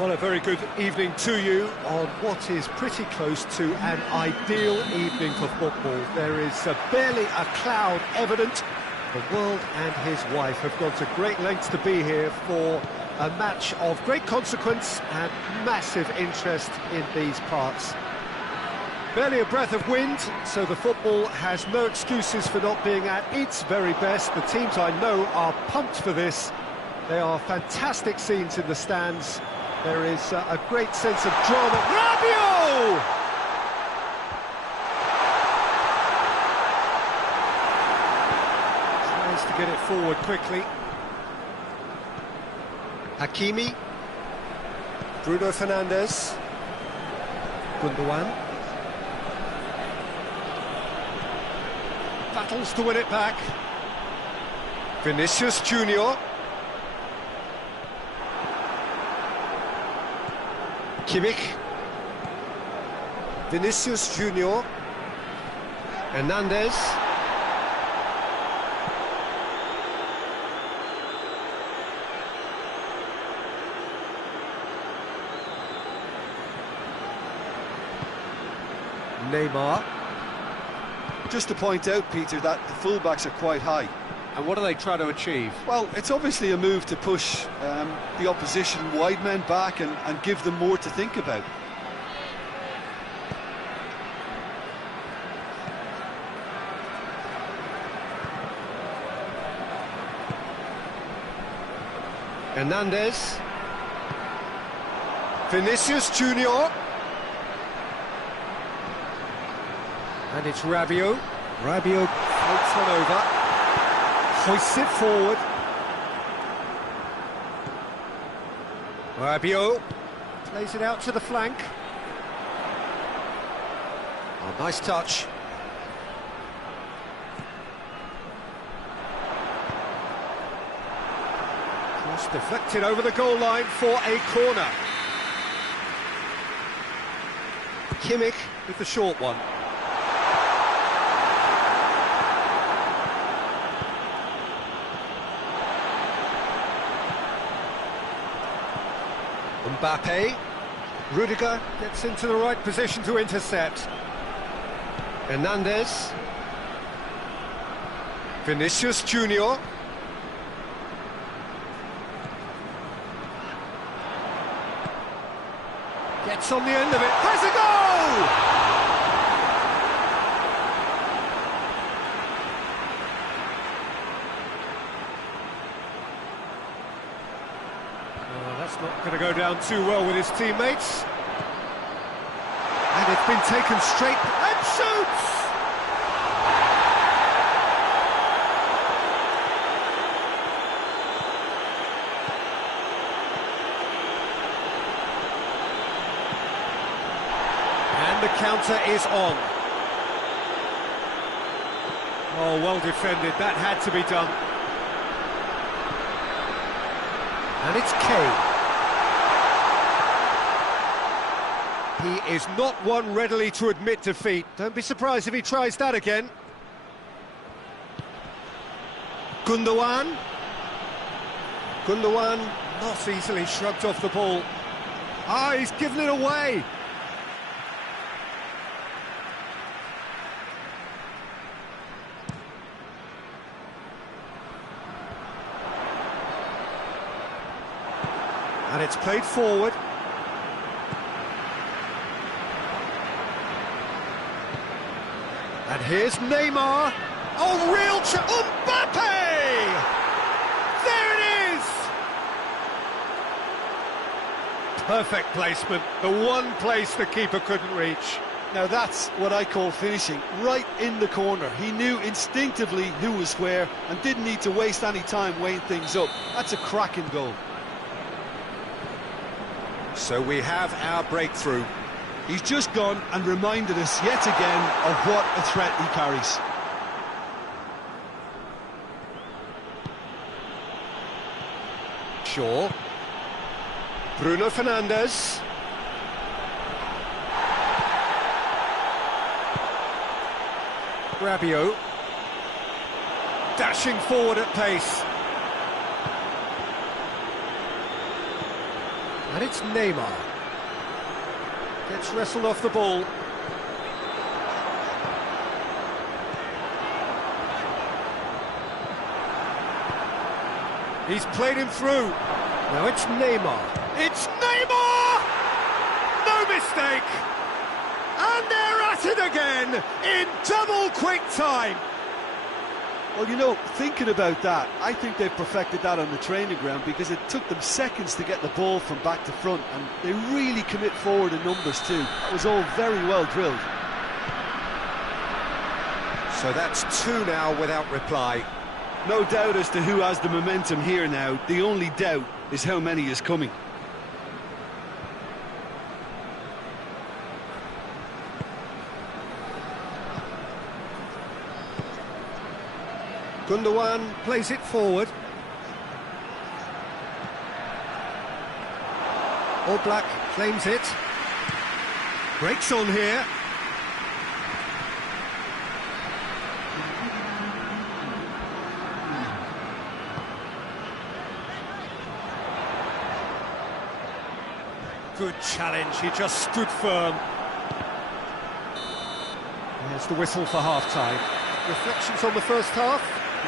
Well, a very good evening to you on what is pretty close to an ideal evening for football. There is barely a cloud evident. The world and his wife have gone to great lengths to be here for a match of great consequence and massive interest in these parts. Barely a breath of wind, so the football has no excuses for not being at its very best. The teams I know are pumped for this. They are fantastic scenes in the stands. There is a great sense of drama. Rabiot! Tries to get it forward quickly. Hakimi. Bruno Fernandes. Gundogan. Battles to win it back. Vinicius Junior. Kimmich. Vinicius Junior. Hernandez. Neymar. Just to point out, Peter, that the fullbacks are quite high. And what are they trying to achieve? Well, it's obviously a move to push the opposition wide men back and give them more to think about. Hernandez. Vinicius Junior. And it's Rabiot. Rabiot floats one over. Hoists it forward. Rabiot plays it out to the flank. Oh, nice touch. Cross deflected over the goal line for a corner. Kimmich with the short one. Mbappe. Rudiger gets into the right position to intercept. Hernandez. Vinicius Junior. Gets on the end of it. Has a goal! That's not going to go down too well with his teammates. And it's been taken straight and shoots! And the counter is on. Oh, well defended. That had to be done. And it's Kane. He is not one readily to admit defeat. Don't be surprised if he tries that again. Gundogan. Gundogan not easily shrugged off the ball. Ah, he's given it away. And it's played forward. And here's Neymar. Oh, real Mbappe! There it is! Perfect placement. The one place the keeper couldn't reach. Now that's what I call finishing, right in the corner. He knew instinctively who was where and didn't need to waste any time weighing things up. That's a cracking goal. So we have our breakthrough. He's just gone and reminded us yet again of what a threat he carries. Shaw. Bruno Fernandes. Rabiot. Dashing forward at pace. And it's Neymar. Gets wrestled off the ball. He's played him through. Now it's Neymar. It's Neymar! No mistake! And they're at it again in double quick time. Well, you know, thinking about that, I think they've perfected that on the training ground because it took them seconds to get the ball from back to front, and they really commit forward in numbers too. That was all very well drilled. So that's two now without reply. No doubt as to who has the momentum here now. The only doubt is how many is coming. Gundogan plays it forward. All Black claims it. Breaks on here. Good challenge, he just stood firm. There's the whistle for half-time. Reflections on the first half?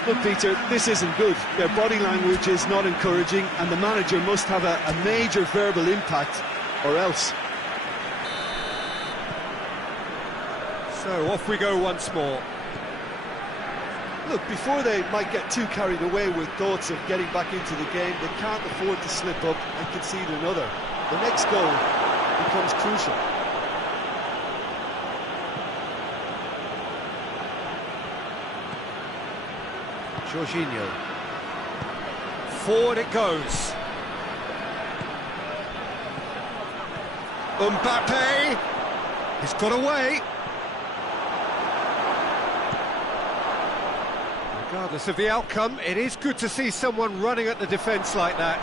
Look, Peter, this isn't good. Their body language is not encouraging, and the manager must have a major verbal impact, or else. So off we go once more. Look, before they might get too carried away with thoughts of getting back into the game, they can't afford to slip up and concede another. The next goal becomes crucial. Jorginho. Forward it goes. Mbappe. He's got away. Regardless of the outcome, it is good to see someone running at the defence like that.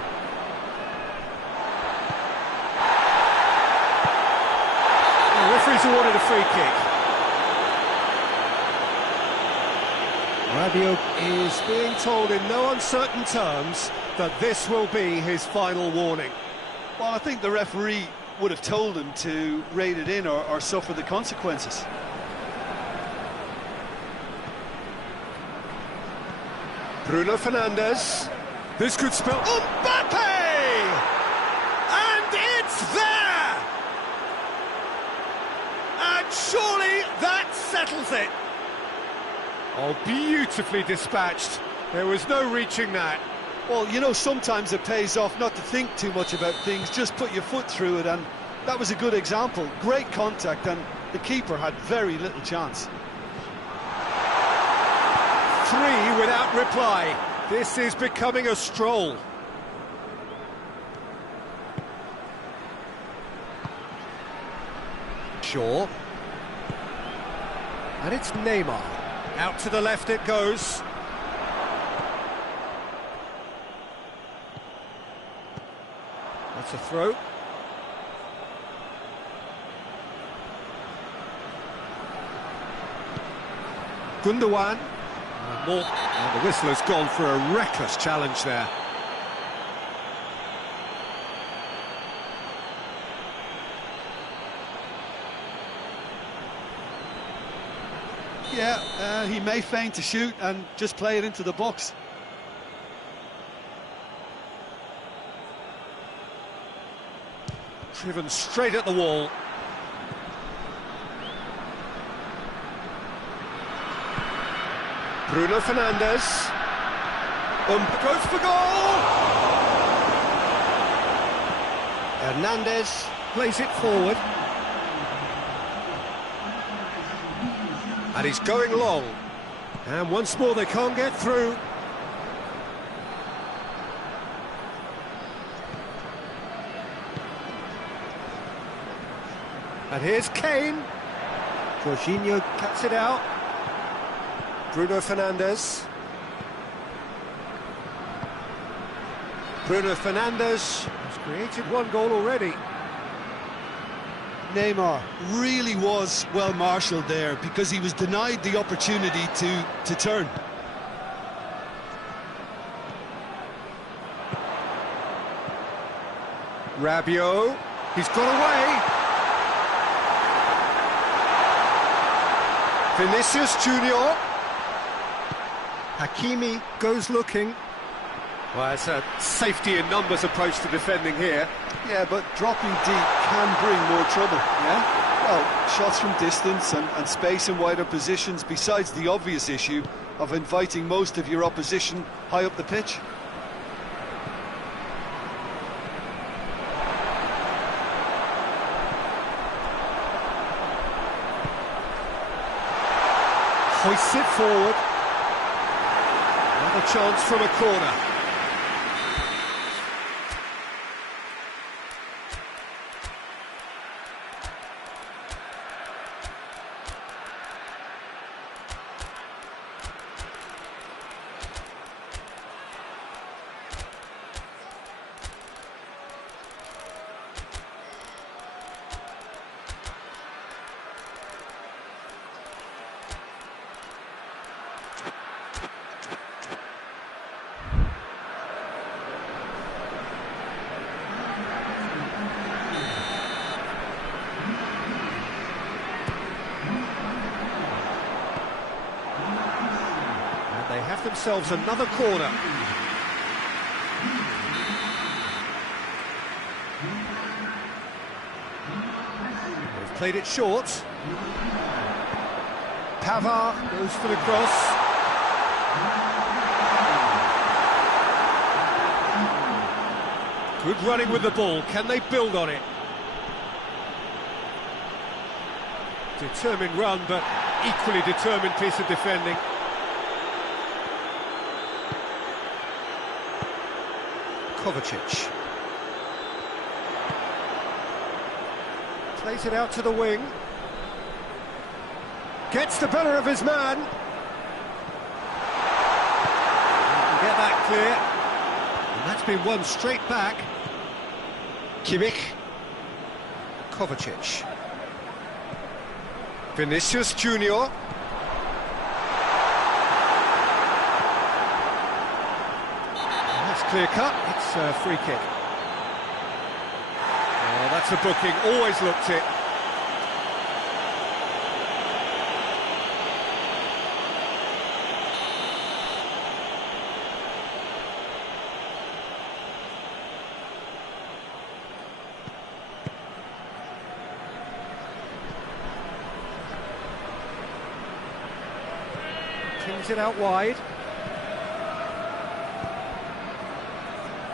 The referee's awarded a free kick. Rabiot is being told in no uncertain terms that this will be his final warning. Well, I think the referee would have told him to rate it in or suffer the consequences. Bruno Fernandes. This could spell Mbappe! And it's there! And surely that settles it. Oh, beautifully dispatched. There was no reaching that. Well, you know, sometimes it pays off not to think too much about things, just put your foot through it, and that was a good example. Great contact, and the keeper had very little chance. 3 without reply. This is becoming a stroll. Shaw. And it's Neymar. Out to the left it goes. That's a throw. Gundogan. And the whistle has gone for a reckless challenge there. Yeah, he may feign to shoot and just play it into the box. Driven straight at the wall. Bruno Fernandes. Goes for goal! Hernandez plays it forward. And he's going long. And once more they can't get through. And here's Kane. Jorginho cuts it out. Bruno Fernandes. Bruno Fernandes has created one goal already. Neymar really was well marshalled there because he was denied the opportunity to turn. Rabiot, he's got away. Vinicius Junior. Hakimi goes looking. Well, it's a safety in numbers approach to defending here. Yeah, but dropping deep can bring more trouble, yeah? Well, shots from distance and space in wider positions, besides the obvious issue of inviting most of your opposition high up the pitch. Hoists it forward. Another chance from a corner. They have themselves another corner. They've played it short. Pavard goes for the cross. Good running with the ball. Can they build on it? Determined run, but equally determined piece of defending. Kovacic plays it out to the wing, gets the better of his man. Get that clear, and that's been won straight back. Kimmich, Kovacic, Vinicius Junior. Clear cut, it's a free kick. Oh, that's a booking, always looked it. Pings it out wide.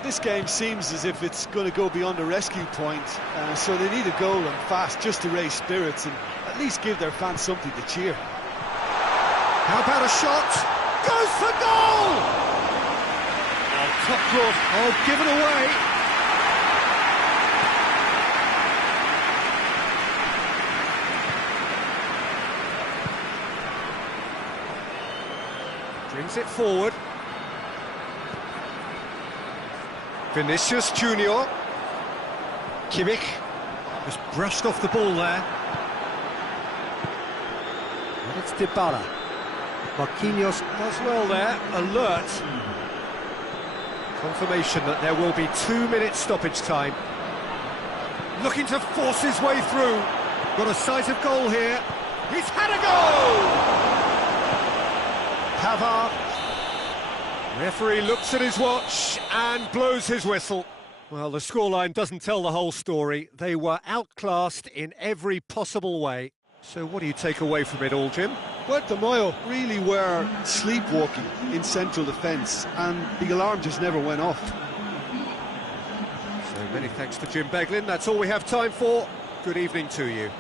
This game seems as if it's going to go beyond a rescue point, so they need a goal and fast just to raise spirits and at least give their fans something to cheer. How about a shot? Goes for goal! Oh, top glove. Oh, given away. Brings it forward. Vinicius Junior. Kimmich just brushed off the ball there. And it's Dybala. Marquinhos does well there, alert. Confirmation that there will be 2 minutes stoppage time. Looking to force his way through. Got a sight of goal here. He's had a goal! Pavard. Referee looks at his watch and blows his whistle. Well, the scoreline doesn't tell the whole story. They were outclassed in every possible way. So what do you take away from it all, Jim? Puerto Mayo really were sleepwalking in central defence, and the alarm just never went off. So many thanks to Jim Beglin. That's all we have time for. Good evening to you.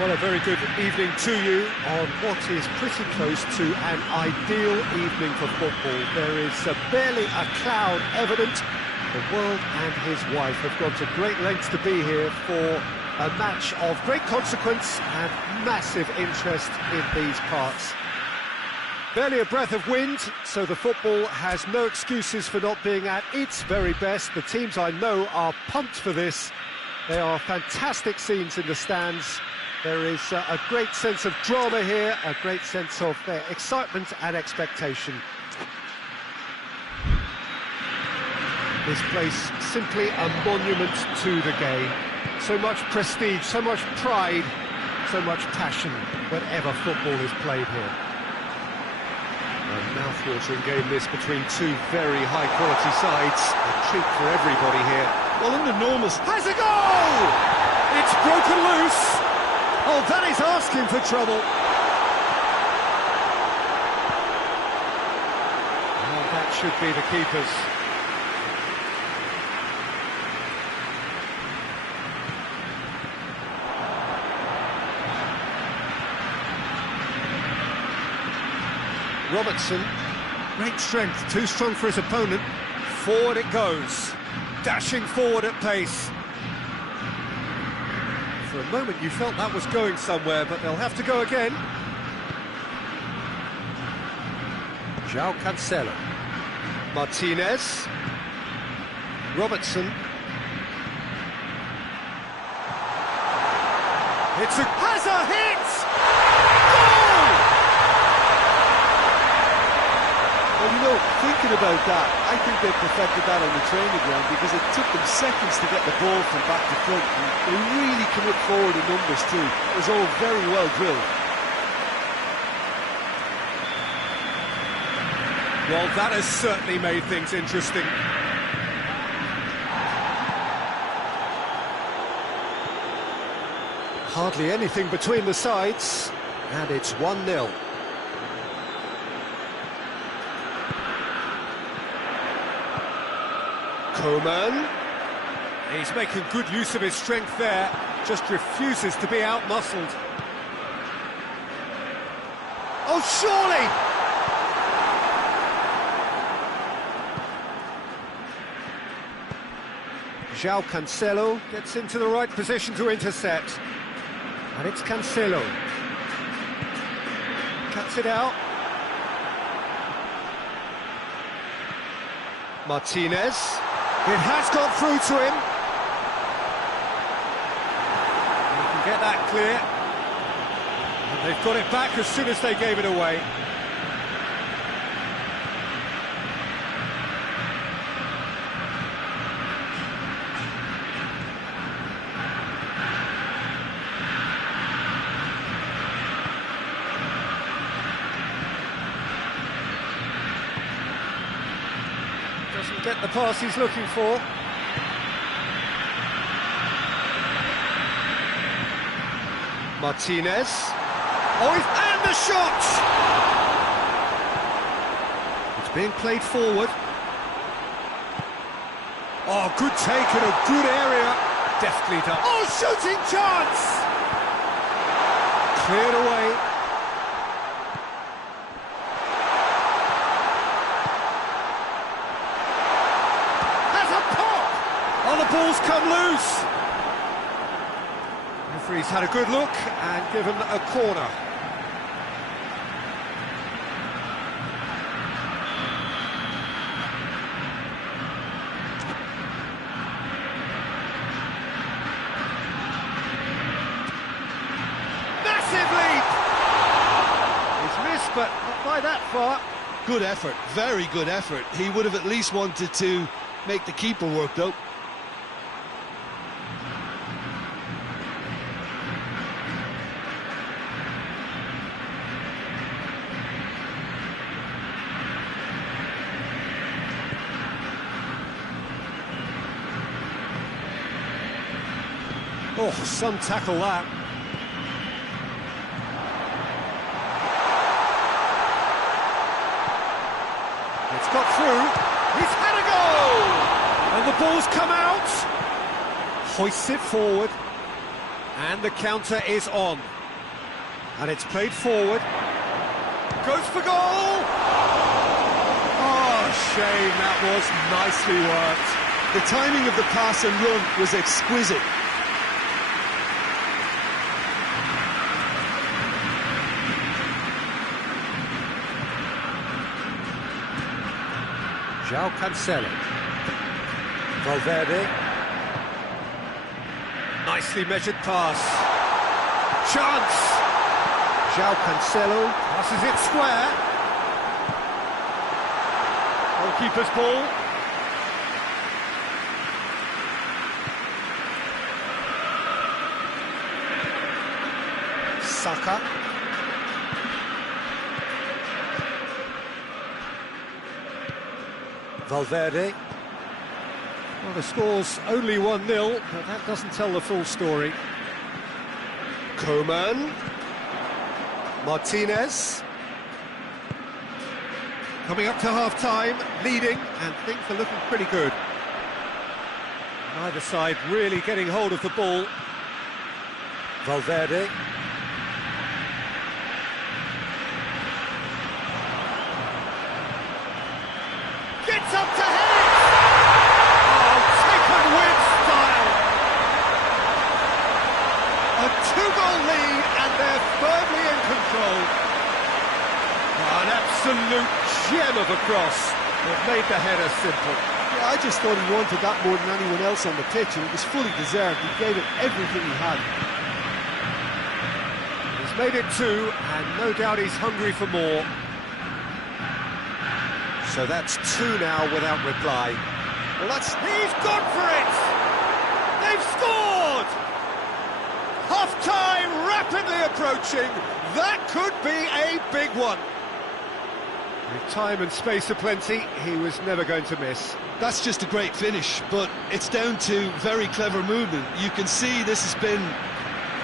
Well, a very good evening to you on what is pretty close to an ideal evening for football. There is barely a cloud evident. The world and his wife have gone to great lengths to be here for a match of great consequence and massive interest in these parts. Barely a breath of wind, so the football has no excuses for not being at its very best. The teams I know are pumped for this. There are fantastic scenes in the stands. There is a great sense of drama here, a great sense of excitement and expectation. This place simply a monument to the game. So much prestige, so much pride, so much passion whenever football is played here. A mouth-watering game this between two very high-quality sides. A treat for everybody here. Well, under normal... Has a goal! It's broken loose! Oh, that is asking for trouble. Well, that should be the keeper's. Robertson, great strength, too strong for his opponent. Forward it goes, dashing forward at pace. For a moment you felt that was going somewhere, but they'll have to go again. João Cancelo. Martinez. Robertson. Has a hit! Goal! Well, you know, thinking about that, I think they perfected that on the training ground because it took them seconds to get the ball from back to front, and they really commit forward in numbers too. It was all very well drilled. Well, that has certainly made things interesting. Hardly anything between the sides, and it's 1-0. Coman. He's making good use of his strength there, just refuses to be out-muscled. Oh, surely! João Cancelo gets into the right position to intercept. And it's Cancelo. Cuts it out. Martinez. It has got through to him. He can get that clear. And they've got it back as soon as they gave it away. Doesn't get the pass he's looking for. Martinez. Oh, and the shot! It's being played forward. Oh, good take in a good area. Deftly done. Oh, shooting chance! Cleared away. Oh, the ball's come loose. Referee's had a good look and given a corner. Massive leap! He's missed, but not by that far. Good effort, very good effort. He would have at least wanted to make the keeper work, though. Oh, some tackle that. It's got through. He's had a goal! And the ball's come out. Hoists it forward. And the counter is on. And it's played forward. Goes for goal! Oh, shame, that was nicely worked. The timing of the pass and run was exquisite. João Cancelo. Valverde. Nicely measured pass. Chance! João Cancelo passes it square. Goalkeeper's ball. Saka. Valverde. Well, the score's only 1-0, but that doesn't tell the full story. Coman. Martinez. Coming up to half-time, leading, and things are looking pretty good. Neither side really getting hold of the ball. Valverde. Gets up to head it! Oh, taken with style! A two-goal lead, and they're firmly in control. Oh, an absolute gem of a cross. They've made the header simple. Yeah, I just thought he wanted that more than anyone else on the pitch, and it was fully deserved. He gave it everything he had. He's made it two, and no doubt he's hungry for more. So that's two now without reply. Well, he's gone for it! They've scored! Half-time rapidly approaching. That could be a big one. With time and space aplenty, he was never going to miss. That's just a great finish, but it's down to very clever movement. You can see this has been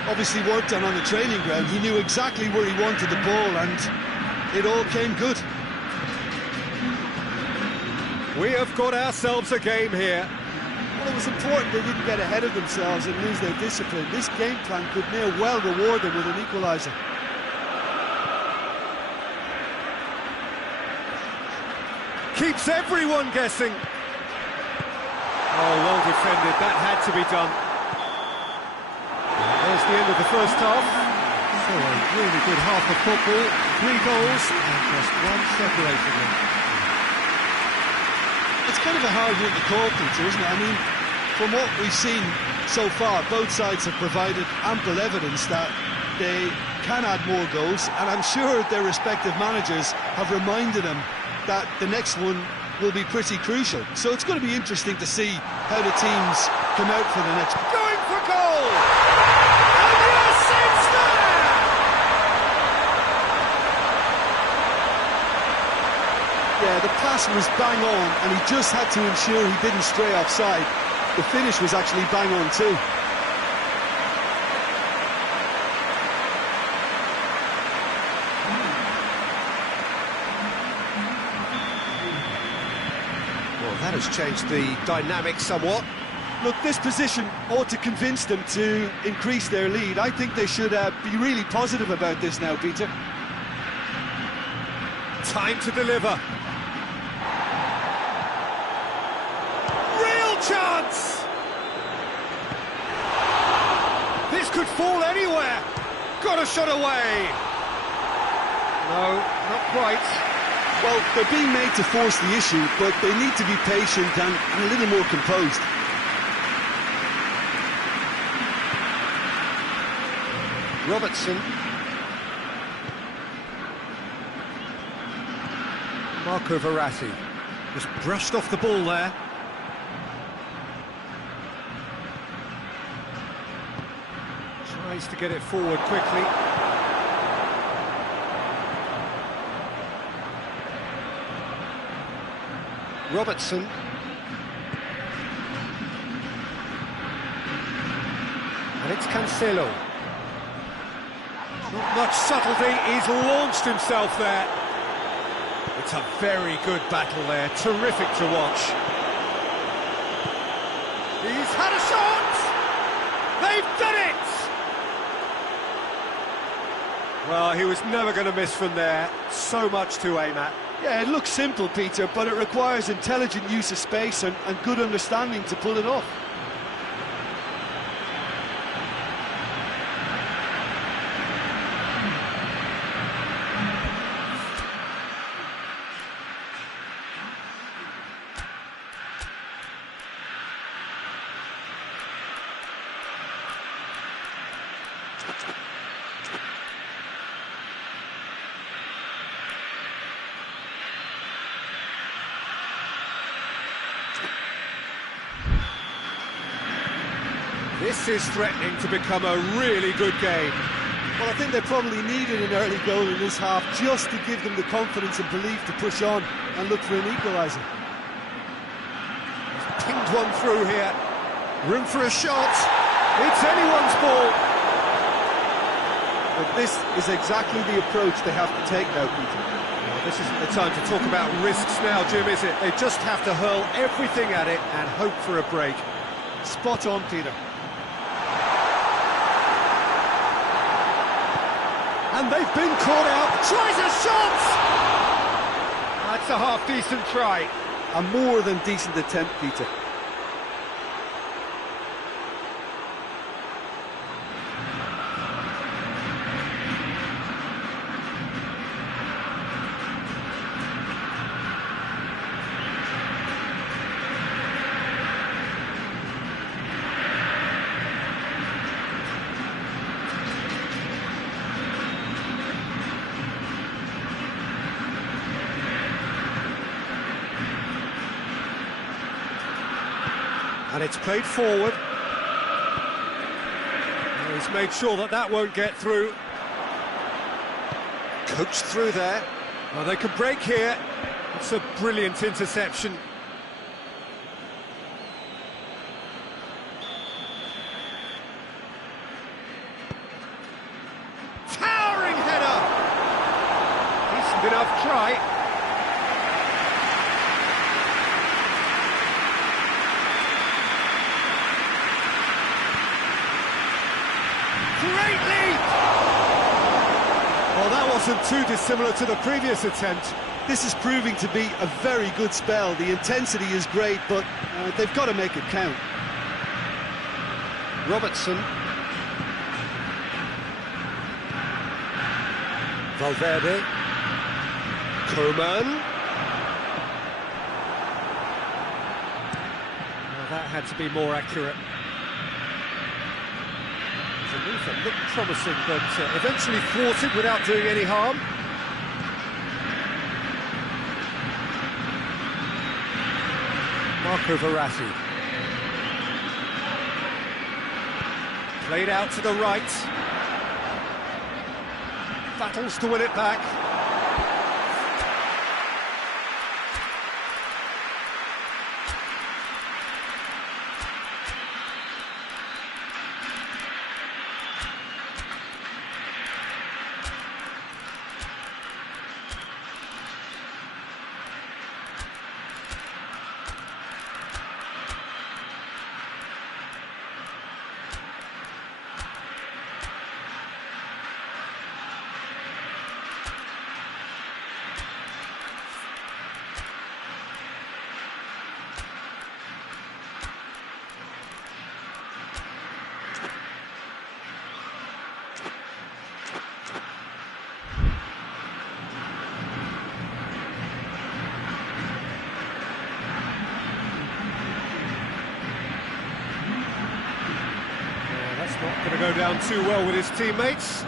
obviously worked on the training ground. He knew exactly where he wanted the ball, and it all came good. We have got ourselves a game here. Well, it was important they didn't get ahead of themselves and lose their discipline. This game plan could now well reward them with an equaliser. Keeps everyone guessing. Oh, well defended. That had to be done. There's the end of the first half. So a really good half of football. 3 goals and just one separating them. It's kind of a hard one to call, Peter, isn't it? I mean, from what we've seen so far, both sides have provided ample evidence that they can add more goals, and I'm sure their respective managers have reminded them that the next one will be pretty crucial. So it's going to be interesting to see how the teams come out for the next. Going for goal! And yes, it's there! Yeah, the pass was bang on, and he just had to ensure he didn't stray offside. The finish was actually bang on too. Well, that has changed the dynamic somewhat. Look, this position ought to convince them to increase their lead. I think they should be really positive about this now, Peter. Time to deliver. Real chance! This could fall anywhere. Got a shot away. No, not quite. Well, they're being made to force the issue, but they need to be patient and a little more composed. Robertson. Marco Verratti just brushed off the ball there. Tries to get it forward quickly. Robertson. And it's Cancelo. Not much subtlety, he's launched himself there. It's a very good battle there, terrific to watch. He's had a shot! They've done it! Well, he was never going to miss from there. So much to aim at. Yeah, it looks simple, Peter, but it requires intelligent use of space and good understanding to pull it off. This is threatening to become a really good game. Well, I think they probably needed an early goal in this half just to give them the confidence and belief to push on and look for an equaliser. He's pinged one through here. Room for a shot. It's anyone's ball. But this is exactly the approach they have to take now, Peter. Well, this isn't the time to talk about risks now, Jim, is it? They just have to hurl everything at it and hope for a break. Spot on, Peter. And they've been caught out. Tries a shot! That's a half-decent try. A more than decent attempt, Peter. And it's played forward. And he's made sure that that won't get through. Coached through there. Well, they could break here. It's a brilliant interception. Towering header! Decent enough try. Great lead! Well, that wasn't too dissimilar to the previous attempt. This is proving to be a very good spell. The intensity is great, but they've got to make it count. Robertson. Valverde. Coman. Well, that had to be more accurate. A move that looked promising, but eventually thwarted without doing any harm. Marco Verratti. Played out to the right. Battles to win it back. Not going to go down too well with his teammates.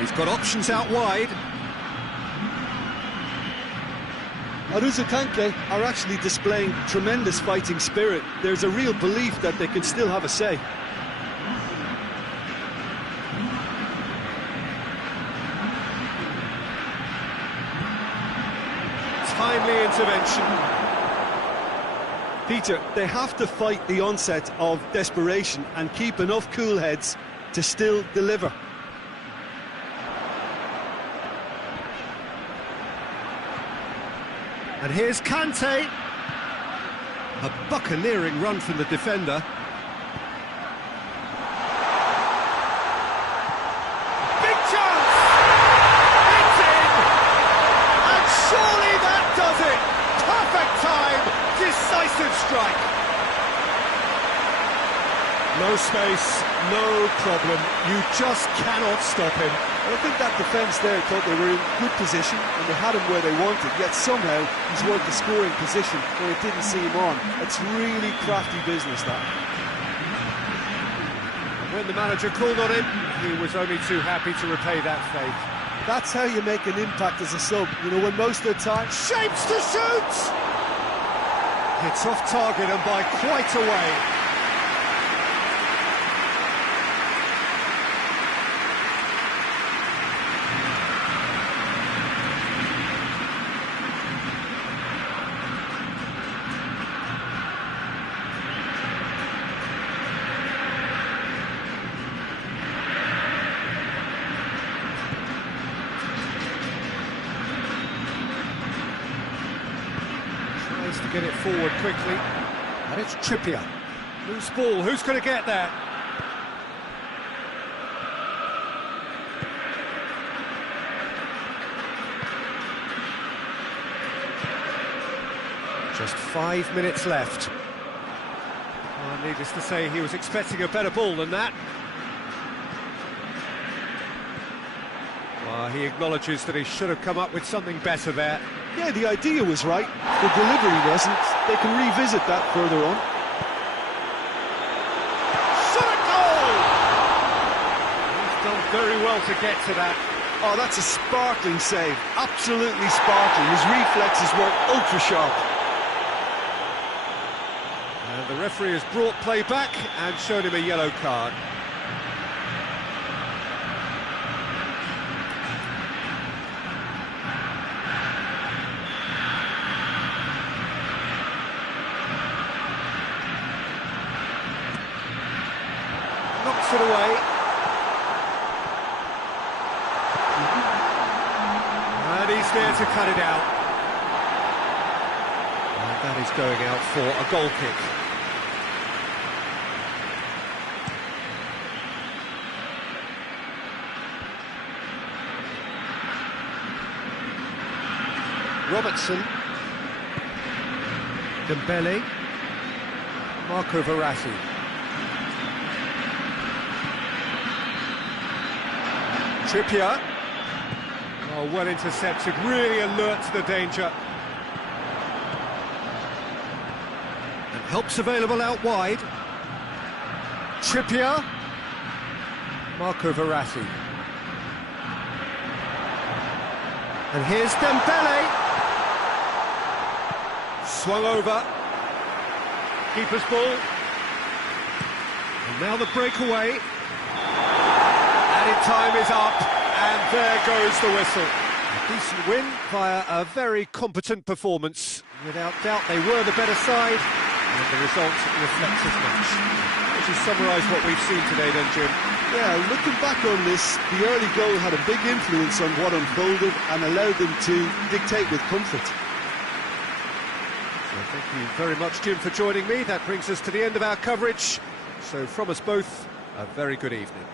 He's got options out wide. Aruzakanke are actually displaying tremendous fighting spirit. There's a real belief that they can still have a say. Timely intervention. Peter, they have to fight the onset of desperation and keep enough cool heads to still deliver. And here's Kante. A buccaneering run from the defender. strike. No space, no problem. You just cannot stop him. Well, I think that defence there thought they were in good position and they had him where they wanted, yet somehow he's worked the scoring position where it didn't see him on. It's really crafty business, that. When the manager called on him, he was only too happy to repay that faith. That's how you make an impact as a sub. You know, when most of the time... Shapes to shoot! Hits off target and by quite a way. To get it forward quickly, and it's Trippier. Loose ball, who's going to get there? Just 5 minutes left. Well, needless to say, he was expecting a better ball than that. Well, he acknowledges that he should have come up with something better there. Yeah, the idea was right, the delivery wasn't. They can revisit that further on. Shot a goal! He's done very well to get to that. Oh, that's a sparkling save, absolutely sparkling. His reflexes were ultra sharp. And the referee has brought play back and shown him a yellow card. Knocks it away. And he's there to cut it out. And that is going out for a goal kick. Robertson. Dembele. Marco Verratti. Trippier. Oh, well intercepted, really alert to the danger. And help's available out wide. Trippier. Marco Verratti. And here's Dembele. Swung over. Keeper's ball. And now the breakaway. Added time is up, and there goes the whistle. A decent win via a very competent performance. Without doubt, they were the better side, and the result reflects as much. Would you summarise what we've seen today then, Jim? Yeah, looking back on this, the early goal had a big influence on what unfolded and allowed them to dictate with comfort. So thank you very much, Jim, for joining me. That brings us to the end of our coverage. So from us both, a very good evening.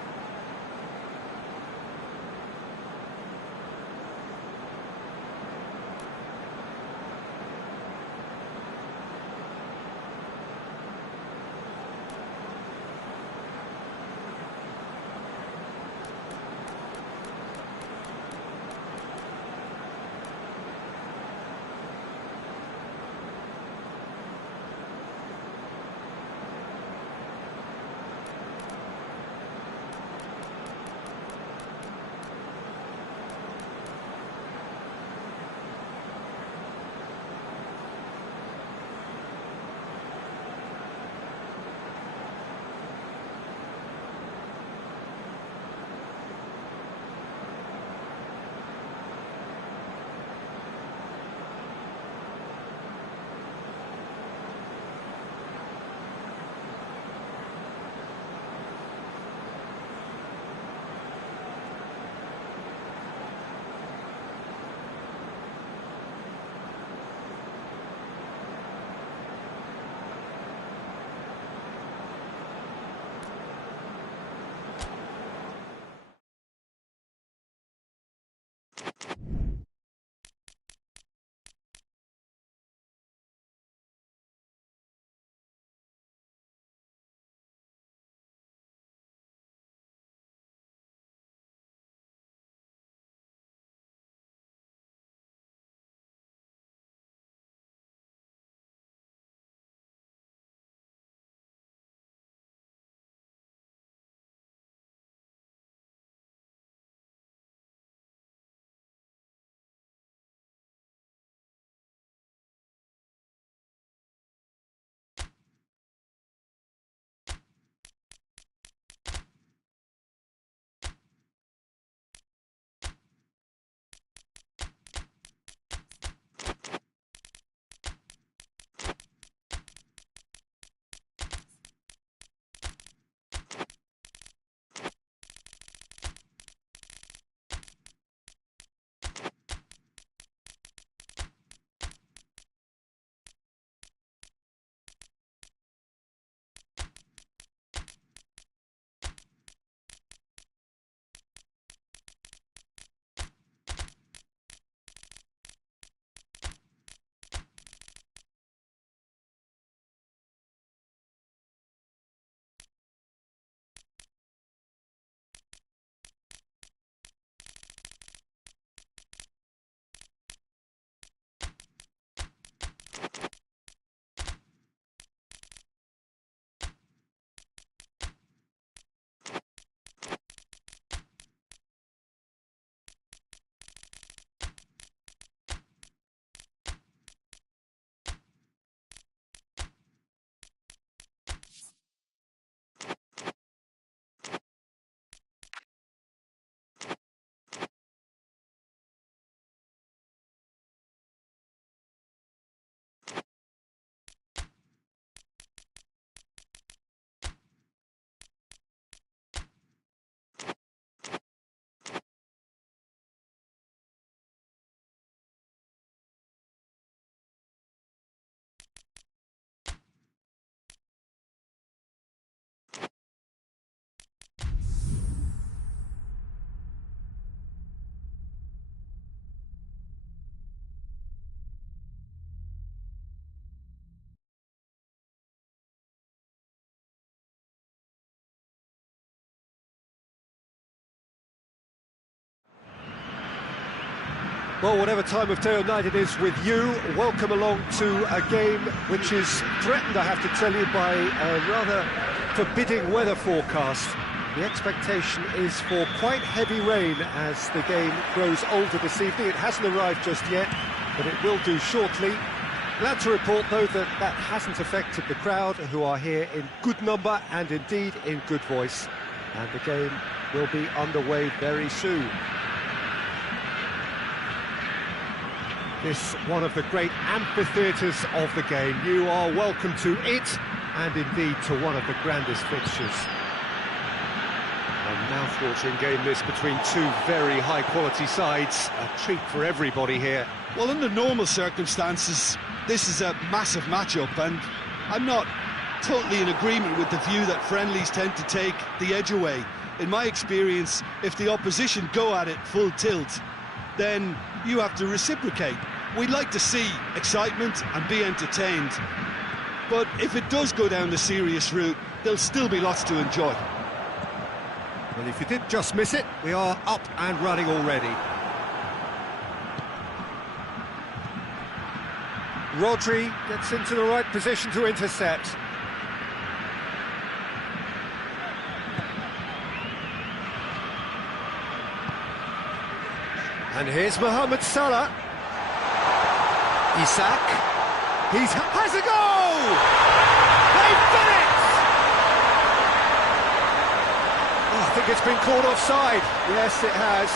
Well, whatever time of day or night it is with you, welcome along to a game which is threatened, I have to tell you, by a rather forbidding weather forecast. The expectation is for quite heavy rain as the game grows older this evening. It hasn't arrived just yet, but it will do shortly. Glad to report, though, that that hasn't affected the crowd, who are here in good number and indeed in good voice. And the game will be underway very soon. This one of the great amphitheatres of the game. You are welcome to it, and indeed to one of the grandest fixtures. A mouth-watering game this between two very high-quality sides. A treat for everybody here. Well, under normal circumstances, this is a massive matchup, and I'm not totally in agreement with the view that friendlies tend to take the edge away. In my experience, if the opposition go at it full tilt, then you have to reciprocate. We'd like to see excitement and be entertained, but if it does go down the serious route, there'll still be lots to enjoy. Well, if you did just miss it, we are up and running already. Rodri gets into the right position to intercept. And here's Mohamed Salah. Isak. Has a goal! They've done it! Oh, I think it's been called offside. Yes, it has.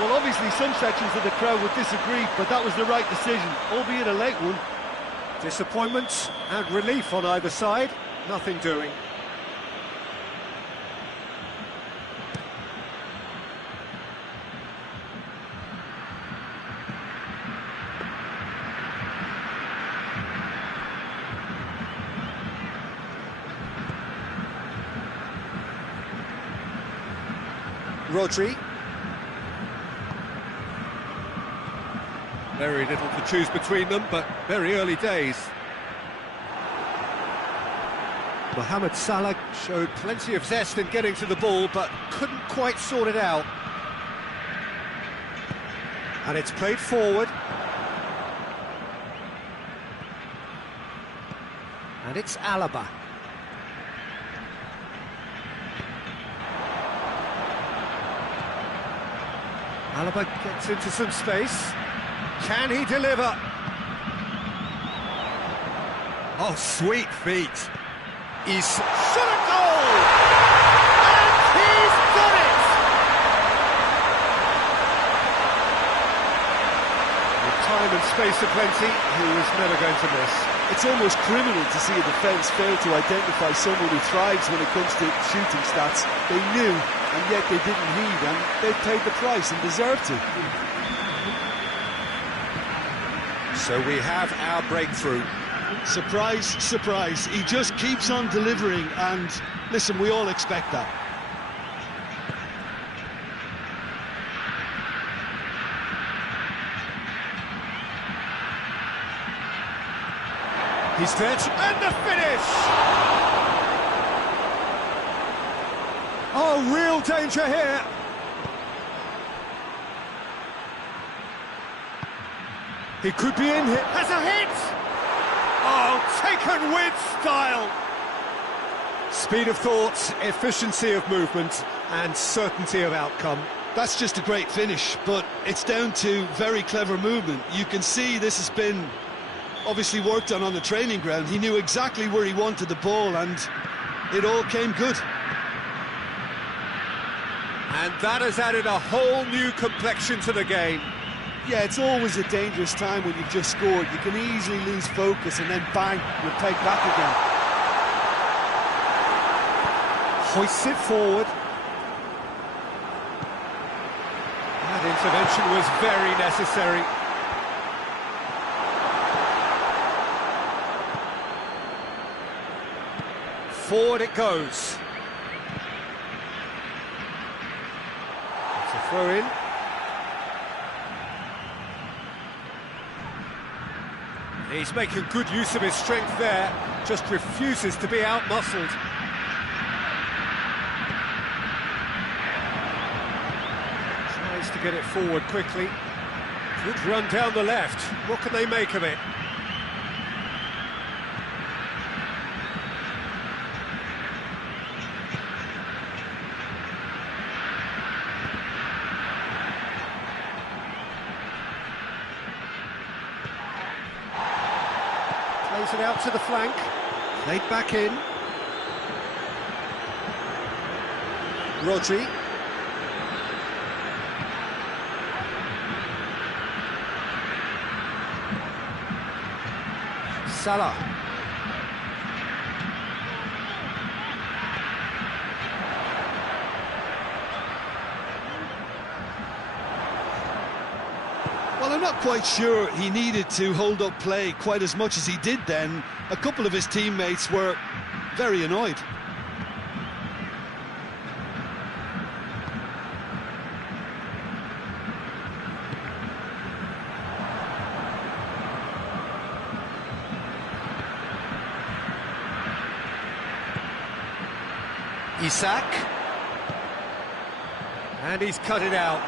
Well, obviously some sections of the crowd would disagree, but that was the right decision, albeit a late one. Disappointment and relief on either side. Nothing doing. Rodri. Very little to choose between them, but very early days. Mohamed Salah showed plenty of zest in getting to the ball, but couldn't quite sort it out. And it's played forward. And it's Alaba. Alaba gets into some space. Can he deliver? Oh, sweet feet. He's shot a goal! And he's done it! With time and space aplenty, he was never going to miss. It's almost criminal to see a defence fail to identify someone who thrives when it comes to shooting stats. They knew, and yet they didn't heed, and they paid the price and deserved to. So we have our breakthrough. Surprise, surprise. He just keeps on delivering, and listen, we all expect that. He's fit, and the finish! Oh, real danger here. He could be in here. Has a hit! Oh, taken with style! Speed of thought, efficiency of movement, and certainty of outcome. That's just a great finish, but it's down to very clever movement. You can see this has been obviously worked on the training ground. He knew exactly where he wanted the ball, and it all came good. And that has added a whole new complexion to the game. Yeah, it's always a dangerous time when you've just scored. You can easily lose focus and then bang, you're pegged back again. Hoists it forward. That intervention was very necessary. Forward it goes. It's a throw in. He's making good use of his strength there, just refuses to be out-muscled. Tries Tries to get it forward quickly. Good run down the left. What can they make of it? Plays it out to the flank. Played back in. Rodri. Salah. Well, I'm not quite sure he needed to hold up play quite as much as he did then. A couple of his teammates were very annoyed. Isak. And he's cut it out.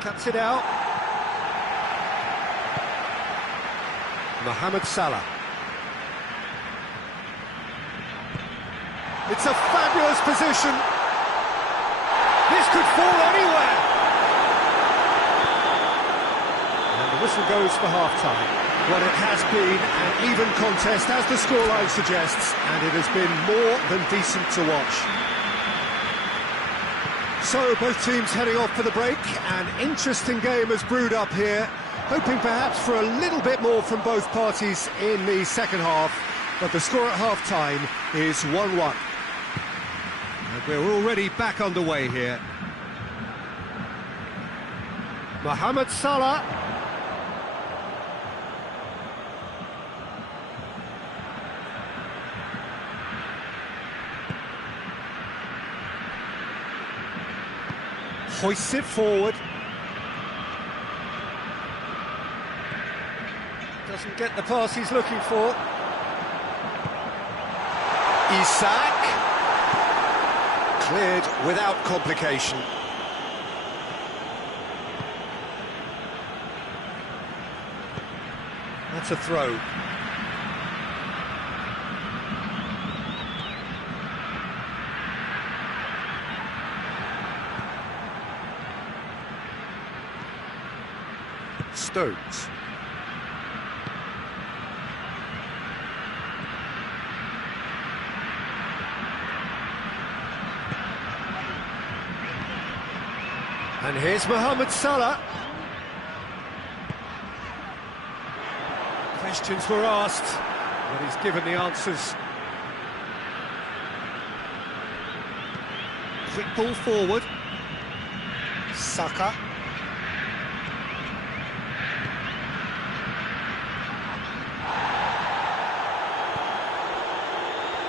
Cuts it out. Mohamed Salah. It's a fabulous position. This could fall anywhere. And the whistle goes for half-time. Well, it has been an even contest, as the scoreline suggests, and it has been more than decent to watch. So, both teams heading off for the break. An interesting game has brewed up here, hoping perhaps for a little bit more from both parties in the second half, but the score at half-time is 1-1. And we're already back underway here. Mohamed Salah. Hoists it forward. Doesn't get the pass he's looking for. Isak. Cleared without complication. That's a throw. Stones. And here's Mohamed Salah. Questions were asked, but he's given the answers. Quick ball forward. Saka.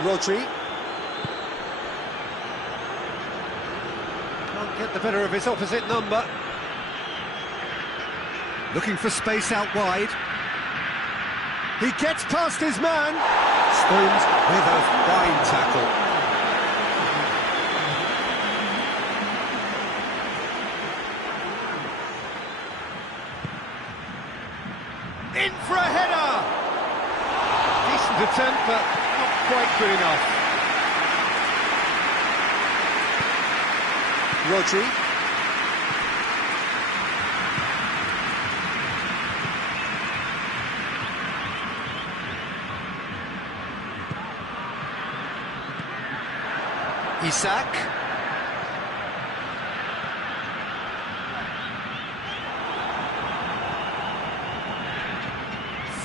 Rodri. Can't get the better of his opposite number. Looking for space out wide. He gets past his man. Stones with a fine tackle. In for a header. Decent attempt, but not quite good enough. Rodri. Isak.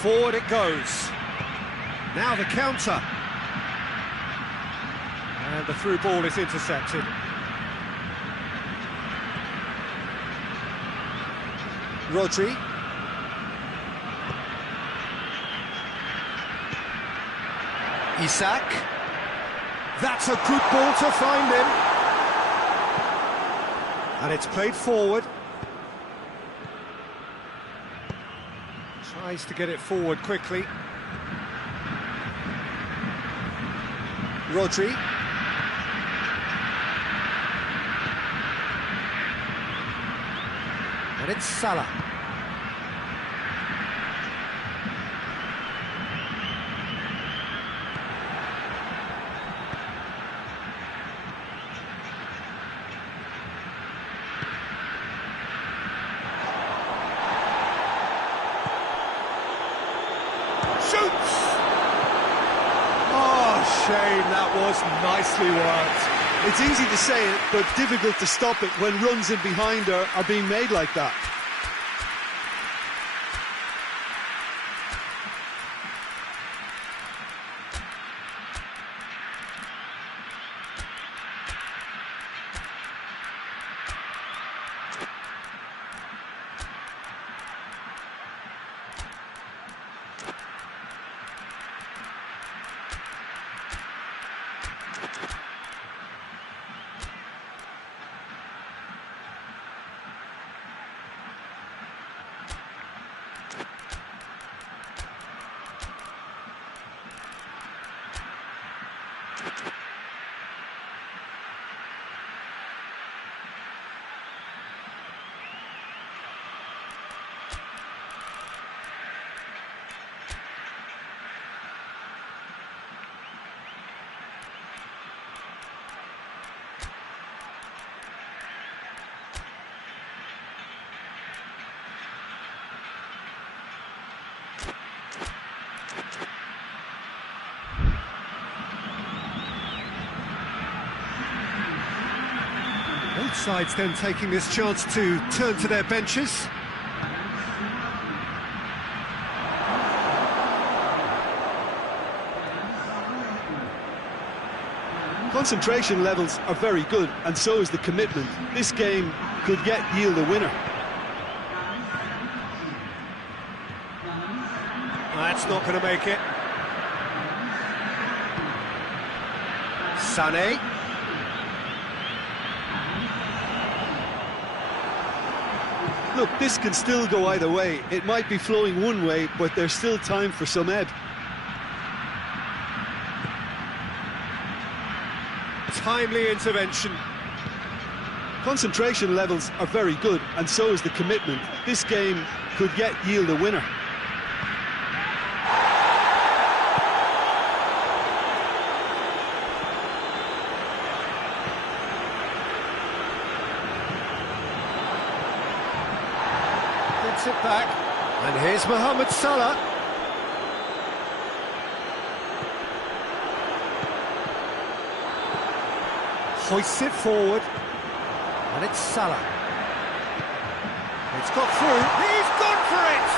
Forward it goes. Now the counter. And the through ball is intercepted. Rodri. Isak. That's a good ball to find him. And it's played forward. Tries to get it forward quickly. Rodri. And it's Salah. Shoots! Oh, shame, that was nicely worked. It's easy to say it, but difficult to stop it when runs in behind are being made like that. Both sides then taking this chance to turn to their benches. Concentration levels are very good, and so is the commitment. This game could yet yield a winner. That's not going to make it. Sané. Look, this can still go either way. It might be flowing one way, but there's still time for some ebb. Timely intervention. Concentration levels are very good, and so is the commitment. This game could yet yield a winner. Gets it back. And here's Mohamed Salah. Hoists it forward, and it's Salah. It's got through, he's gone for it!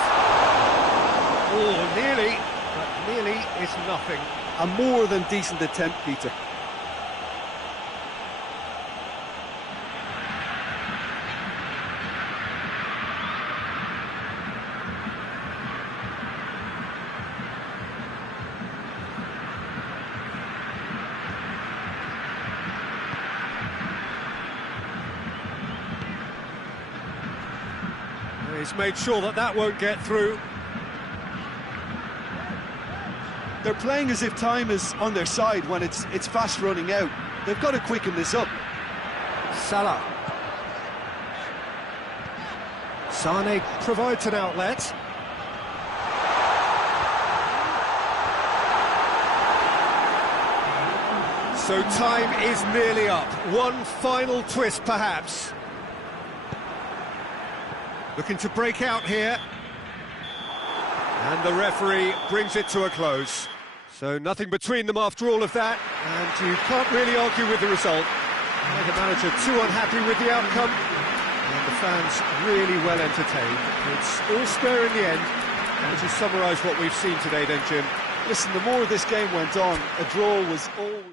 Oh, nearly, but nearly is nothing. A more than decent attempt, Peter. He's made sure that that won't get through. They're playing as if time is on their side when it's fast running out. They've got to quicken this up. Salah. Sané provides an outlet. So time is nearly up. One final twist, perhaps. Looking to break out here. And the referee brings it to a close. So nothing between them after all of that, and you can't really argue with the result. Neither manager too unhappy with the outcome, and the fans really well entertained. It's all square in the end. How would you summarise what we've seen today then, Jim? Listen, the more this game went on, a draw was always...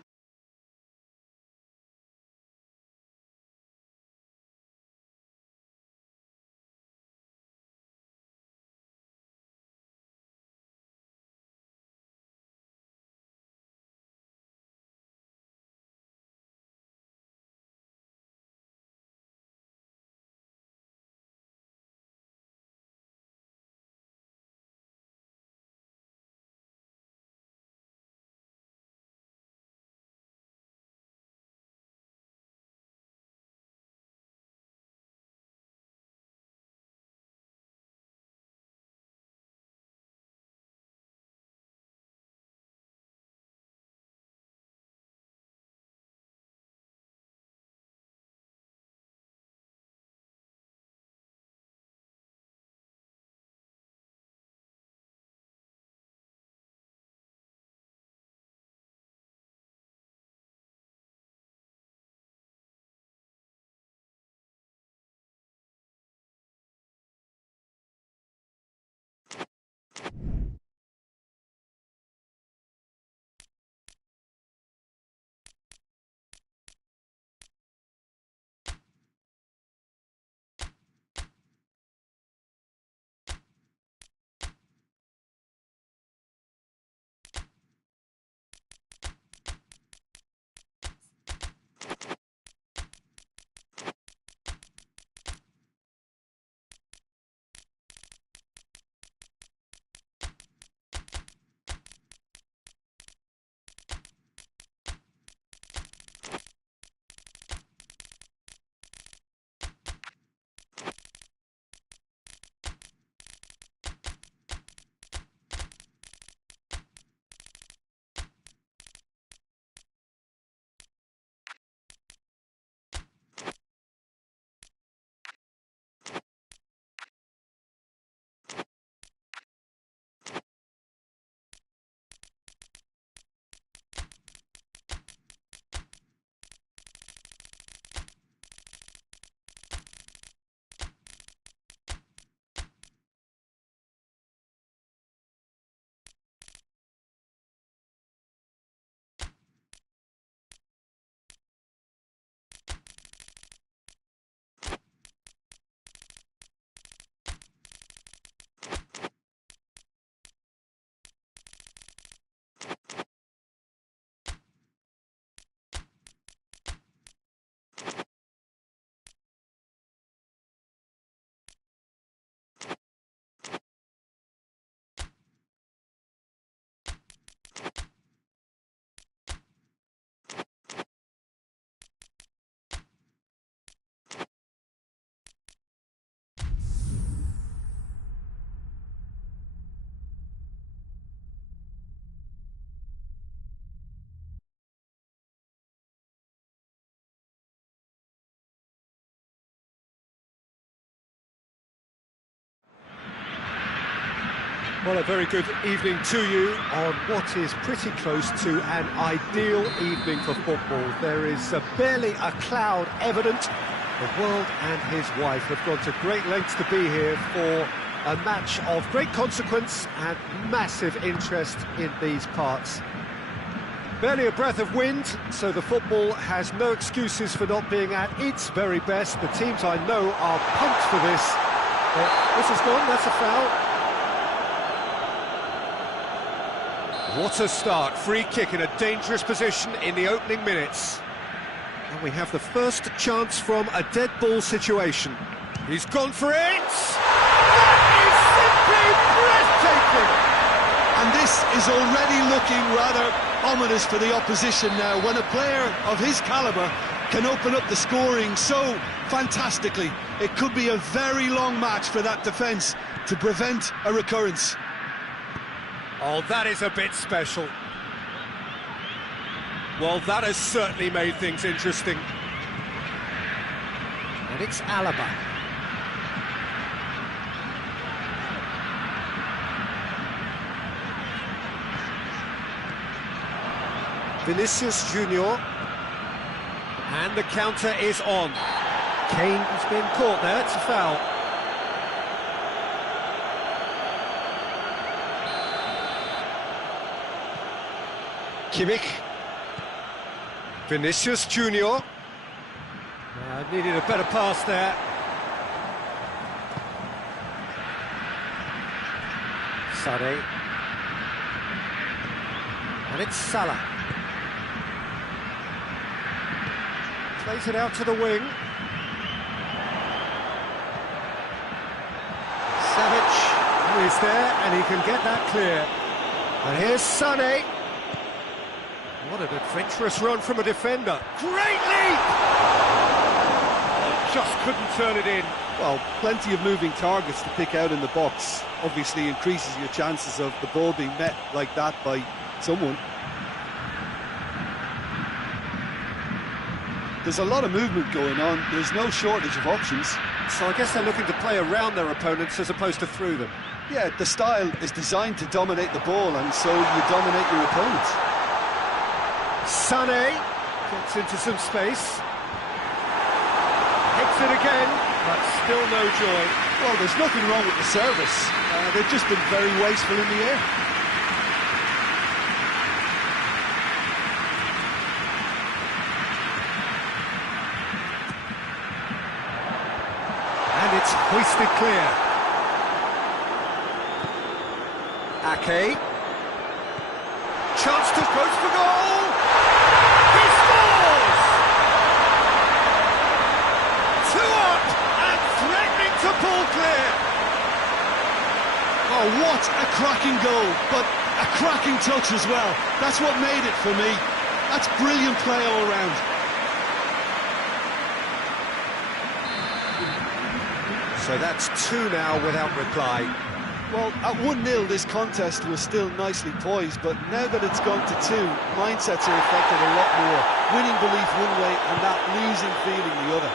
Well, a very good evening to you on what is pretty close to an ideal evening for football. There is barely a cloud evident. The world and his wife have gone to great lengths to be here for a match of great consequence and massive interest in these parts. Barely a breath of wind, so the football has no excuses for not being at its very best. The teams I know are pumped for this. This is gone, that's a foul. What a start, free kick in a dangerous position in the opening minutes. And we have the first chance from a dead ball situation. He's gone for it! That is simply breathtaking! And this is already looking rather ominous for the opposition now, when a player of his calibre can open up the scoring so fantastically. It could be a very long match for that defence to prevent a recurrence. Oh, that is a bit special. Well, that has certainly made things interesting. And it's Alaba. Vinicius Junior. And the counter is on. Kane has been caught there, it's a foul. Kimmich. Vinicius Junior. Needed a better pass there. Sade. And it's Salah. Plays it out to the wing. Savic is there and he can get that clear. And here's Sané. What an adventurous run from a defender. Great leap! Oh, just couldn't turn it in. Well, plenty of moving targets to pick out in the box. Obviously increases your chances of the ball being met like that by someone. There's a lot of movement going on. There's no shortage of options. So I guess they're looking to play around their opponents as opposed to through them. Yeah, the style is designed to dominate the ball, and so you dominate your opponents. Sané gets into some space. Hits it again, but still no joy. Well, there's nothing wrong with the service. They've just been very wasteful in the air. And it's hoisted clear. Ake. Chance to go for goal! He scores! 2 up and threatening to pull clear. Oh, what a cracking goal, but a cracking touch as well. That's what made it for me. That's brilliant play all round. So that's 2 now without reply. Well, at 1-0 this contest was still nicely poised, but now that it's gone to 2, mindsets are affected a lot more. Winning belief one way and that losing feeling the other.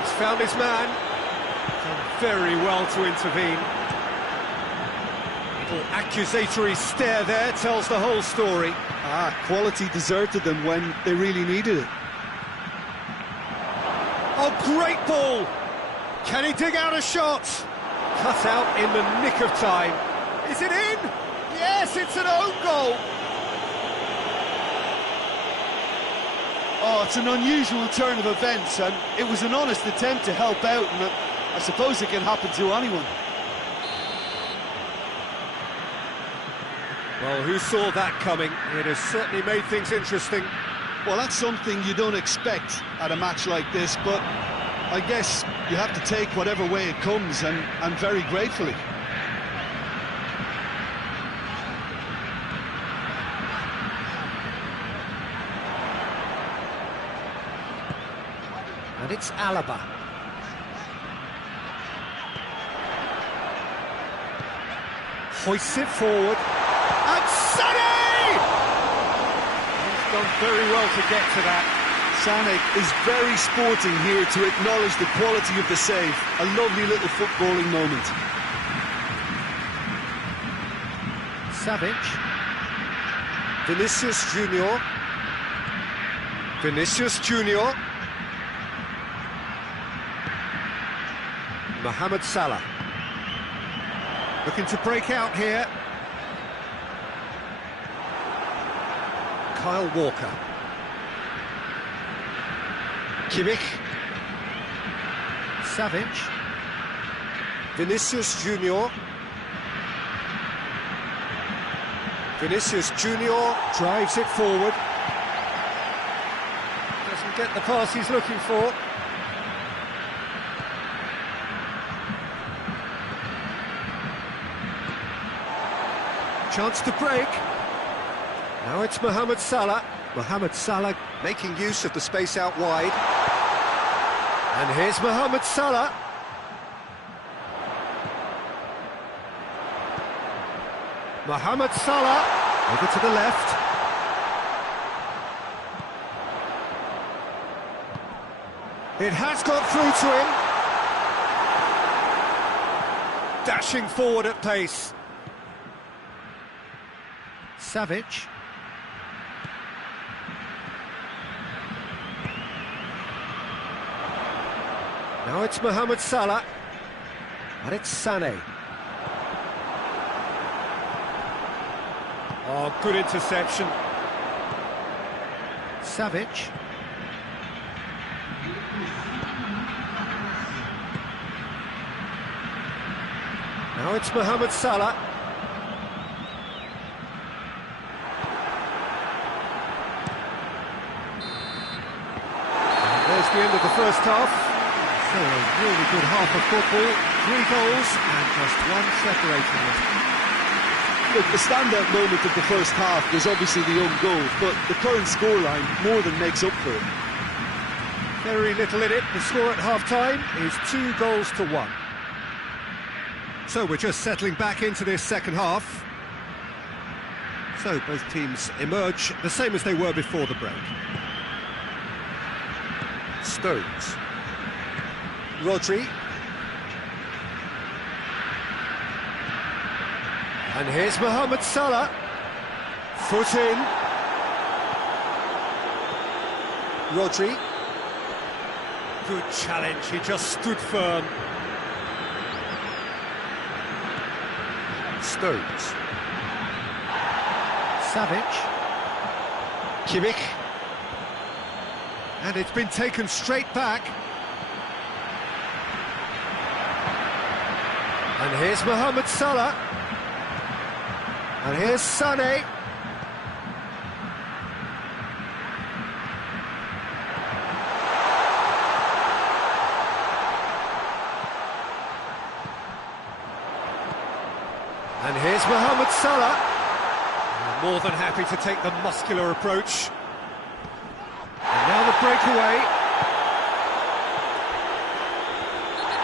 He's found his man. Done very well to intervene. Little accusatory stare there tells the whole story. Quality deserted them when they really needed it. Oh, great ball! Can he dig out a shot? Cut out in the nick of time. Is it in? Yes, it's an own goal. Oh, it's an unusual turn of events, and it was an honest attempt to help out, and I suppose it can happen to anyone. Well, who saw that coming? It has certainly made things interesting. Well, that's something you don't expect at a match like this, but I guess you have to take whatever way it comes, and very gratefully. And it's Alaba. Hoists it forward. And Sané! He's done very well to get to that. Sané is very sporting here to acknowledge the quality of the save. A lovely little footballing moment. Savic. Vinicius Junior. Vinicius Junior. Mohamed Salah. Looking to break out here. Kyle Walker. Kimmich. Savic. Vinicius Junior. Vinicius Junior drives it forward. Doesn't get the pass he's looking for. Chance to break. Now it's Mohamed Salah. Mohamed Salah making use of the space out wide. And here's Mohamed Salah. Mohamed Salah over to the left. It has got through to him. Dashing forward at pace. Savic. Now it's Mohamed Salah. And it's Sané. Oh, good interception. Savic. Now it's Mohamed Salah. And there's the end of the first half. So a really good half of football. 3 goals and just one separating them. Look, the standout moment of the first half was obviously the own goal, but the current scoreline more than makes up for it. Very little in it. The score at half-time is 2-1. So we're just settling back into this second half. So both teams emerge the same as they were before the break. Stones. Rodri. And here's Mohamed Salah. Foot in. Rodri. Good challenge, he just stood firm. Stones. Savic. Kimmich. And it's been taken straight back. And here's Mohamed Salah. And here's Sané. And here's Mohamed Salah. More than happy to take the muscular approach. And now the breakaway.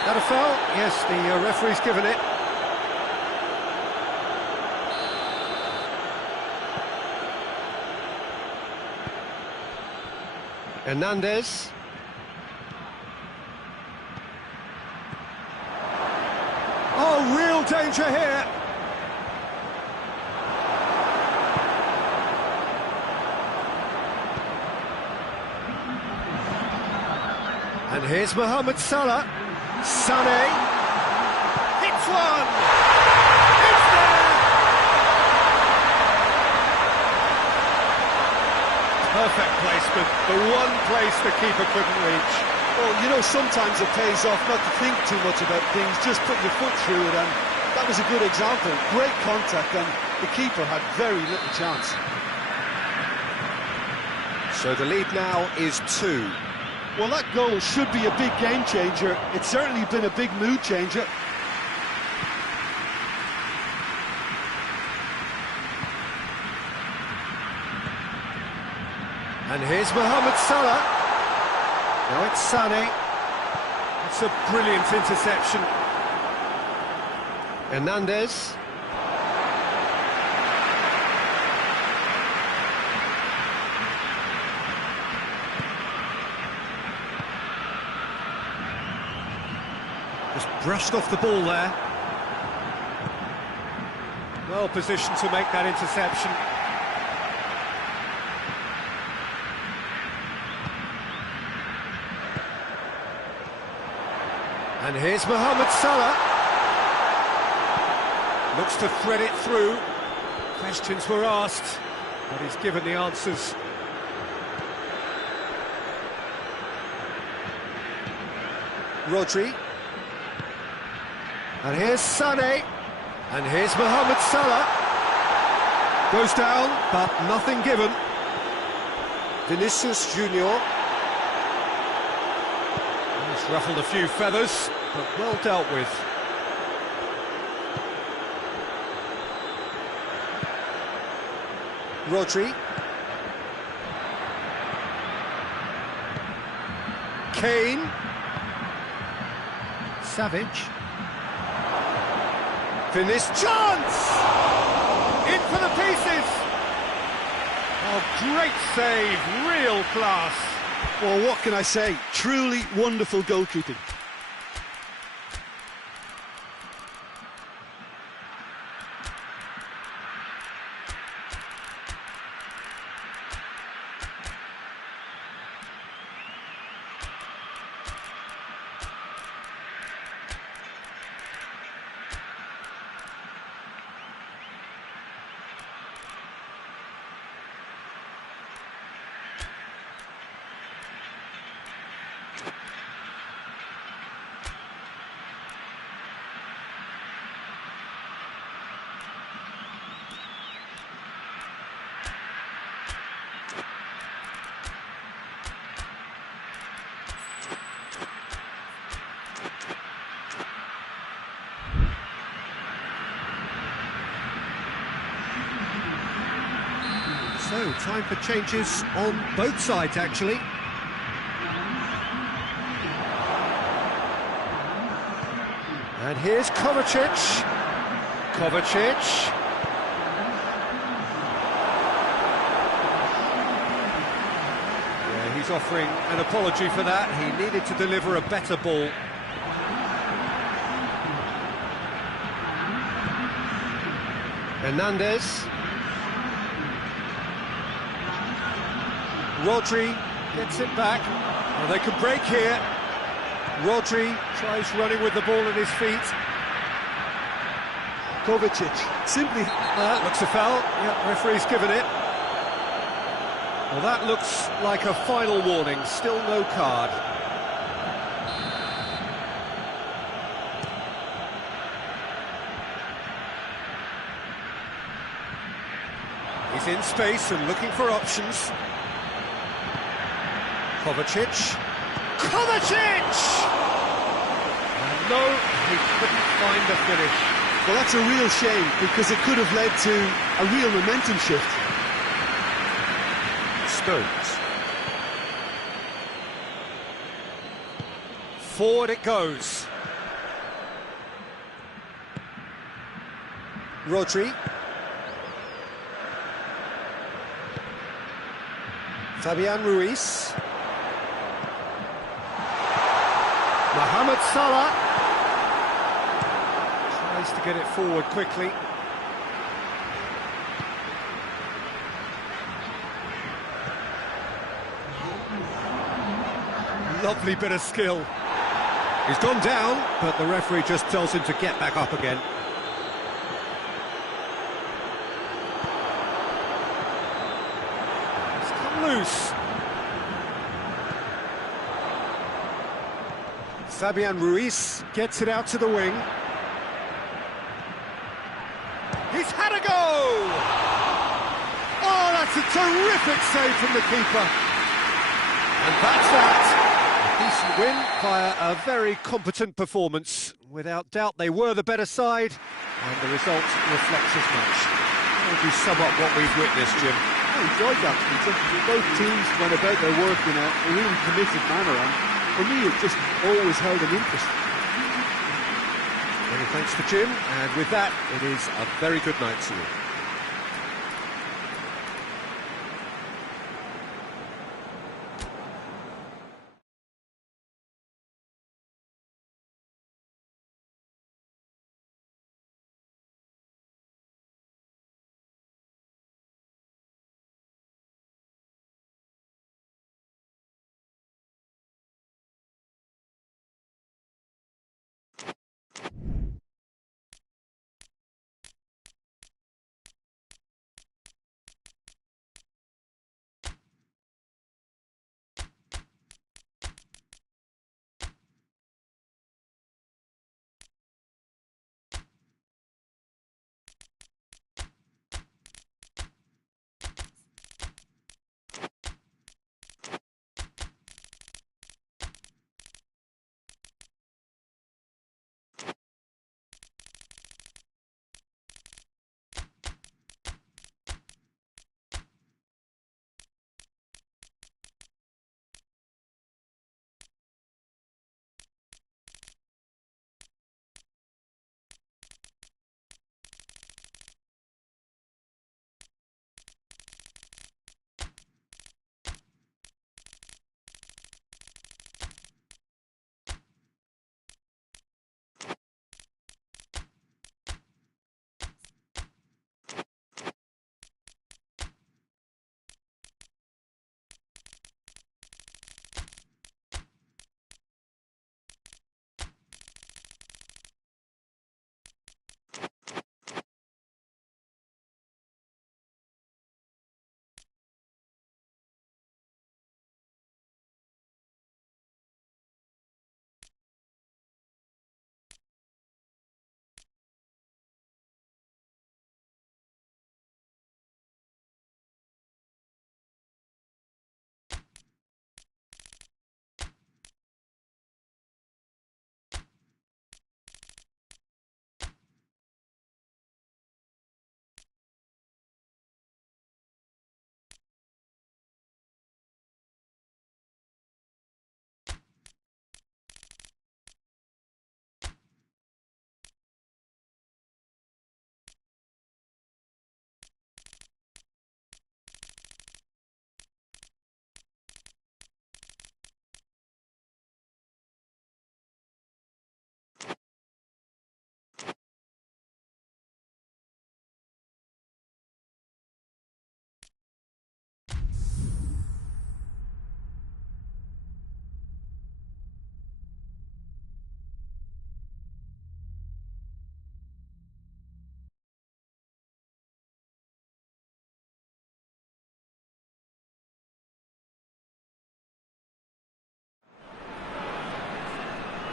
That a foul? Yes, the referee's given it. Hernandez. Oh, real danger here. And here's Mohamed Salah. Sané. Hits one. It's there. Perfect placement. The one place the keeper couldn't reach. Well, you know, sometimes it pays off not to think too much about things, just put your foot through it, and that was a good example. Great contact, and the keeper had very little chance. So the lead now is 2. Well, that goal should be a big game changer. It's certainly been a big mood changer. And here's Mohamed Salah. Now it's Sané. It's a brilliant interception. Hernandez. Brushed off the ball there. Well positioned to make that interception. And here's Mohamed Salah. Looks to thread it through. Questions were asked, but he's given the answers. Rodri. And here's Sané. And here's Mohamed Salah. Goes down, but nothing given. Vinicius Junior. He's ruffled a few feathers, but well dealt with. Rodri. Kane. Savage. Finish chance! In for the pieces! Oh, great save, real class. Well, what can I say? Truly wonderful goalkeeping. So, time for changes on both sides, actually. And here's Kovacic. Kovacic. Yeah, he's offering an apology for that. He needed to deliver a better ball. Hernandez. Rodri gets it back. Oh, they could break here. Rodri tries running with the ball at his feet. Kovacic simply... Looks a foul. Yeah, referee's given it. Well, that looks like a final warning. Still no card. He's in space and looking for options. Kovacic. Kovacic! No, he couldn't find the finish. Well, that's a real shame, because it could have led to a real momentum shift. Stones. Forward it goes. Rodri. Fabian Ruiz. Mohamed Salah tries to get it forward quickly. Lovely bit of skill. He's gone down, but the referee just tells him to get back up again. He's come loose. Fabian Ruiz gets it out to the wing. He's had a go! Oh, that's a terrific save from the keeper. And that's that. A decent win via a very competent performance. Without doubt, they were the better side, and the result reflects as much. How would you sum up what we've witnessed, Jim? I enjoyed that, Peter. Both teams went about their work in a really committed manner, and for me, it just always held an interest. Many thanks to Jim, and with that, it is a very good night to you.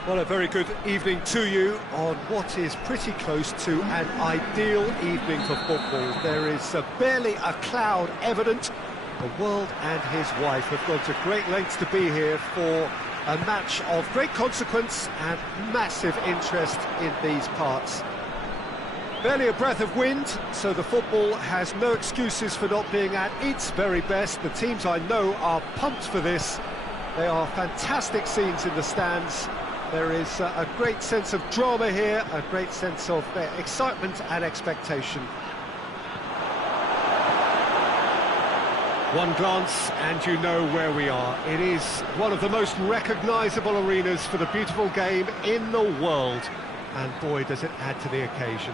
Well, a very good evening to you on what is pretty close to an ideal evening for football. There is barely a cloud evident. The world and his wife have gone to great lengths to be here for a match of great consequence and massive interest in these parts. Barely a breath of wind, so the football has no excuses for not being at its very best. The teams I know are pumped for this. They are fantastic scenes in the stands. There is a great sense of drama here, a great sense of excitement and expectation. One glance and you know where we are. It is one of the most recognisable arenas for the beautiful game in the world. And boy, does it add to the occasion.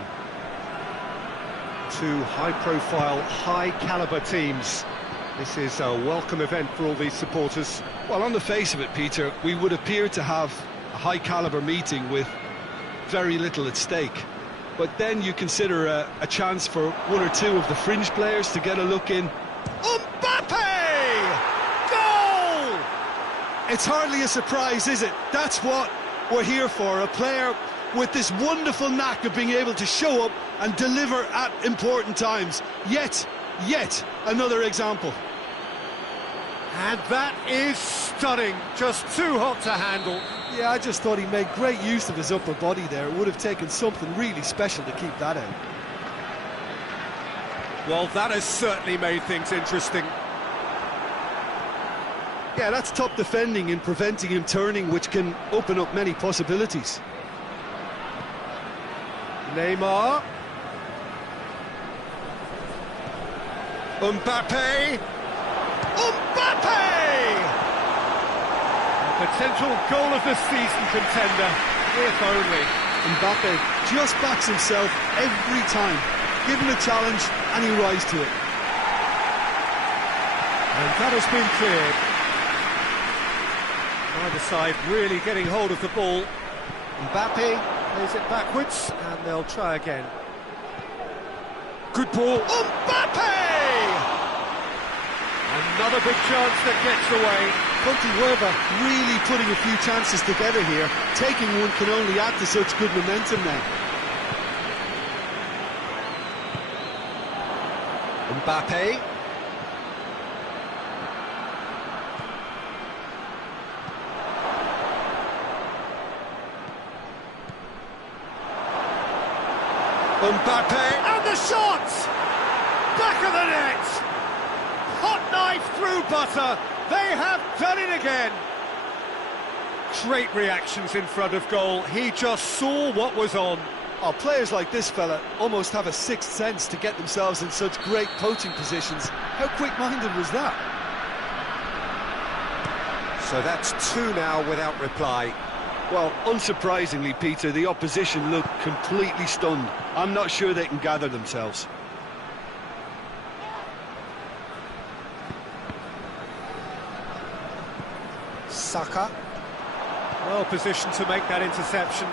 Two high-profile, high-caliber teams. This is a welcome event for all these supporters. Well, on the face of it, Peter, we would appear to have a high-caliber meeting with very little at stake. But then you consider a chance for one or two of the fringe players to get a look in. Mbappe! Goal! It's hardly a surprise, is it? That's what we're here for, a player with this wonderful knack of being able to show up and deliver at important times. Yet another example. And that is stunning, just too hot to handle. Yeah, I just thought he made great use of his upper body there. It would have taken something really special to keep that out. Well, that has certainly made things interesting. Yeah, that's top defending and preventing him turning, which can open up many possibilities. Neymar. Mbappe. Mbappe! A potential goal of the season contender, if only. Mbappe just backs himself every time. Give him a challenge and he rises to it. And that has been cleared. Either side really getting hold of the ball. Mbappe plays it backwards and they'll try again. Good ball. Mbappe! Another big chance that gets away. Really putting a few chances together here. Taking one can only add to such good momentum now. Mbappe. Mbappe, and the shot! Back of the net! Hot knife through butter, they have done it again! Great reactions in front of goal, he just saw what was on. Oh, players like this fella almost have a sixth sense to get themselves in such great poaching positions. How quick-minded was that? So that's two now without reply. Well, unsurprisingly, Peter, the opposition look completely stunned. I'm not sure they can gather themselves. Saka. Well positioned to make that interception.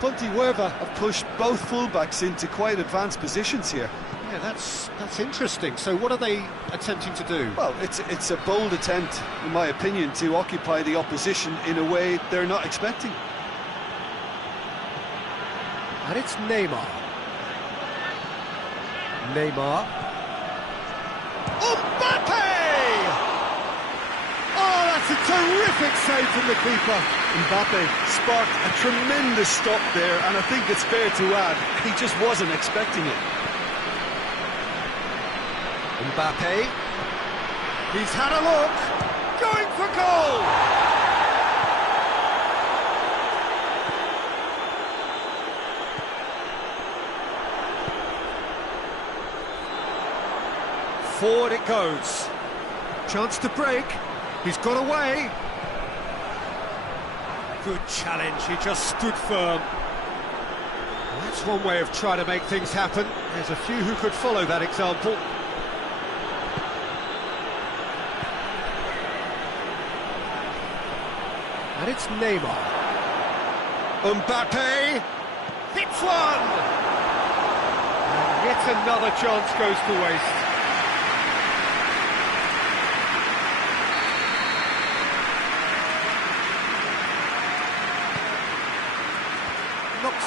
Pontevedra have pushed both fullbacks into quite advanced positions here. Yeah, that's interesting. So what are they attempting to do? Well, it's a bold attempt, in my opinion, to occupy the opposition in a way they're not expecting. And it's Neymar. Neymar. Mbappe! Oh, that's a terrific save from the keeper. Mbappe sparked a tremendous stop there, and I think it's fair to add, he just wasn't expecting it. Mbappe. He's had a look. Going for goal! Forward it goes. Chance to break. He's got away. Good challenge, he just stood firm. Well, that's one way of trying to make things happen. There's a few who could follow that example. And it's Neymar. Mbappe hits one! And yet another chance goes to waste.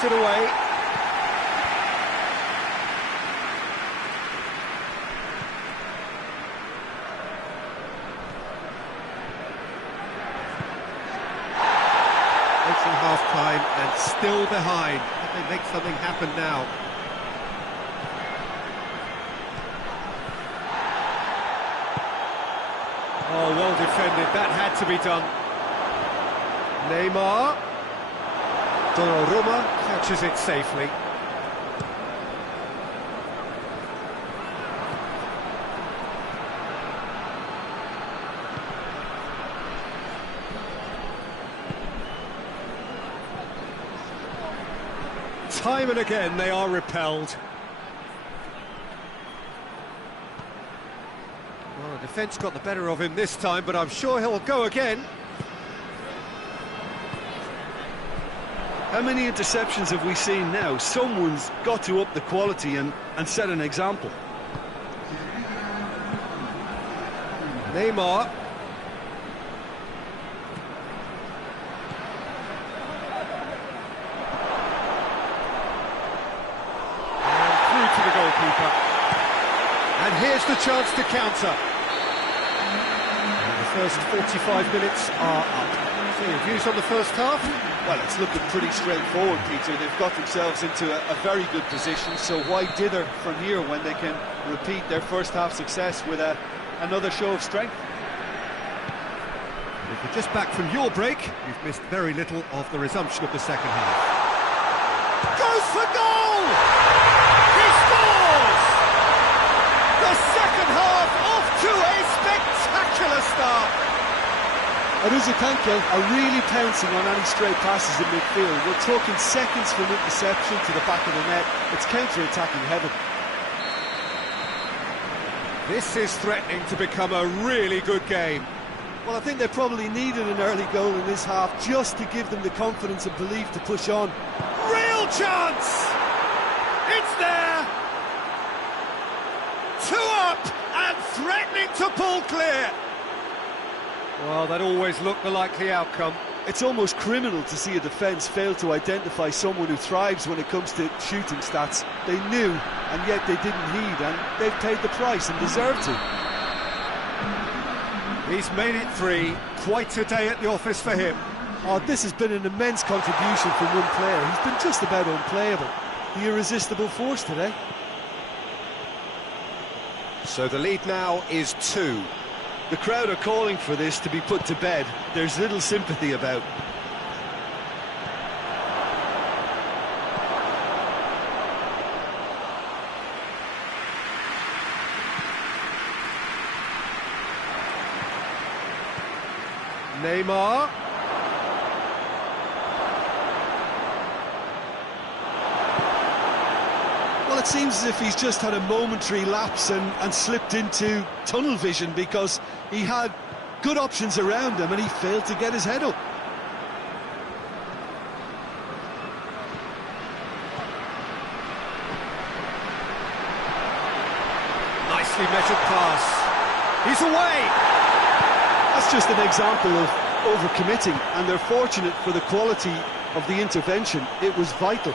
Puts it away. Reaching half-time and still behind. Can they make something happen now? Oh, well defended. That had to be done. Neymar. Donnarumma catches it safely. Time and again they are repelled. Well, the defence got the better of him this time, but I'm sure he'll go again. How many interceptions have we seen now? Someone's got to up the quality and set an example. Neymar. And through to the goalkeeper. And here's the chance to counter. And the first 45 minutes are up. So your views on the first half? Well, it's looking pretty straightforward, Peter. They've got themselves into a very good position, so why dither from here when they can repeat their first half success with another show of strength? If you're just back from your break, you've missed very little of the resumption of the second half. Goes for goal! He scores! The second half off to a spectacular start. Aruzakanka are really pouncing on any stray passes in midfield. We're talking seconds from interception to the back of the net. It's counter-attacking heaven. This is threatening to become a really good game. Well, I think they probably needed an early goal in this half just to give them the confidence and belief to push on. Real chance! It's there! 2 up and threatening to pull clear. Well, that always looked the likely outcome. It's almost criminal to see a defence fail to identify someone who thrives when it comes to shooting stats. They knew, and yet they didn't heed, and they've paid the price and deserve to. He's made it 3. Quite a day at the office for him. Oh, this has been an immense contribution from one player. He's been just about unplayable. The irresistible force today. So the lead now is 2. The crowd are calling for this to be put to bed. There's little sympathy about. Neymar. Well, it seems as if he's just had a momentary lapse and slipped into tunnel vision because he had good options around him and he failed to get his head up. Nicely measured pass. He's away! That's just an example of overcommitting, and they're fortunate for the quality of the intervention. It was vital.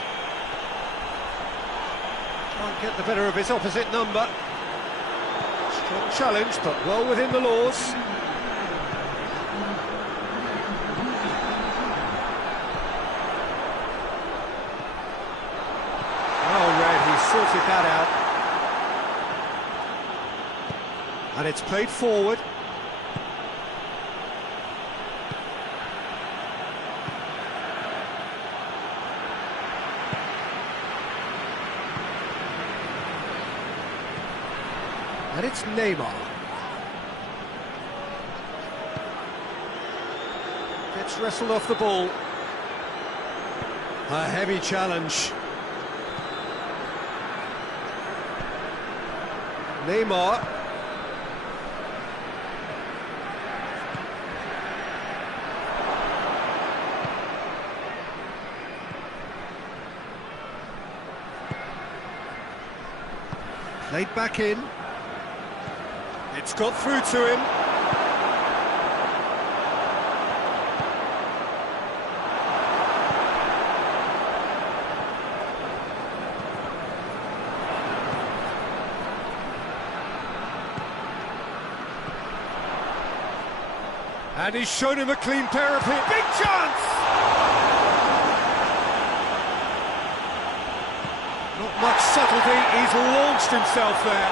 Can't get the better of his opposite number. Strong challenge, but well within the laws. Well read, he sorted that out. And it's played forward. And it's Neymar. Gets wrestled off the ball. A heavy challenge. Neymar. Played back in. It's got through to him. And he's shown him a clean pair of hits. Big chance! Not much subtlety, he's launched himself there.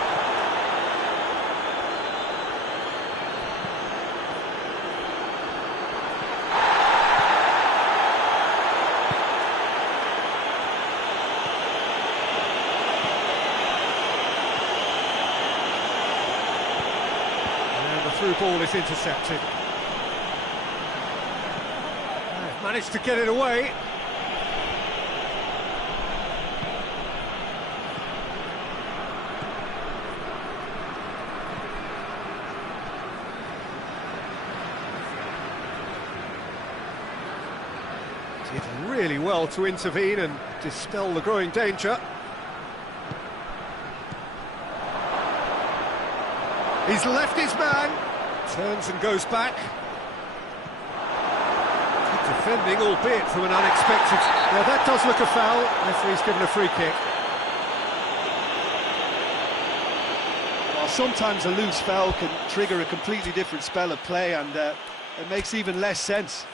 And the through ball is intercepted. Managed to get it away. Did really well to intervene and dispel the growing danger. He's left his man, turns and goes back. Defending, albeit from an unexpected... Now that does look a foul. Referee's given a free kick. Well, sometimes a loose foul can trigger a completely different spell of play, and it makes even less sense.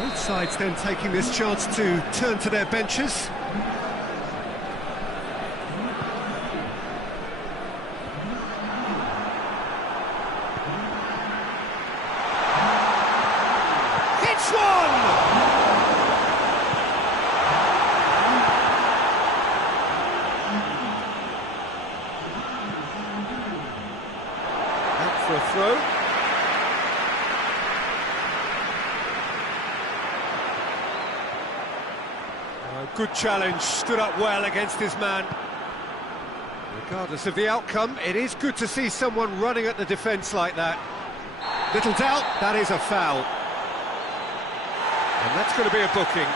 Both sides then taking this chance to turn to their benches. It's one! Out for a throw. Good challenge, stood up well against his man. Regardless of the outcome, it is good to see someone running at the defence like that. Little doubt, that is a foul. And that's going to be a booking.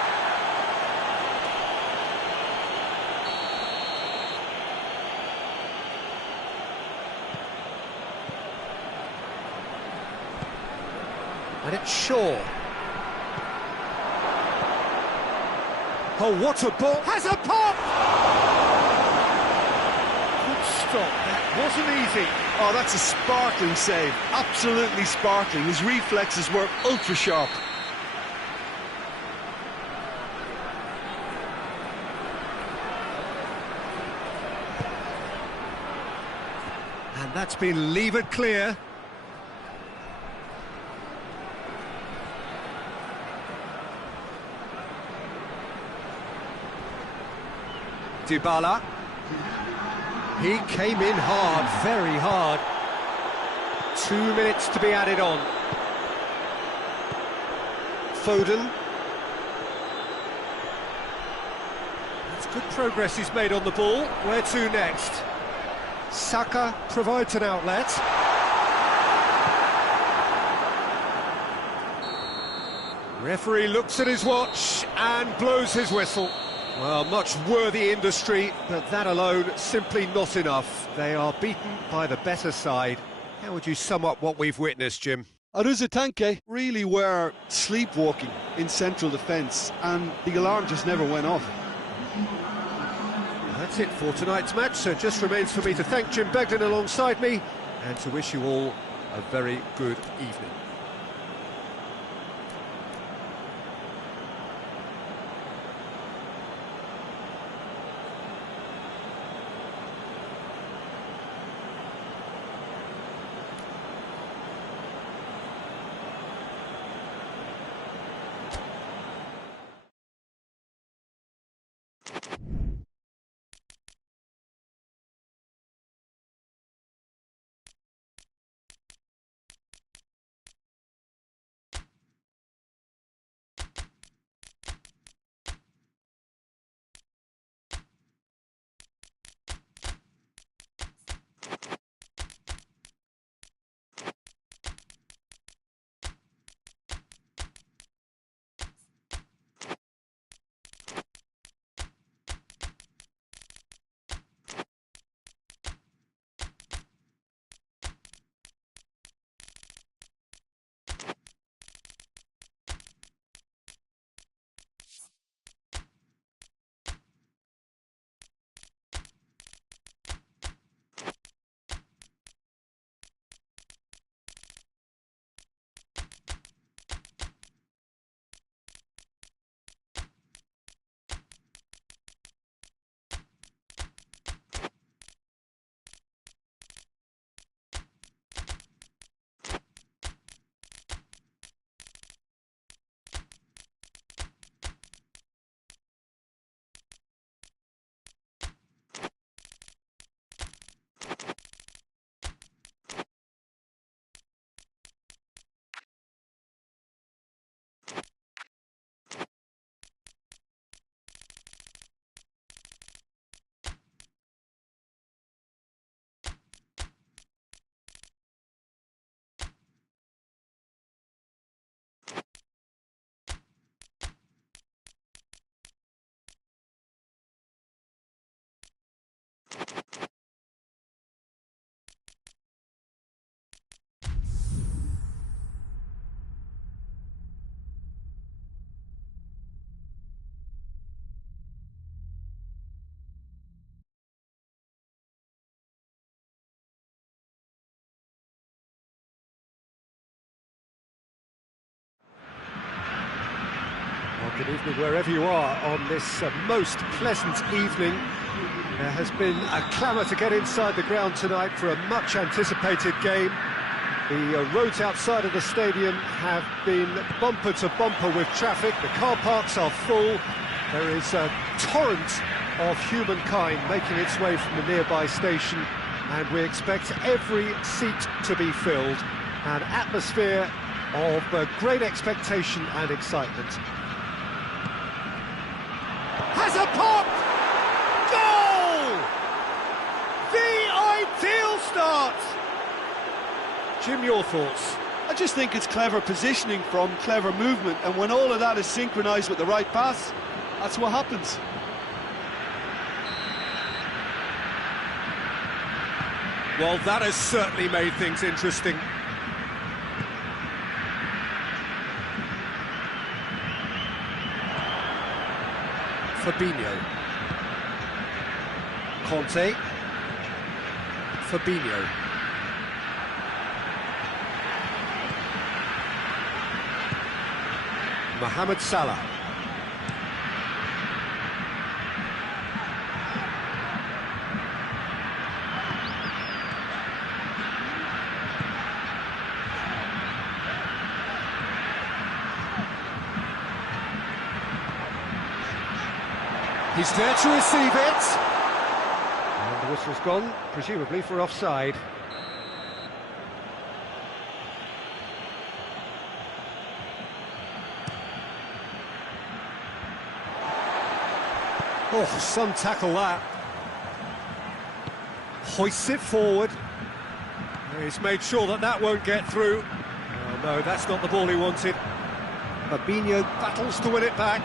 And it's Shaw. Oh, what a ball! Has a pop! Good stop, that wasn't easy. Oh, that's a sparkling save, absolutely sparkling. His reflexes were ultra sharp. And that's been levered clear. Dybala. He came in hard, very hard. 2 minutes to be added on. Foden. That's good progress he's made on the ball. Where to next? Saka provides an outlet. Referee looks at his watch and blows his whistle. Well, much worthy industry, but that alone simply not enough. They are beaten by the better side. How would you sum up what we've witnessed, Jim? Aruzatanke really were sleepwalking in central defence, and the alarm just never went off. That's it for tonight's match, so it just remains for me to thank Jim Beglin alongside me and to wish you all a very good evening. evening, wherever you are on this most pleasant evening. There has been a clamour to get inside the ground tonight for a much-anticipated game. The roads outside of the stadium have been bumper to bumper with traffic. The car parks are full. There is a torrent of humankind making its way from the nearby station, and we expect every seat to be filled. An atmosphere of great expectation and excitement. Has a pop! Goal! The ideal start! Jim, your thoughts? I just think it's clever positioning from clever movement, and when all of that is synchronised with the right pass, that's what happens. Well, that has certainly made things interesting. Fabinho. Conte. Fabinho. Mohamed Salah. He's there to receive it. And the whistle's gone, presumably for offside. Oh, some tackle that. Hoists it forward. He's made sure that that won't get through. Oh no, that's not the ball he wanted. Fabinho battles to win it back.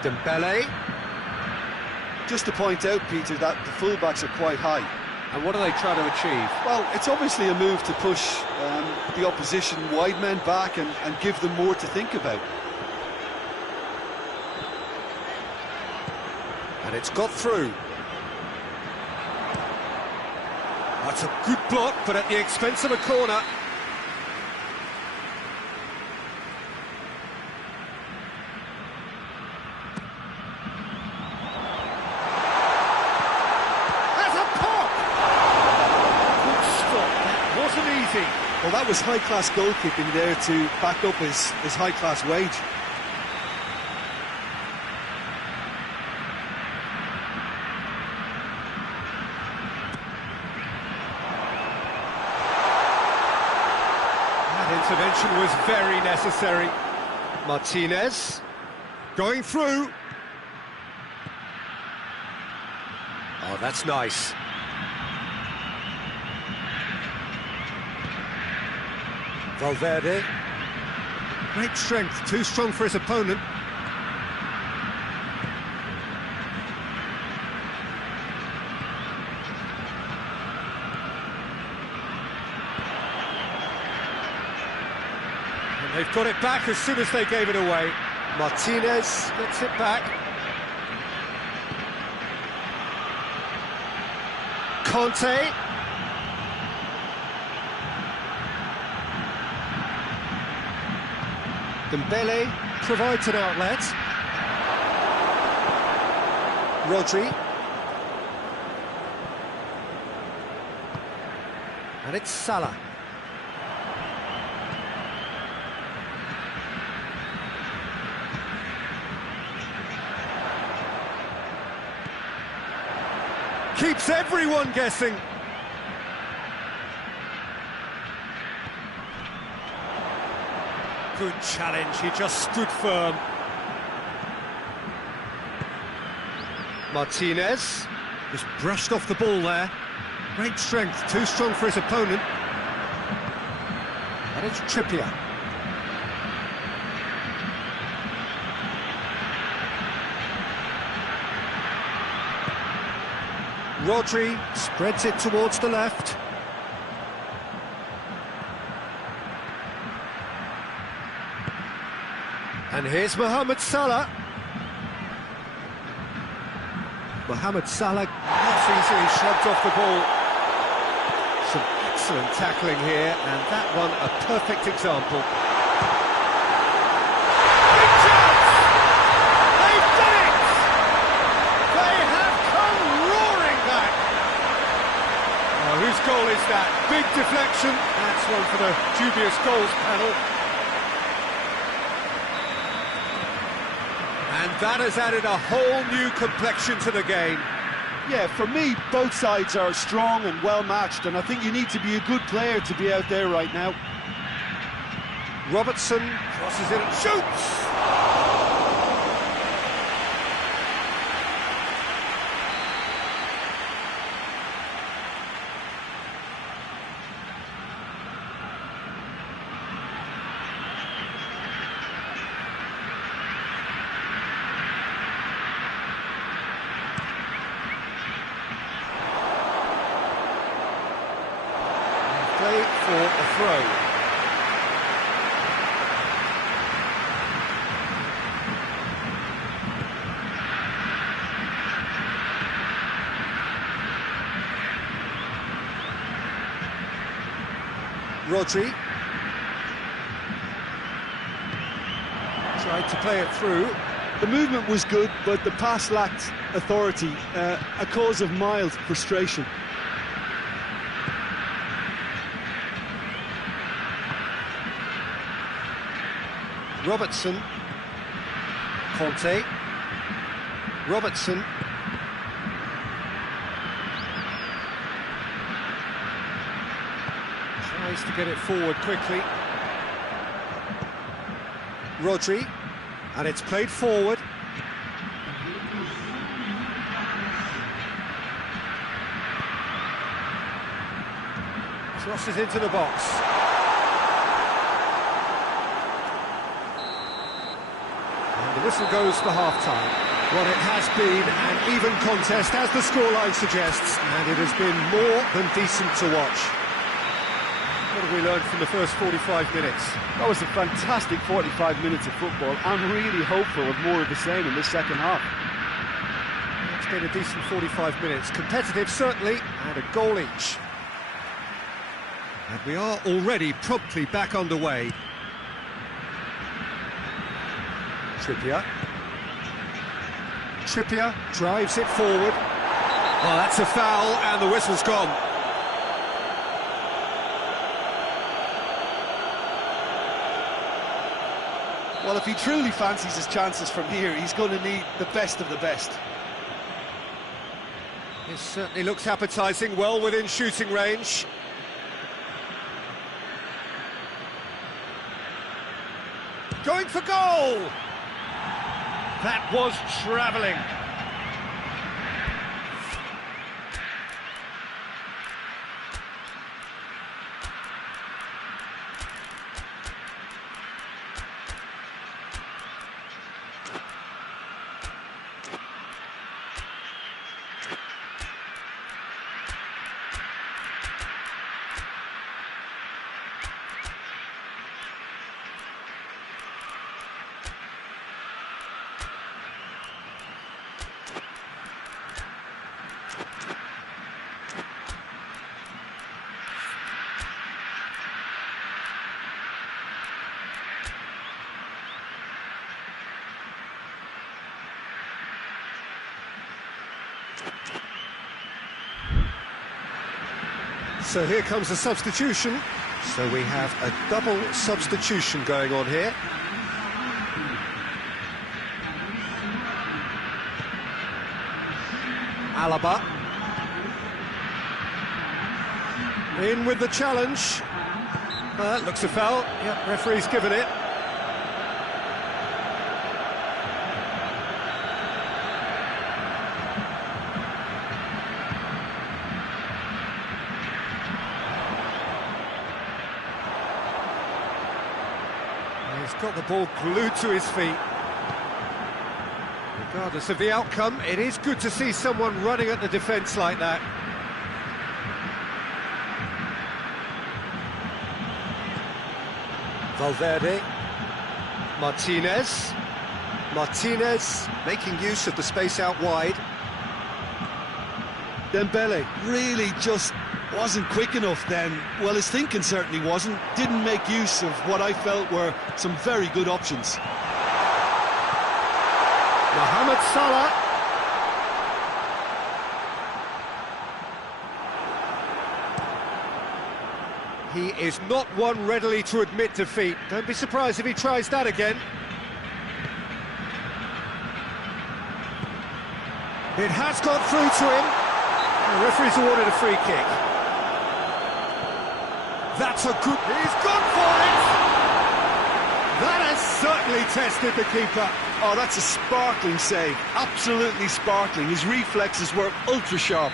Dembele. Just to point out, Peter, that the fullbacks are quite high. And what are they trying to achieve? Well, it's obviously a move to push the opposition wide men back and give them more to think about. And it's got through. That's a good block, but at the expense of a corner. Well, that was high-class goalkeeping there to back up his high-class wage. That intervention was very necessary. Martinez going through. Oh, that's nice. Valverde, great strength, too strong for his opponent. And they've got it back as soon as they gave it away. Martinez gets it back. Conte. Dembele provides an outlet. Rodri. And it's Salah. Keeps everyone guessing. Good challenge, he just stood firm. Martinez just brushed off the ball there. Great strength, too strong for his opponent. And it's Trippier. Rodri spreads it towards the left. And here's Mohamed Salah. Mohamed Salah not easily shrugged off the ball. Some excellent tackling here, and that one a perfect example. Big chance! whose goal is that? Big deflection. That's one for the dubious goals panel. And that has added a whole new complexion to the game. Yeah, for me, both sides are strong and well-matched, and I think you need to be a good player to be out there right now. Robertson crosses it and shoots! Play for a throw. Rodri tried to play it through. The movement was good, but the pass lacked authority, a cause of mild frustration. Robertson, Conte, Robertson, tries to get it forward quickly, Rodri, and it's played forward. Crosses into the box. The whistle goes for half-time. Well, it has been an even contest, as the scoreline suggests, and it has been more than decent to watch. What have we learned from the first 45 minutes? That was a fantastic 45 minutes of football. I'm really hopeful of more of the same in this second half. It's been a decent 45 minutes. Competitive, certainly, and a goal each. And we are already promptly back underway. Trippier drives it forward. Well, that's a foul, and the whistle's gone. Well, if he truly fancies his chances from here, he's going to need the best of the best. It certainly looks appetising, well within shooting range. Going for goal! That was travelling. So here comes a substitution. So we have a double substitution going on here. Alaba. In with the challenge. Looks a foul. Yep, referee's given it. He's got the ball glued to his feet. Regardless of the outcome, it is good to see someone running at the defence like that. Valverde. Martinez. Martinez making use of the space out wide. Dembele really just wasn't quick enough then. Well, his thinking certainly wasn't. Didn't make use of what I felt were some very good options. Mohamed Salah. He is not one readily to admit defeat. Don't be surprised if he tries that again. It has gone through to him. The referee's awarded a free kick. That's a good... He's gone for it! That has certainly tested the keeper. Oh, that's a sparkling save. Absolutely sparkling. His reflexes were ultra sharp.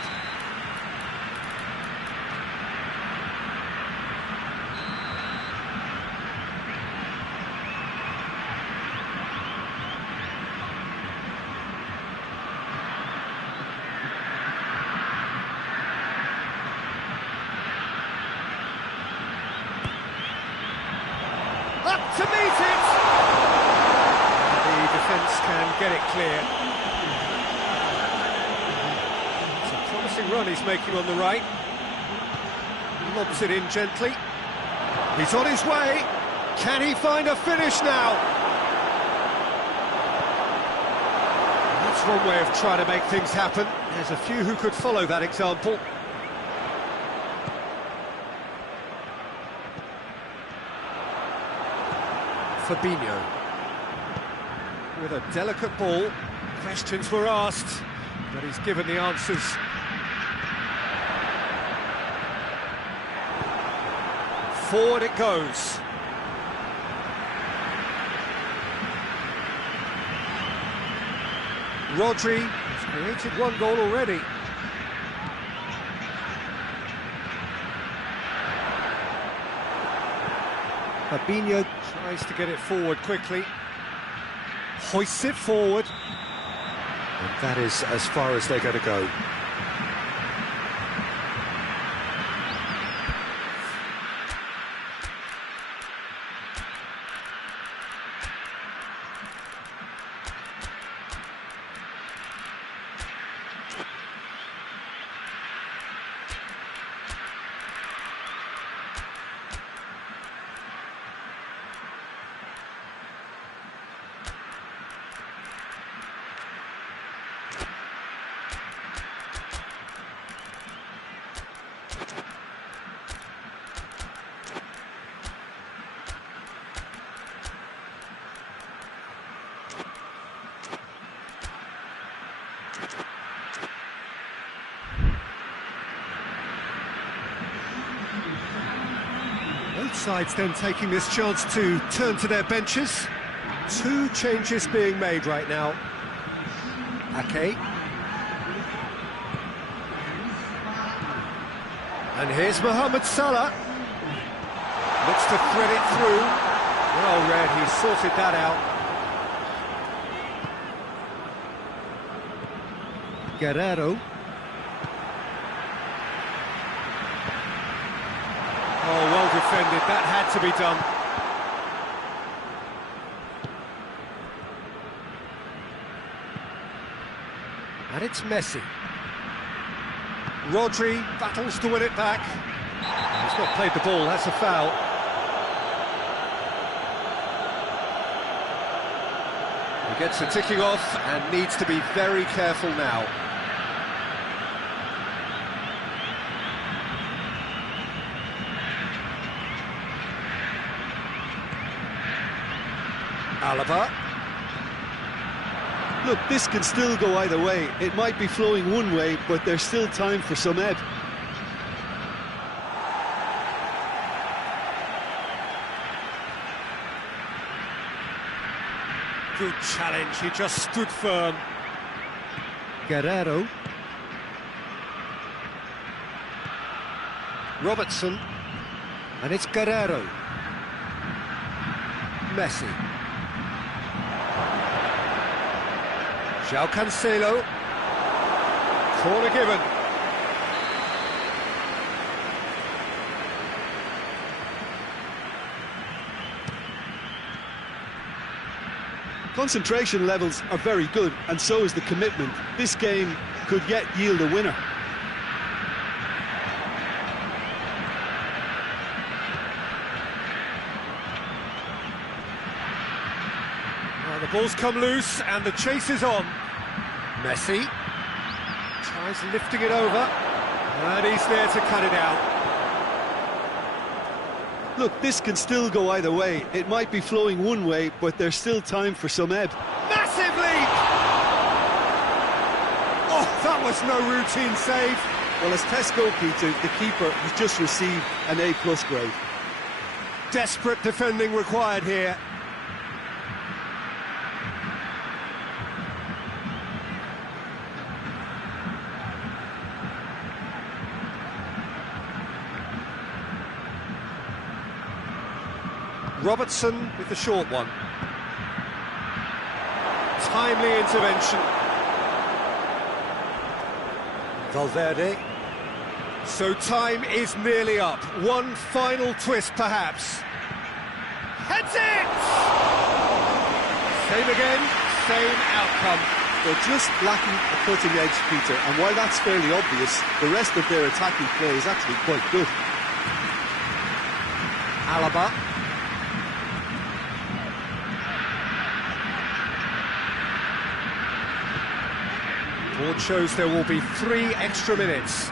Up to meet it! The defence can get it clear. It's a promising run he's making on the right. Lobs it in gently. He's on his way. Can he find a finish now? That's one way of trying to make things happen. There's a few who could follow that example. Fabinho with a delicate ball. Questions were asked, but he's given the answers. Forward it goes. Rodri has created one goal already. Fabinho tries to get it forward quickly, hoists it forward, and that is as far as they're going to go. Both sides then taking this chance to turn to their benches. Two changes being made right now. Ake. And here's Mohamed Salah. Looks to thread it through. Well read, he sorted that out. Guerrero. Oh, well defended, that had to be done. And it's Messi. Rodri battles to win it back. He's not played the ball, that's a foul. He gets the ticking off and needs to be very careful now. Alaba. Look, this can still go either way. It might be flowing one way, but there's still time for some ebb. Good challenge, he just stood firm. Guerrero. Robertson. And it's Guerrero. Messi. João Cancelo. Corner given. Concentration levels are very good, and so is the commitment. This game could yet yield a winner. Well, the ball's come loose and the chase is on. Messi tries lifting it over, and he's there to cut it out. Look, this can still go either way. It might be flowing one way, but there's still time for some ebb. Massive leap! Oh, that was no routine save. Well, as test goalkeeper, the keeper has just received an A+ grade. Desperate defending required here. Robertson with the short one. Timely intervention. Valverde. So time is nearly up. One final twist, perhaps. Heads it! Same again, same outcome. They're just lacking a cutting edge, Peter, and while that's fairly obvious, the rest of their attacking play is actually quite good. Alaba. Board shows there will be 3 extra minutes.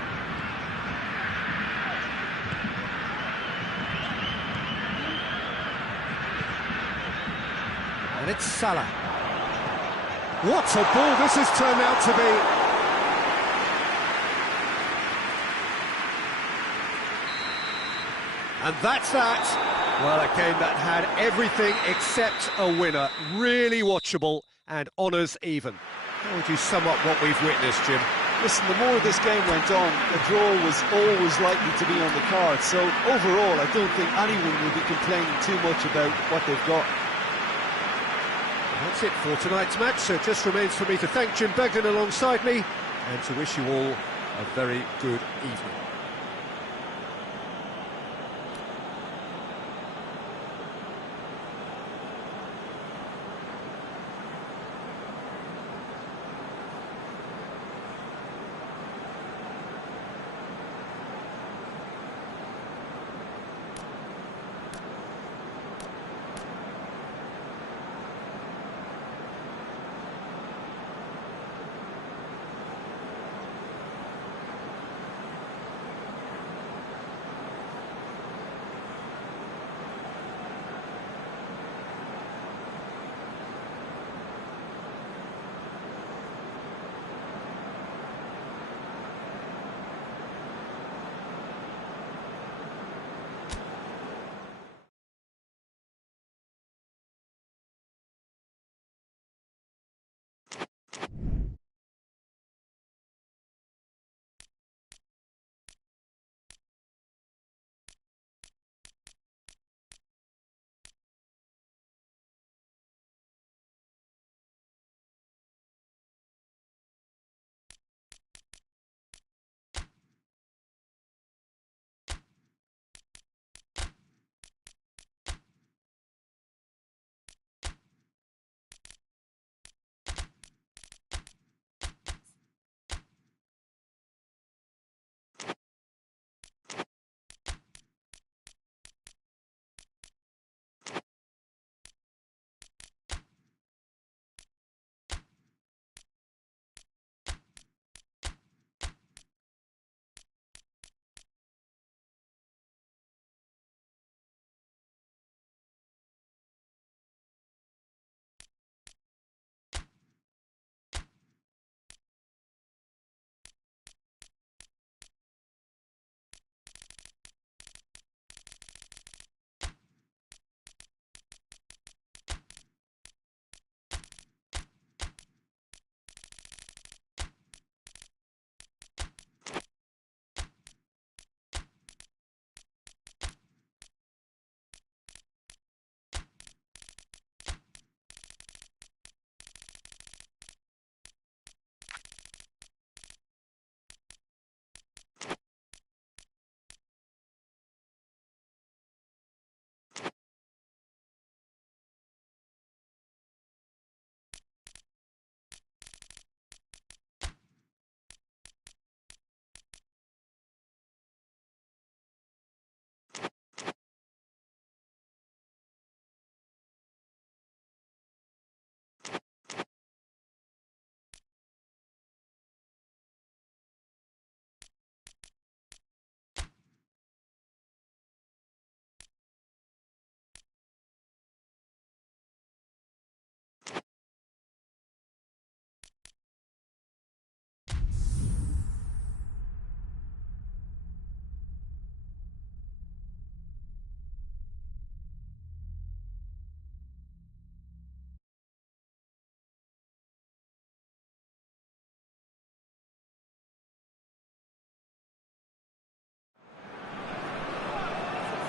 And it's Salah. What a ball this has turned out to be. And that's that. Well, a game that had everything except a winner. Really watchable and honours even. How would you sum up what we've witnessed, Jim? Listen, the more this game went on, a draw was always likely to be on the card. So overall, I don't think anyone will be complaining too much about what they've got. That's it for tonight's match, so it just remains for me to thank Jim Begden alongside me and to wish you all a very good evening.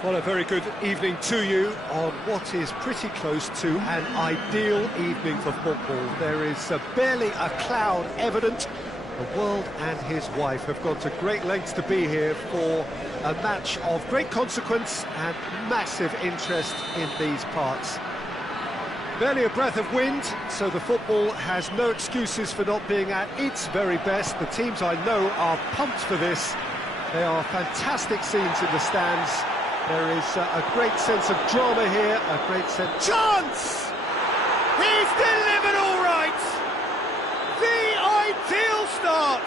Well, a very good evening to you on what is pretty close to an ideal evening for football. There is barely a cloud evident. The world and his wife have gone to great lengths to be here for a match of great consequence and massive interest in these parts. Barely a breath of wind, so the football has no excuses for not being at its very best. The teams I know are pumped for this. They are fantastic scenes in the stands. There is a great sense of drama here, a great sense... Chance! He's delivered all right! The ideal start!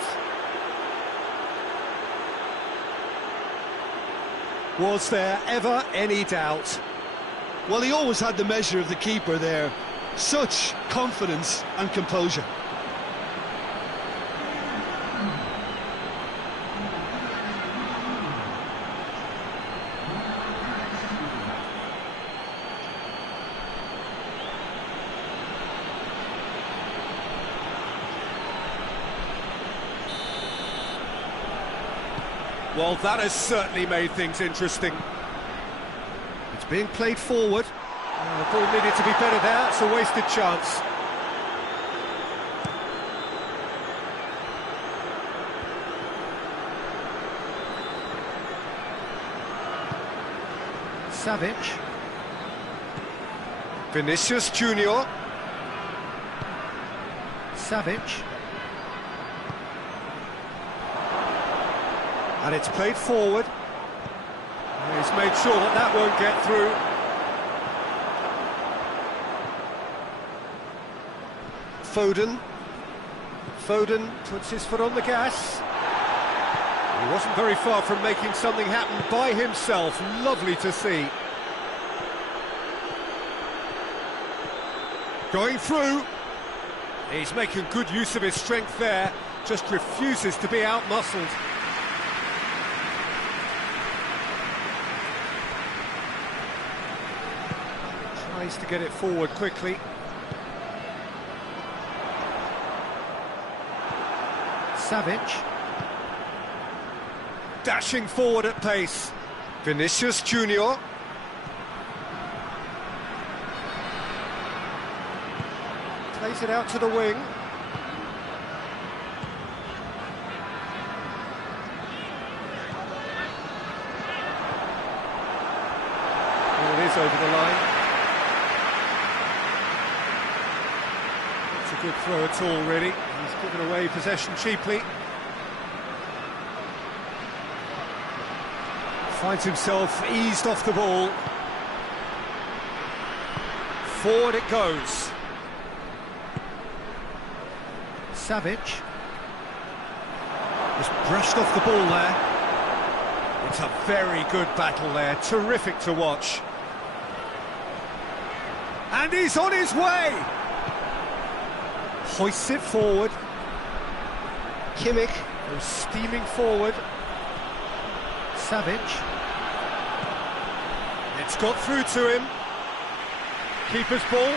Was there ever any doubt? Well, he always had the measure of the keeper there. Such confidence and composure. Well, that has certainly made things interesting. It's being played forward. The ball needed to be better there. It's a wasted chance. Savic. Vinicius Junior. Savic. And it's played forward. He's made sure that that won't get through. Foden puts his foot on the gas. He wasn't very far from making something happen by himself. Lovely to see. Going through. He's making good use of his strength there. Just refuses to be out-muscled. Tries to get it forward quickly. Savic. Dashing forward at pace. Vinicius Junior. Plays it out to the wing. Well, it is over the line. Good throw at all, really. He's given away possession cheaply. Finds himself eased off the ball. Forward it goes. Savic. Just brushed off the ball there. It's a very good battle there. Terrific to watch. And he's on his way! Hoists it forward. Kimmich goes steaming forward. Savic. It's got through to him. Keeper's ball.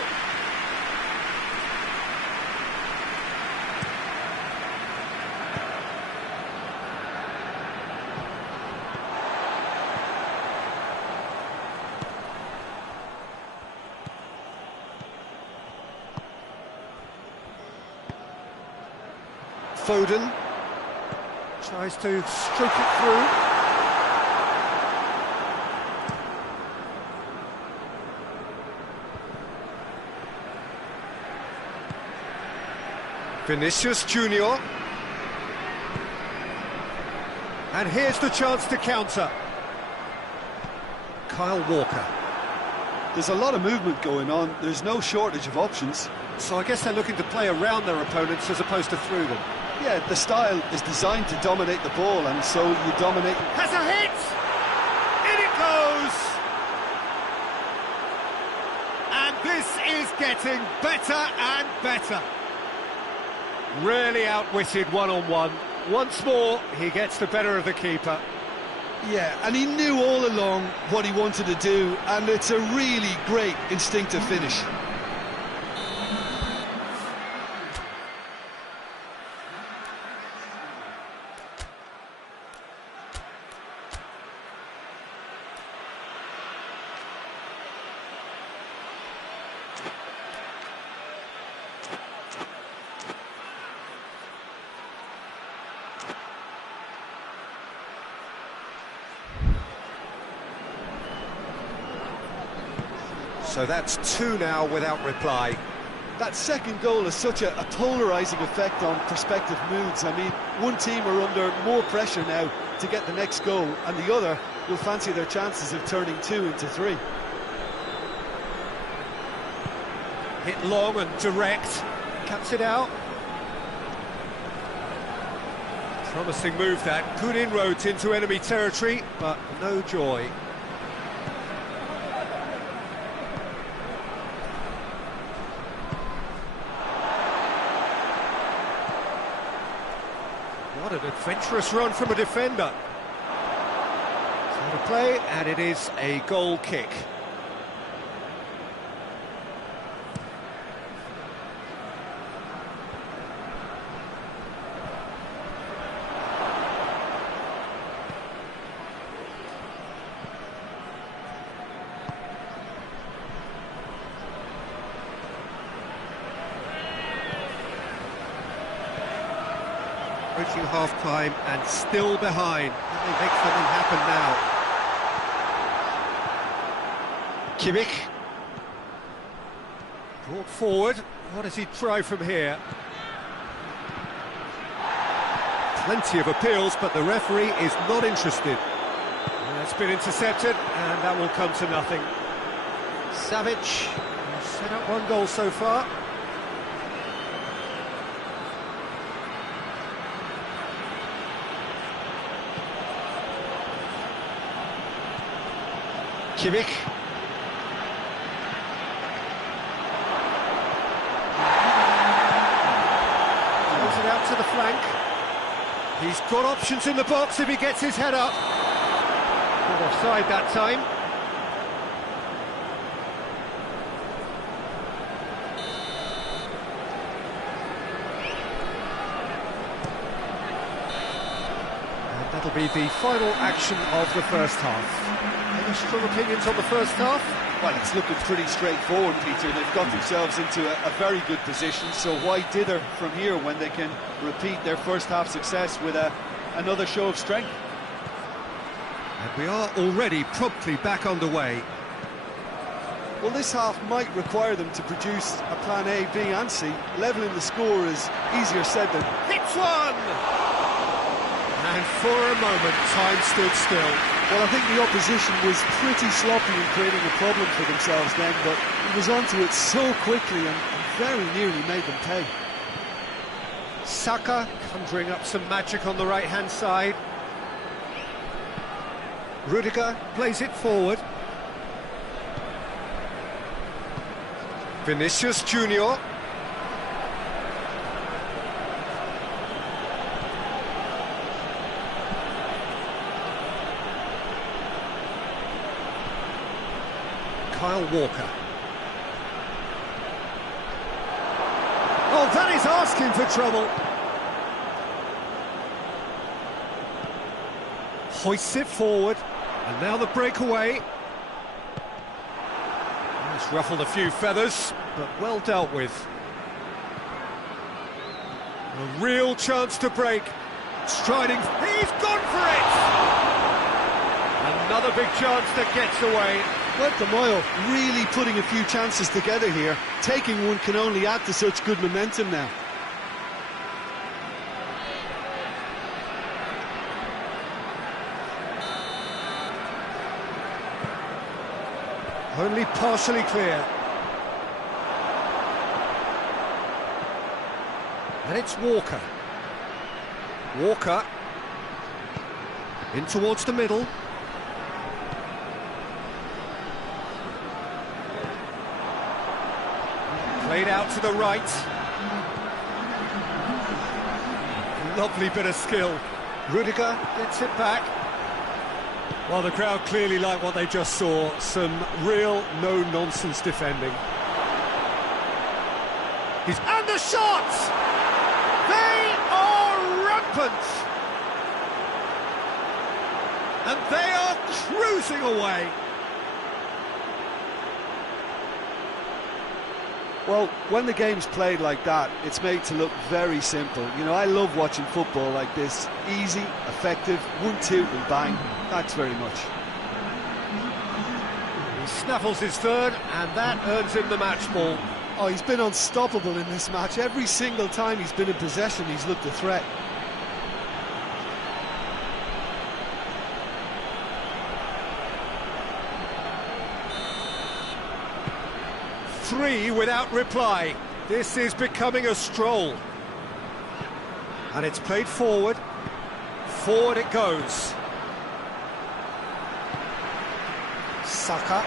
Foden tries to stroke it through. Vinicius Junior. And here's the chance to counter. Kyle Walker. There's a lot of movement going on. There's no shortage of options. So I guess they're looking to play around their opponents as opposed to through them. Yeah, the style is designed to dominate the ball, and so you dominate. Has a hit! In it goes! And this is getting better and better. Really outwitted one-on-one. Once more, he gets the better of the keeper. Yeah, and he knew all along what he wanted to do, and it's a really great instinctive finish. So that's two now without reply. That second goal has such a polarising effect on prospective moods. I mean, one team are under more pressure now to get the next goal, and the other will fancy their chances of turning 2 into 3. Hit long and direct, cuts it out. Promising move that, good inroads into enemy territory, but no joy. What an adventurous run from a defender. It's out of play, and it is a goal kick. Approaching half-time and still behind. Can they make something happen now? Kimmich. Brought forward. What does he try from here? Plenty of appeals, but the referee is not interested. That's been intercepted, and that will come to nothing. Savic set up one goal so far. Kimmich. Throws it out to the flank. He's got options in the box if he gets his head up. Not offside that time. And that'll be the final action of the first half. Any strong opinions on the first half? Well, it's looking pretty straightforward, Peter. They've got themselves into a very good position, so why dither from here when they can repeat their first half success with another show of strength? And we are already promptly back underway. Well, this half might require them to produce a plan A, B and C. Levelling the score is easier said than... Hits one! And for a moment, time stood still. Well, I think the opposition was pretty sloppy in creating a problem for themselves then, but he was onto it so quickly and very nearly made them pay. Saka conjuring up some magic on the right-hand side. Rudiger plays it forward. Vinicius Junior. Kyle Walker. Oh, that is asking for trouble. Hoists it forward, and now the breakaway. It's ruffled a few feathers, but well dealt with. A real chance to break. Striding, he's gone for it! Another big chance that gets away. Went the mile, really putting a few chances together here. Taking one can only add to such good momentum now. Only partially clear. And it's Walker. Walker. In towards the middle. Played out to the right. Lovely bit of skill. Rudiger gets it back. Well, the crowd clearly like what they just saw. Some real no-nonsense defending. And the shots! They are rampant! And they are cruising away. Well, when the game's played like that, it's made to look very simple. You know, I love watching football like this. Easy, effective, 1-2 and bang. Thanks very much. He snaffles his third, and that earns him the match ball. Oh, he's been unstoppable in this match. Every single time he's been in possession, he's looked a threat. Three without reply. This is becoming a stroll. And it's played forward. Forward it goes. Saka.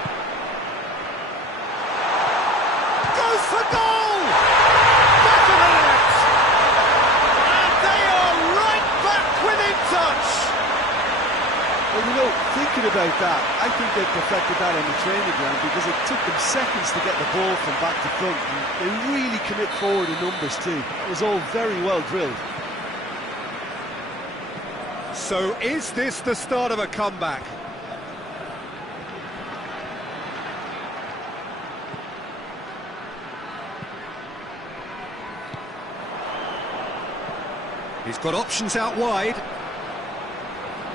Goes for goal! Back of the net! And they are right back within touch! Well, you know, thinking about that, I think they perfected that on the training ground because it took them seconds to get the ball from back to front. And they really commit forward in numbers too. That was all very well drilled. So is this the start of a comeback? He's got options out wide.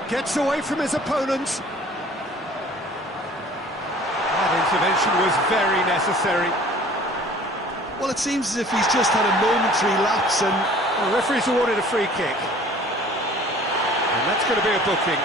Gets away from his opponent. That intervention was very necessary. Well, it seems as if he's just had a momentary lapse and... The referee's awarded a free kick. And that's going to be a booking.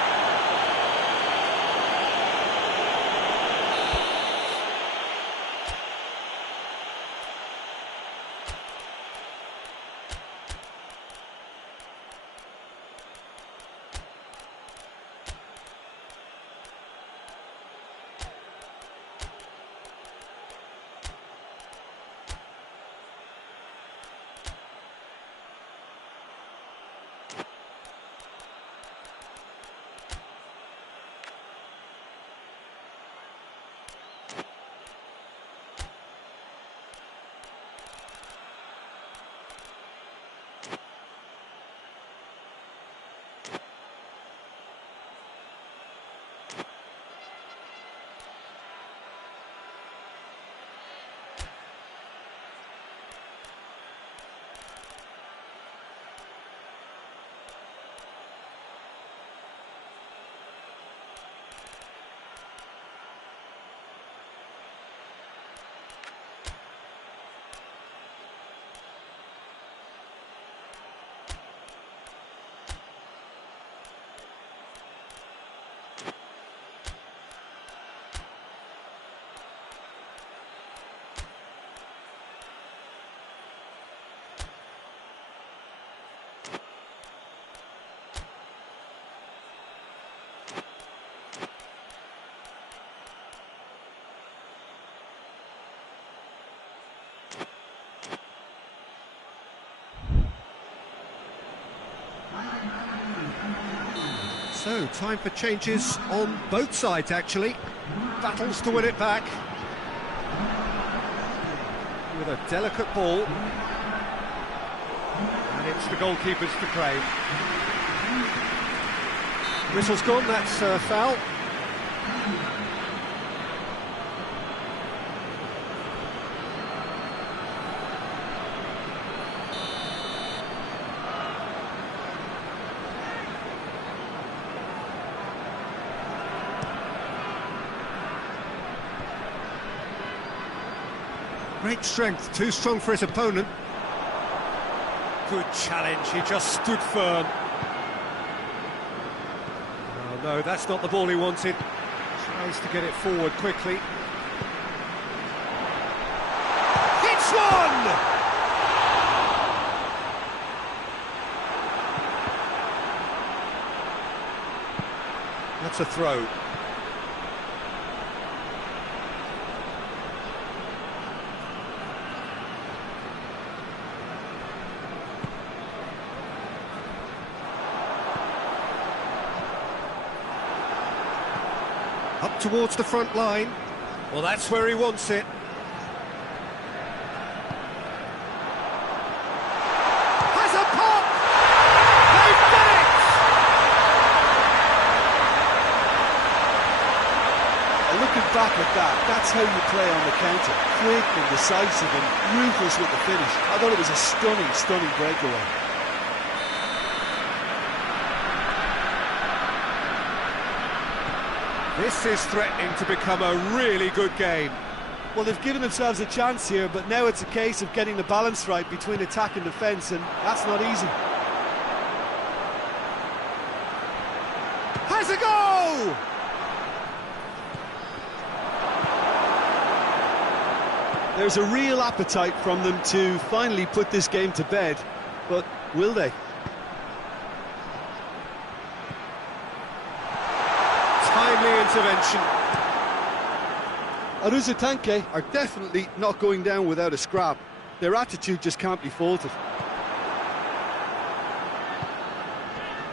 So, time for changes on both sides, actually. Battles to win it back. With a delicate ball. And it's the goalkeepers to claim. Whistle's gone, that's a foul. Great strength, too strong for his opponent. Good challenge, he just stood firm. Oh no, that's not the ball he wanted. Tries to get it forward quickly. Hits one! That's a throw. Up towards the front line. Well, that's where he wants it. Has a pop! They've done it! Looking back at that, that's how you play on the counter. Quick and decisive and ruthless with the finish. I thought it was a stunning, stunning breakaway. This is threatening to become a really good game. Well, they've given themselves a chance here, but now it's a case of getting the balance right between attack and defence, and that's not easy. Has a goal! There's a real appetite from them to finally put this game to bed, but will they? Timely intervention. Aruzatanke are definitely not going down without a scrap. Their attitude just can't be faulted.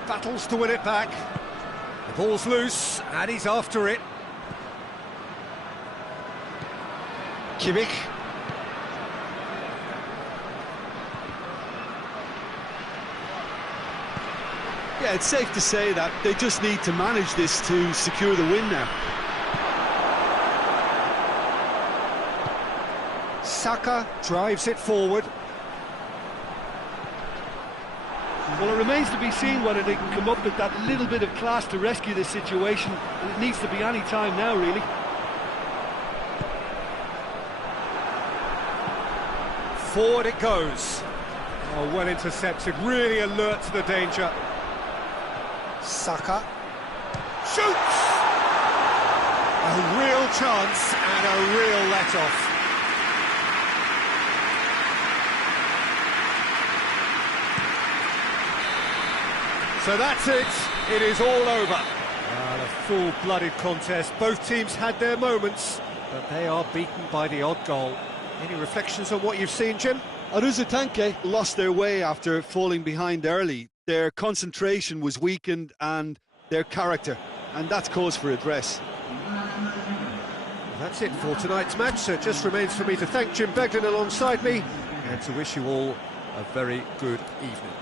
Battles to win it back. The ball's loose, and he's after it. Kimmich. Yeah, it's safe to say that they just need to manage this to secure the win now. Saka drives it forward. Well, it remains to be seen whether they can come up with that little bit of class to rescue this situation, and it needs to be any time now, really. Forward it goes. Oh, well intercepted, really alert to the danger. Saka shoots! A real chance and a real let-off. So that's it, it is all over. A full-blooded contest, both teams had their moments, but they are beaten by the odd goal. Any reflections on what you've seen, Jim? Aruzatanke lost their way after falling behind early. Their concentration was weakened and their character, and that's cause for address. That's it for tonight's match, so it just remains for me to thank Jim Beglin alongside me and to wish you all a very good evening.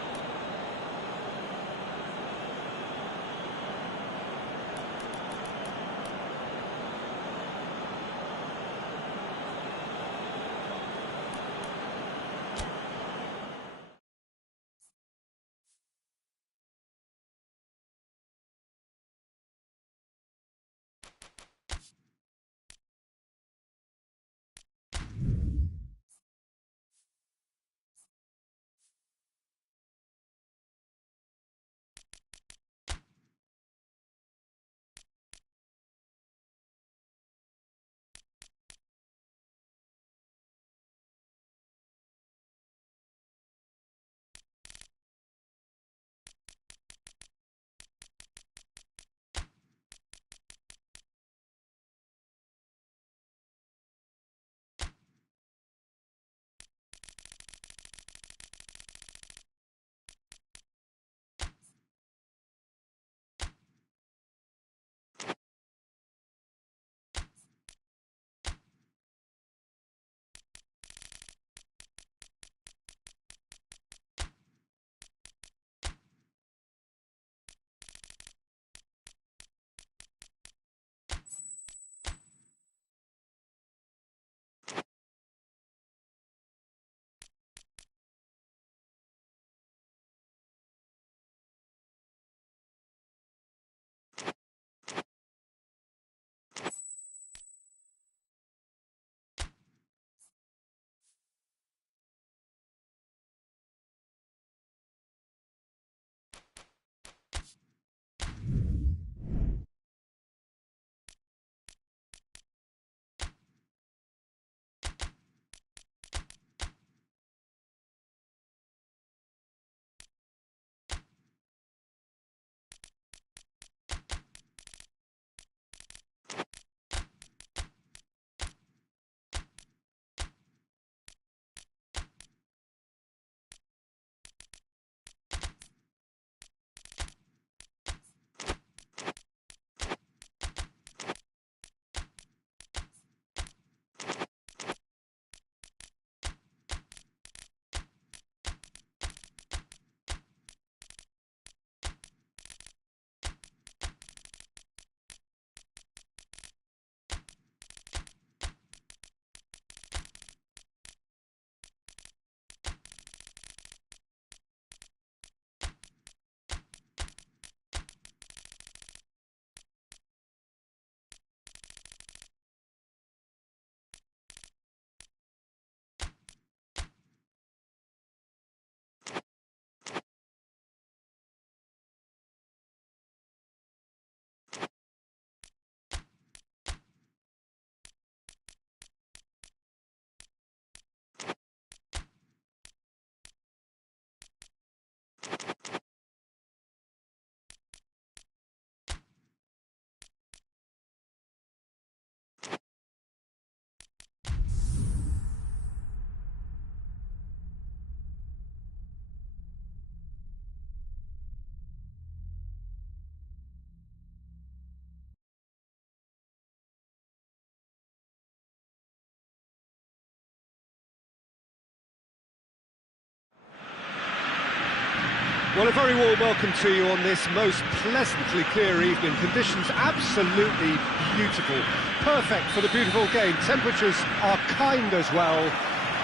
Well, a very warm welcome to you on this most pleasantly clear evening. Conditions absolutely beautiful. Perfect for the beautiful game. Temperatures are kind as well.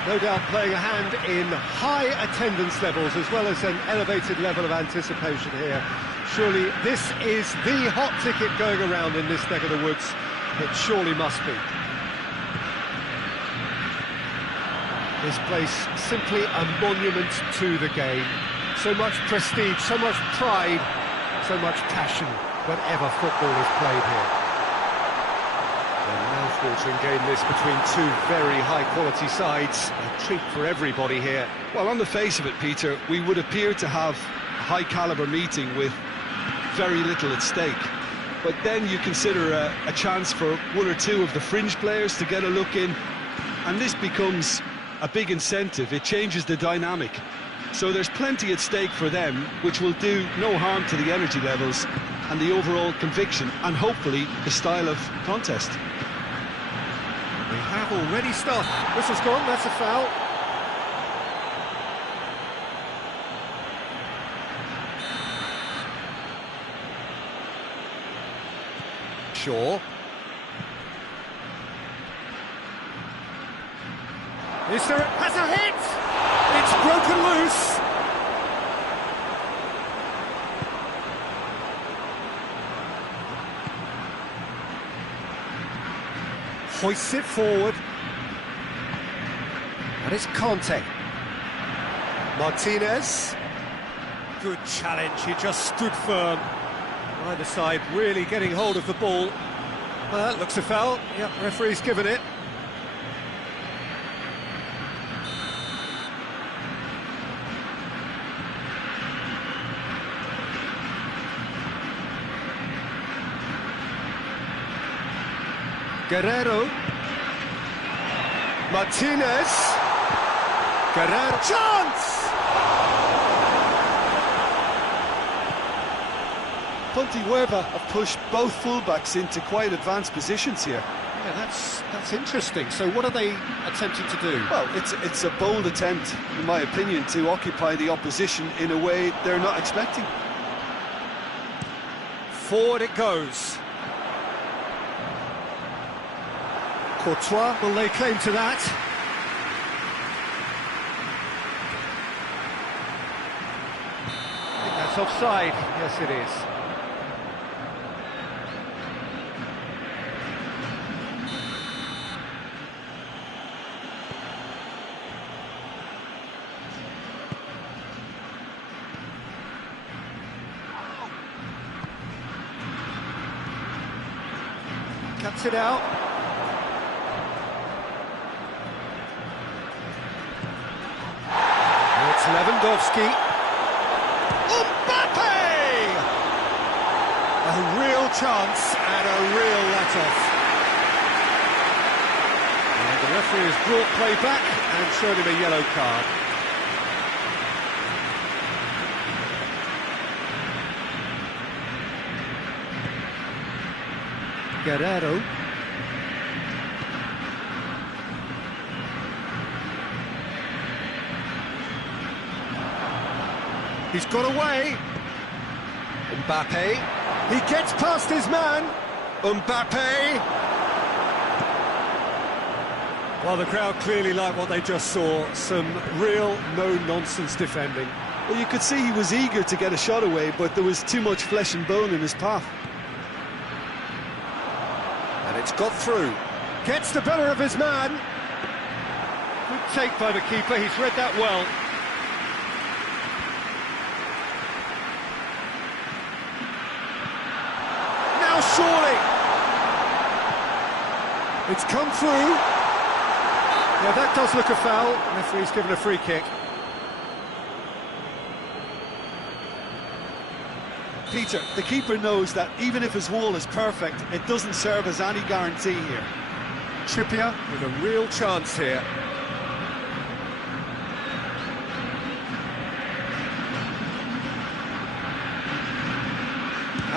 No doubt playing a hand in high attendance levels as well as an elevated level of anticipation here. Surely this is the hot ticket going around in this neck of the woods. It surely must be. This place simply a monument to the game. So much prestige, so much pride, so much passion whenever football is played here. A mouth-watering game this between two very high-quality sides. A treat for everybody here. Well, on the face of it, Peter, we would appear to have a high-caliber meeting with very little at stake. But then you consider a chance for one or two of the fringe players to get a look in, and this becomes a big incentive. It changes the dynamic. So there's plenty at stake for them, which will do no harm to the energy levels and the overall conviction, and hopefully the style of contest. We have already started. Whistle's gone, that's a foul. Shaw. Is there has a hit? It's broken loose. Hoists it forward. And it's Conte. Martinez. Good challenge, he just stood firm. Either side really getting hold of the ball. Well, that looks a foul. Yep, referee's given it. Guerrero. Martinez. Guerrero. Chance! Pontevedra have pushed both fullbacks into quite advanced positions here. Yeah, that's interesting. So what are they attempting to do? Well, it's a bold attempt, in my opinion, to occupy the opposition in a way they're not expecting. Forward it goes. Courtois will lay claim to that. I think that's offside. Yes, it is. Cuts it out. It's Lewandowski. Mbappe! A real chance and a real let-off. And the referee has brought play back and showed him a yellow card. Guerrero. He's got away. Mbappe. He gets past his man. Mbappe. Well, the crowd clearly like what they just saw. Some real no-nonsense defending. Well, you could see he was eager to get a shot away, but there was too much flesh and bone in his path. And it's got through. Gets the better of his man. Good take by the keeper, he's read that well. Now surely. It's come through. Yeah, that does look a foul. Referee's given a free kick. Peter, the keeper knows that even if his wall is perfect, it doesn't serve as any guarantee here. Trippier with a real chance here.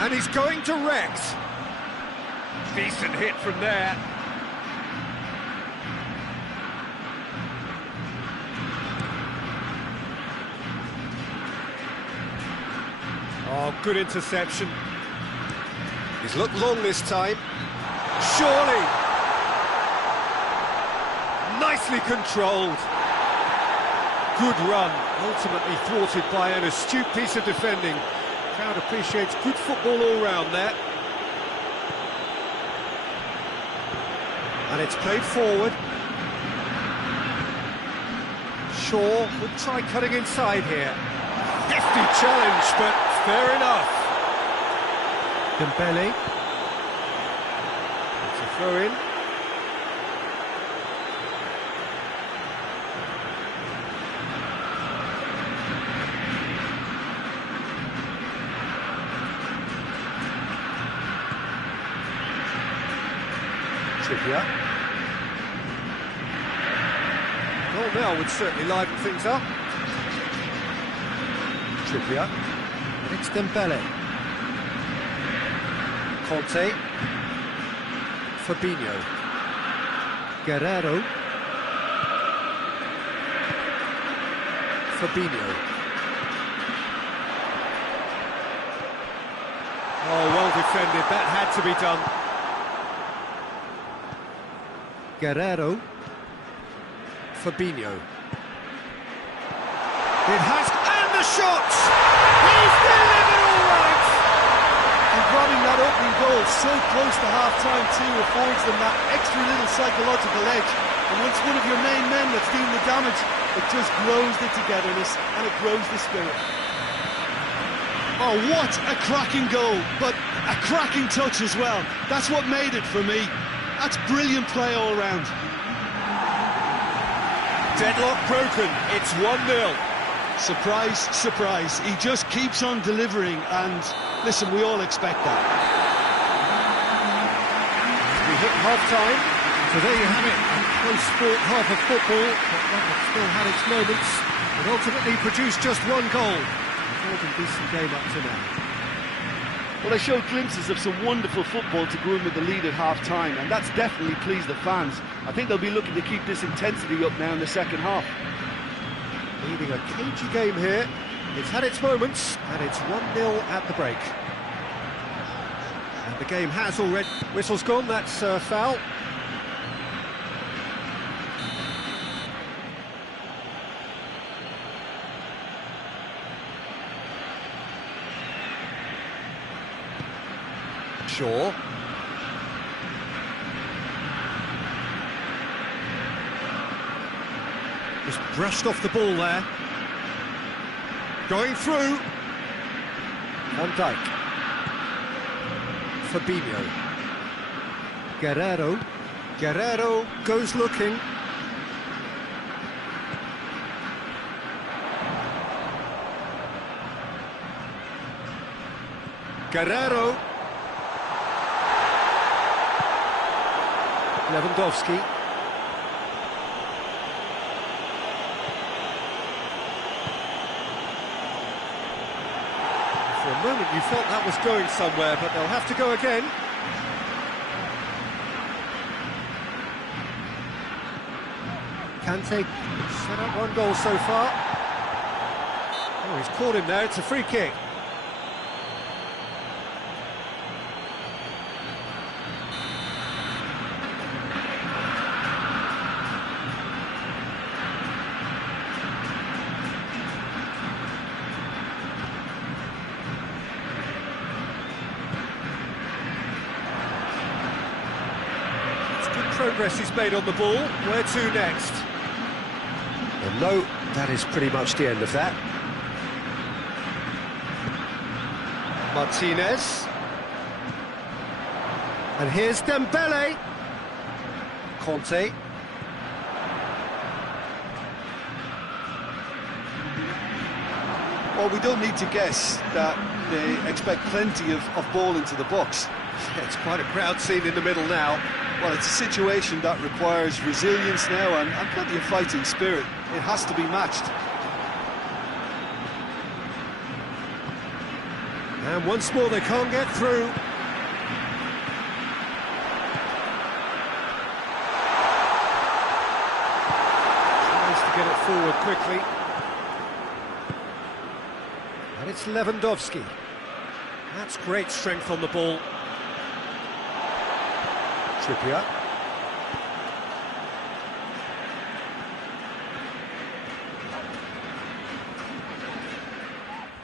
And he's going direct. Decent hit from there. Oh, good interception. He's looked long this time. Surely! Nicely controlled. Good run, ultimately thwarted by an astute piece of defending. Crowd appreciates good football all round there. And it's played forward. Shaw would try cutting inside here. Hefty challenge, but fair enough. Dembele. It's a throw-in. Trippier. Goal now would certainly liven things up. Trippier. It's Dembele. Conte. Fabinho. Guerrero. Fabinho. Oh, well defended. That had to be done. Guerrero. Fabinho. It has... And the shot! He's delivered all right! And grabbing that opening goal so close to half-time too affords them that extra little psychological edge. And once one of your main men that's doing the damage, it just grows the togetherness and it grows the spirit. Oh, what a cracking goal, but a cracking touch as well. That's what made it for me. That's brilliant play all round. Deadlock broken, it's 1-0. Surprise, surprise, he just keeps on delivering and, listen, we all expect that. We hit half-time, so there you have it. A close-fought half of football, but one that still had its moments. It ultimately produced just one goal. A more than decent game up to now. Well, they showed glimpses of some wonderful football to go in with the lead at half-time, and that's definitely pleased the fans. I think they'll be looking to keep this intensity up now in the second half. Leading a cagey game here. It's had its moments, and it's 1-0 at the break. And the game has already... Whistle's gone, that's foul. Shaw. Just brushed off the ball there. Going through. Van Dijk. Fabinho. Guerrero. Guerrero goes looking. Guerrero. Lewandowski. For a moment you felt that was going somewhere, but they'll have to go again. Kante set up one goal so far. Oh, he's caught him there, it's a free kick. Progress he's made on the ball. Where to next? Well, no, that is pretty much the end of that. Martinez. And here's Dembele. Conte. Well, we don't need to guess that they expect plenty of ball into the box. Yeah, it's quite a crowd scene in the middle now. Well, it's a situation that requires resilience now and plenty of fighting spirit. It has to be matched. And once more they can't get through. Tries to get it forward quickly. And it's Lewandowski. That's great strength on the ball. Trippier.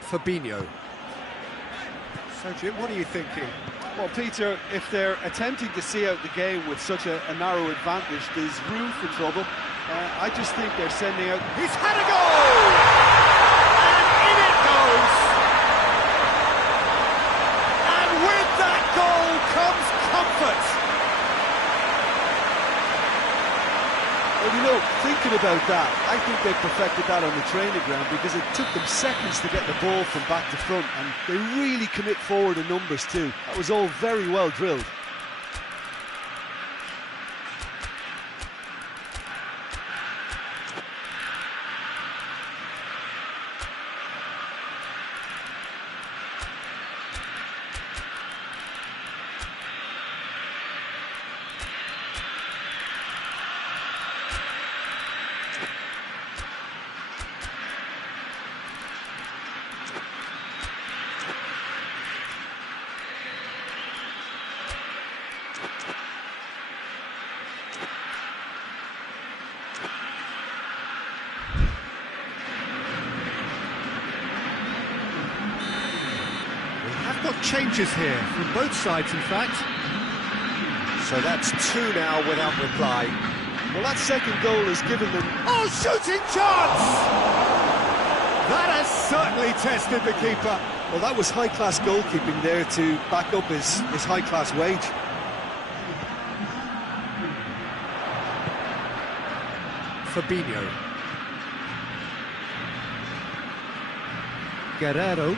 Fabinho. So Jim, what are you thinking? Well, Peter, if they're attempting to see out the game with such a narrow advantage, there's room for trouble. I just think they're sending out... He's had a goal! And in it goes! And with that goal comes comfort! Well, you know, thinking about that, I think they perfected that on the training ground because it took them seconds to get the ball from back to front, and they really commit forward in numbers too. That was all very well drilled. Got changes here from both sides, in fact. So that's two now without reply. Well, that second goal has given them... Oh, shooting chance! That has certainly tested the keeper. Well, that was high-class goalkeeping there to back up his high-class wage. Fabinho. Guerrero.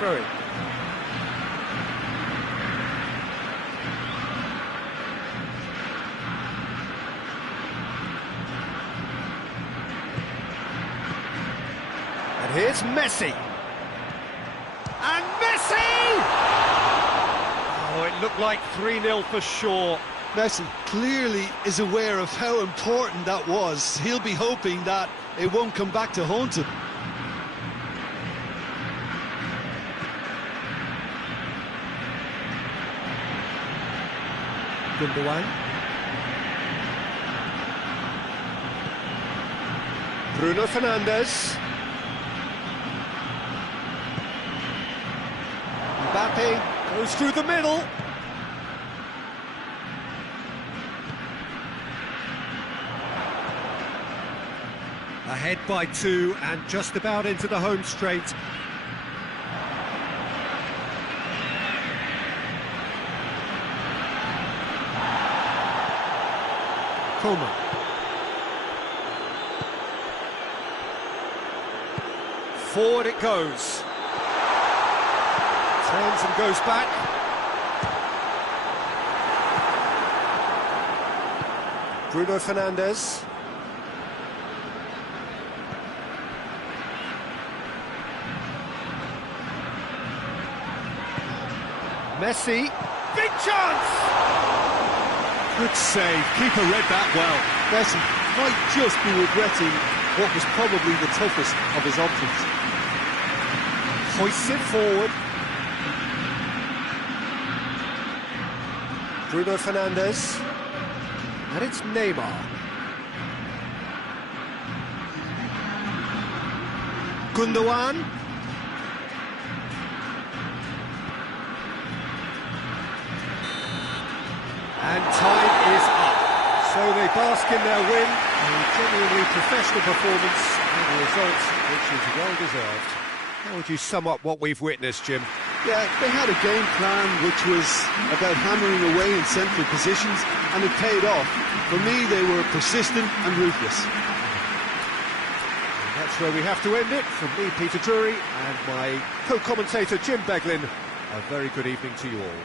Throw it. And here's Messi. And Messi! Oh, it looked like 3-0 for sure. Messi clearly is aware of how important that was. He'll be hoping that it won't come back to haunt him. Gundogan. Bruno Fernandes. Mbappe goes through the middle. Ahead by 2 and just about into the home straight. Coleman. Forward it goes. Turns and goes back. Bruno Fernandes. Messi. Big chance! Good save. Keeper read that well. Messi might just be regretting what was probably the toughest of his options. Hoists it forward. Bruno Fernandes. And it's Neymar. Gundogan. And time is up. So they bask in their win, a genuinely professional performance, and a result which is well deserved. How would you sum up what we've witnessed, Jim? Yeah, they had a game plan which was about hammering away in central positions, and it paid off. For me, they were persistent and ruthless. And that's where we have to end it. From me, Peter Drury, and my co-commentator, Jim Beglin, a very good evening to you all.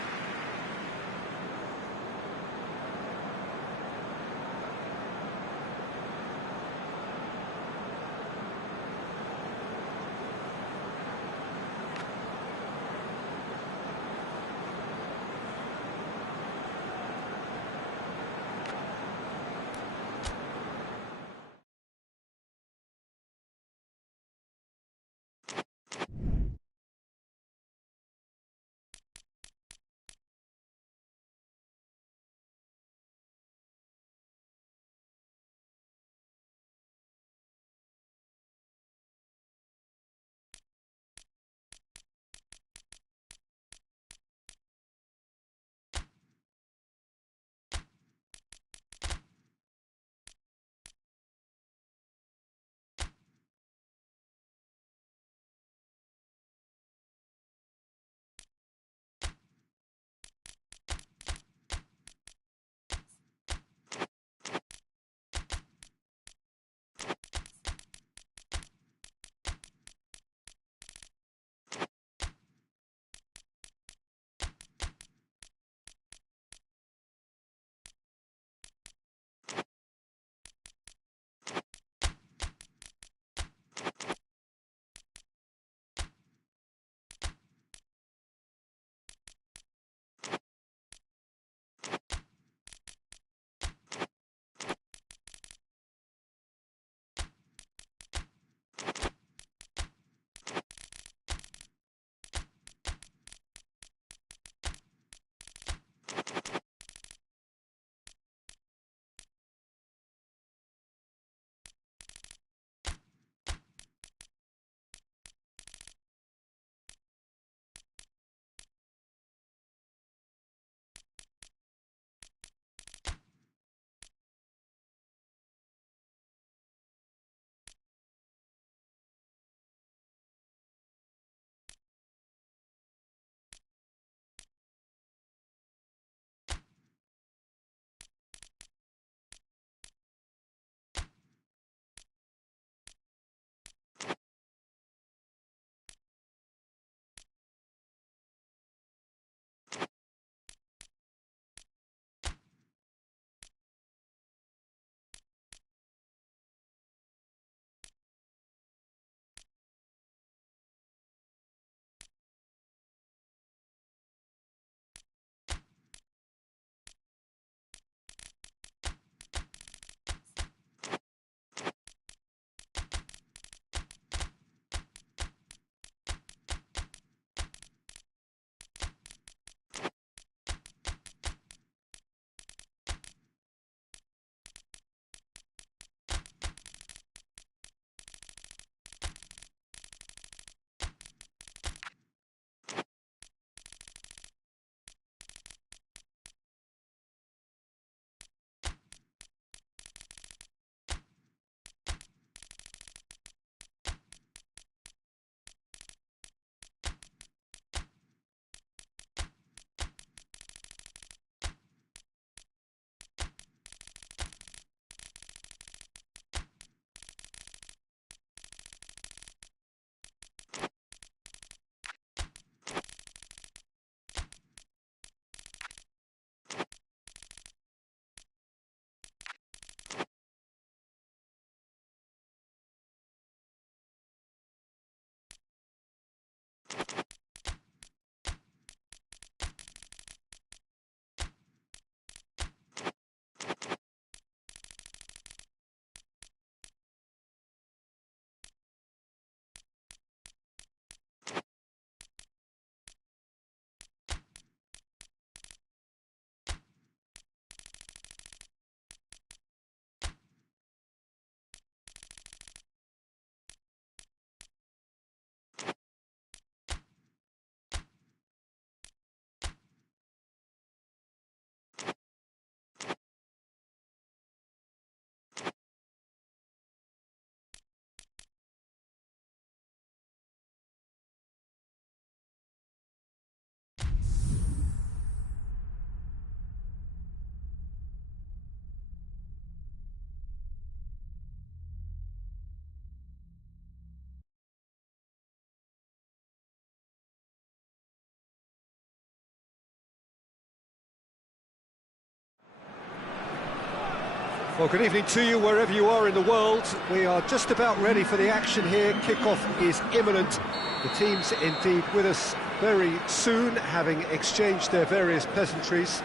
Well, good evening to you wherever you are in the world. We are just about ready for the action here. Kickoff is imminent. The teams indeed with us very soon, having exchanged their various pleasantries.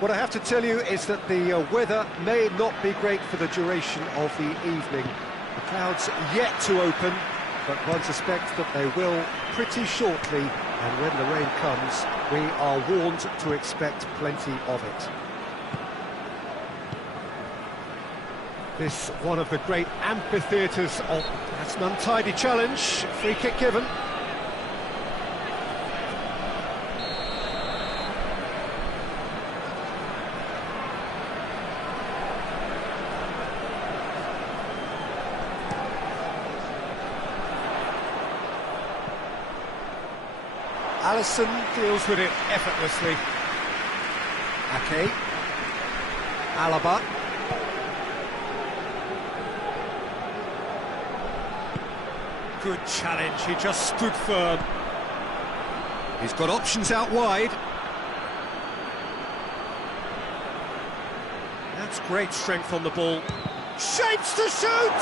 What I have to tell you is that the weather may not be great for the duration of the evening. The clouds yet to open, but one suspects that they will pretty shortly, and when the rain comes, we are warned to expect plenty of it. This one of the great amphitheatres of... That's an untidy challenge, free kick given. Alisson deals with it effortlessly. Ake. Alaba. Good challenge, he just stood firm. He's got options out wide. That's great strength on the ball. Shapes to shoot!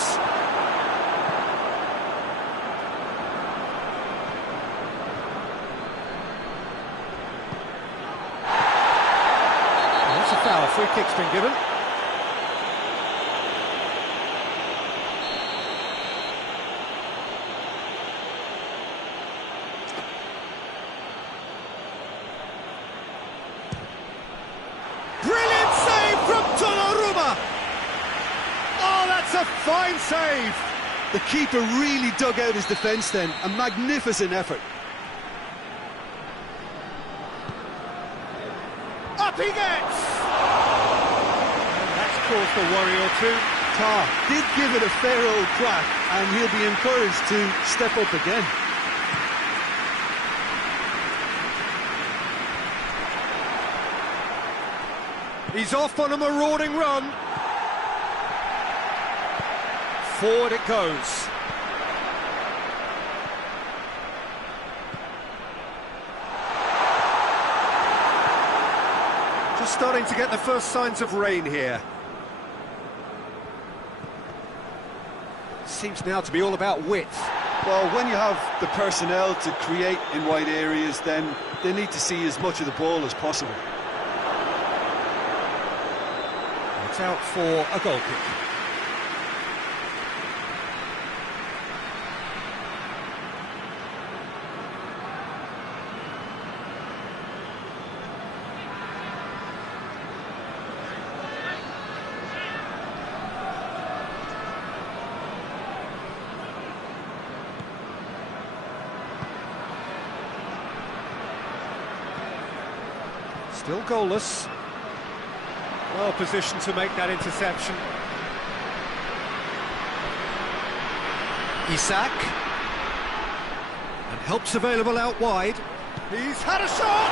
That's a foul, free kick's been given. A fine save! The keeper really dug out his defence then, a magnificent effort. Up he gets! And that's caused a worry or two. Tar did give it a fair old crack, and he'll be encouraged to step up again. He's off on a marauding run. Forward it goes. Just starting to get the first signs of rain here. Seems now to be all about width. Well, when you have the personnel to create in wide areas, then they need to see as much of the ball as possible. It's out for a goal kick. Still goalless. Well positioned to make that interception. Isak. And help's available out wide. He's had a shot!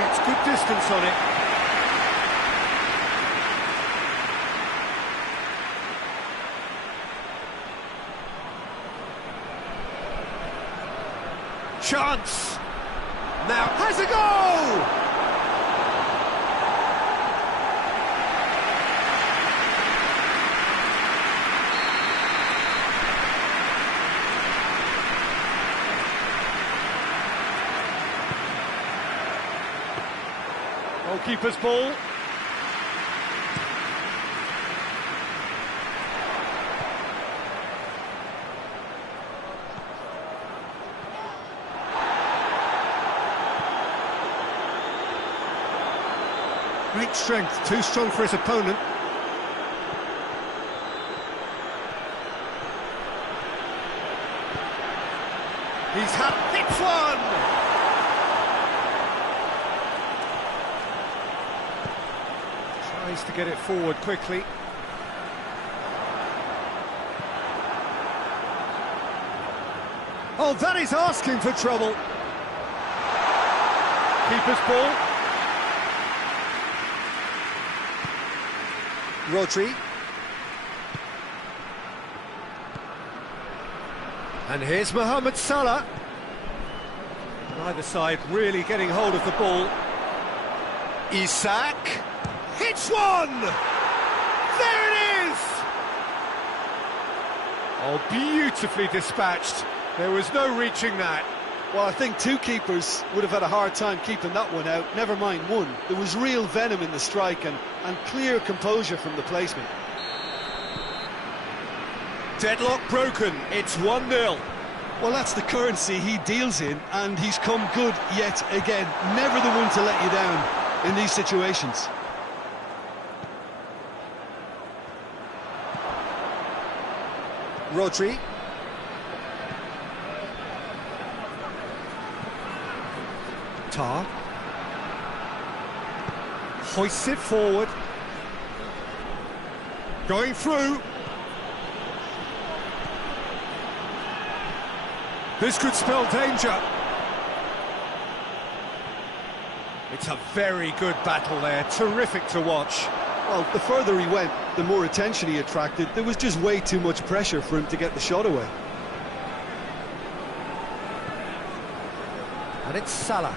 Gets good distance on it. Chance! Now has a goal! Goalkeeper's ball. Great strength, too strong for his opponent. He's hits one! Tries to get it forward quickly. Oh, that is asking for trouble. Keeper's ball. Rodri. And here's Mohamed Salah. Neither side really getting hold of the ball. Isak hits one! There it is! Oh, beautifully dispatched. There was no reaching that. Well, I think two keepers would have had a hard time keeping that one out, never mind one. There was real venom in the strike and clear composure from the placement. Deadlock broken, it's 1-0. Well, that's the currency he deals in, and he's come good yet again. Never the one to let you down in these situations. Rodri. Tar. Hoists it forward. Going through. This could spell danger. It's a very good battle there, terrific to watch. Well, the further he went, the more attention he attracted. There was just way too much pressure for him to get the shot away. And it's Salah.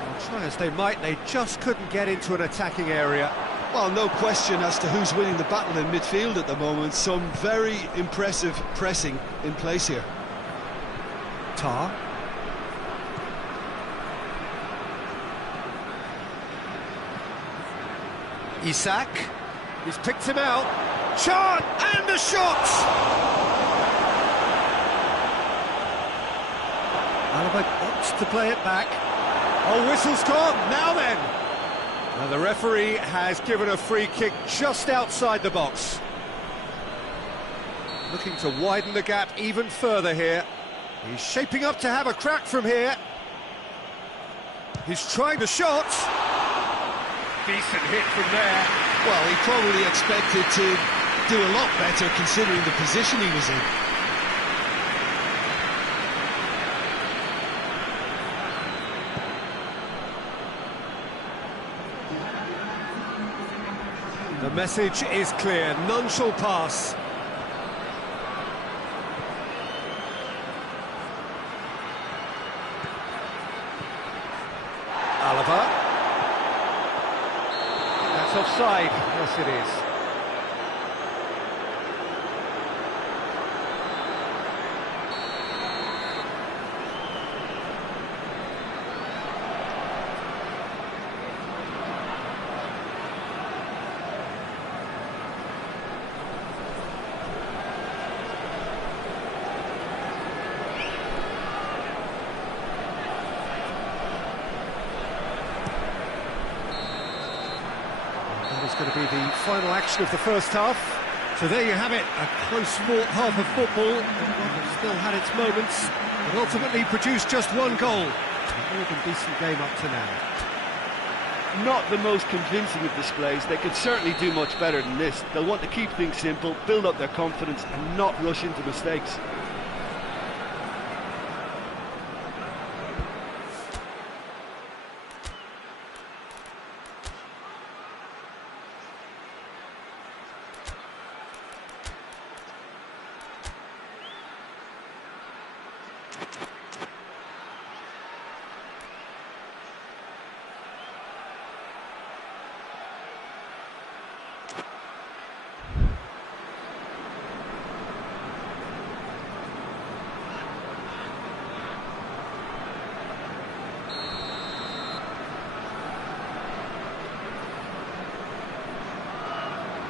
Well, try as they might, they just couldn't get into an attacking area. Well, no question as to who's winning the battle in midfield at the moment. Some very impressive pressing in place here. Tar. Isak. He's picked him out. Shot! And a shot! Alaba opts to play it back. Oh, whistle's gone. Now then. Now the referee has given a free kick just outside the box. Looking to widen the gap even further here. He's shaping up to have a crack from here. He's trying the shot. Decent hit from there. Well, he probably expected to do a lot better considering the position he was in. The message is clear, none shall pass. Alaba. That's offside. Yes, it is. Going to be the final action of the first half. So there you have it, a close-fought half of football. It's still had its moments, but ultimately produced just one goal. A more than decent game up to now. Not the most convincing of displays. They could certainly do much better than this. They'll want to keep things simple, build up their confidence and not rush into mistakes.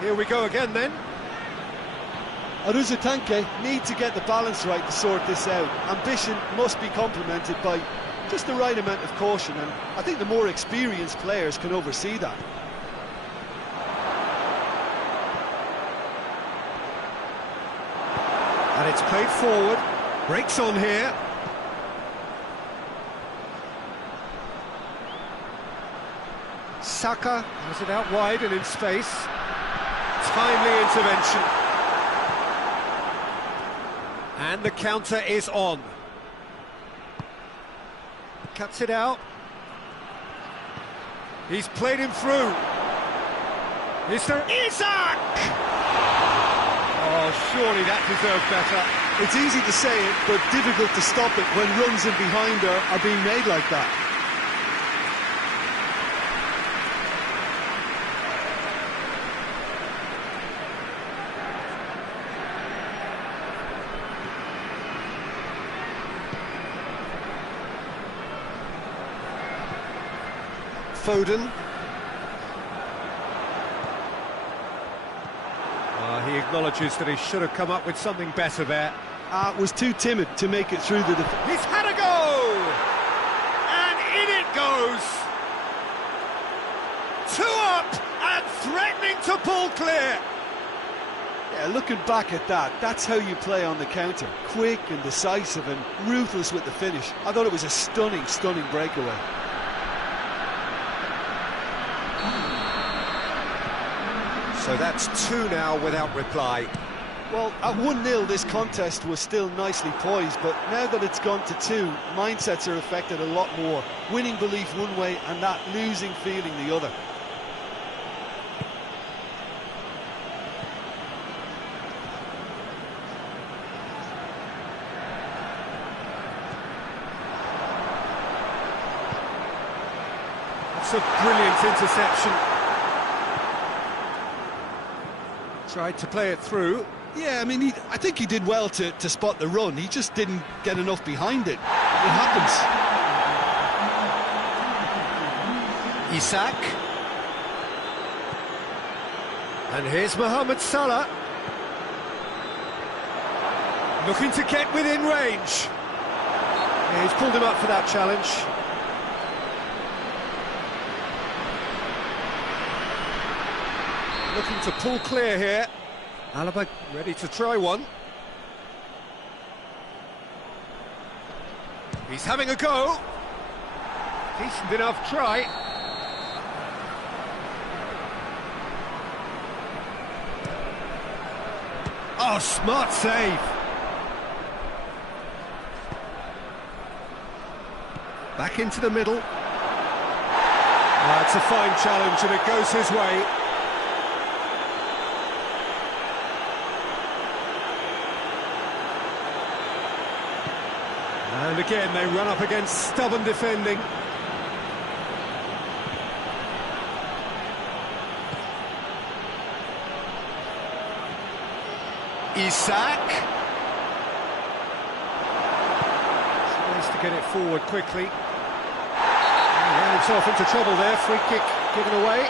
Here we go again then. Aruzatanke need to get the balance right to sort this out. Ambition must be complemented by just the right amount of caution, and I think the more experienced players can oversee that. And it's played forward, breaks on here. Saka has it out wide and in space. Timely intervention. And the counter is on. Cuts it out. He's played him through. Is there Isak? Oh, surely that deserved better. It's easy to say it, but difficult to stop it when runs in behind are being made like that. Foden. He acknowledges that he should have come up with something better there. Was too timid to make it through the defence. He's had a go! And in it goes! 2 up and threatening to pull clear. Yeah, looking back at that, that's how you play on the counter. Quick and decisive and ruthless with the finish. I thought it was a stunning, stunning breakaway. So that's 2 now without reply. Well, at 1-0 this contest was still nicely poised, but now that it's gone to 2, mindsets are affected a lot more. Winning belief one way and that losing feeling the other. It's a brilliant interception. Tried to play it through. Yeah, I mean, I think he did well to spot the run. He just didn't get enough behind it. It happens. Isak. And here's Mohamed Salah. Looking to get within range. Yeah, he's pulled him up for that challenge. Looking to pull clear here. Alaba ready to try one. He's having a go. Decent enough try. Oh, smart save. Back into the middle. It's a fine challenge and it goes his way. And again, they run up against stubborn defending. Isak. Tries to get it forward quickly. He ran himself into trouble there, free kick given away.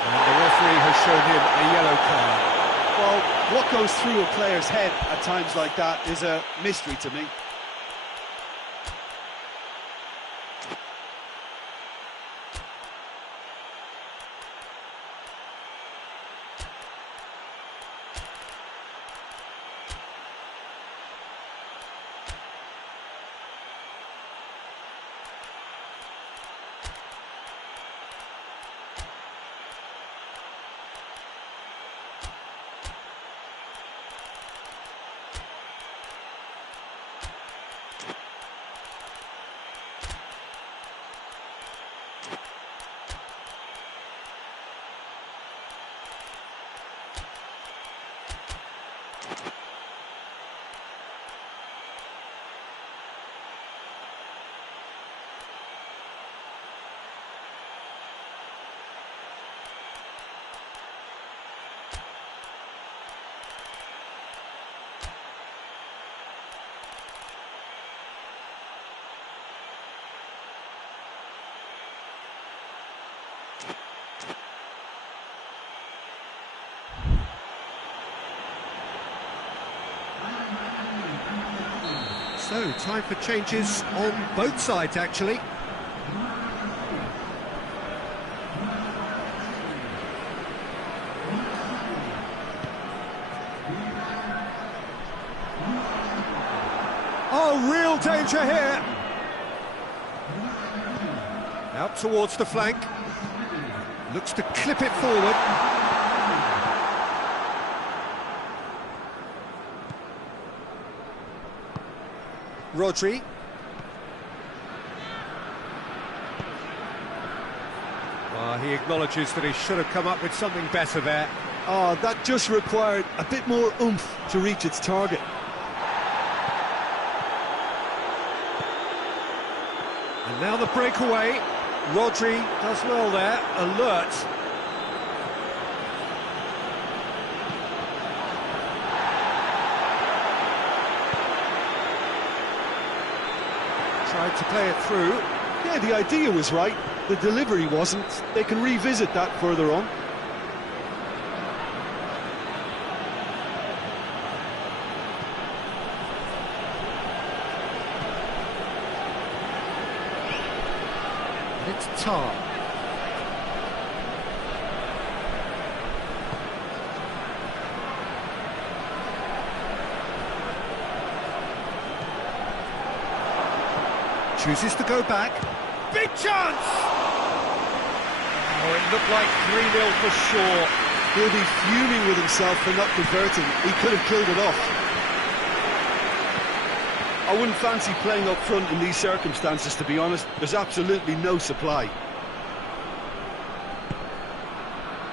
And the referee has shown him a yellow card. Well, what goes through a player's head at times like that is a mystery to me. So, time for changes on both sides, actually. Oh, real danger here. Out towards the flank. Looks to clip it forward. Rodri. He acknowledges that he should have come up with something better there. Oh, that just required a bit more oomph to reach its target. And now the breakaway. Rodri does well there, alert. Tried to play it through. Yeah, the idea was right. The delivery wasn't. They can revisit that further on. It's Tar. Chooses to go back. Big chance! Oh, it looked like 3-0 for sure. He'll be fuming with himself for not converting. He could have killed it off. I wouldn't fancy playing up front in these circumstances, to be honest. There's absolutely no supply.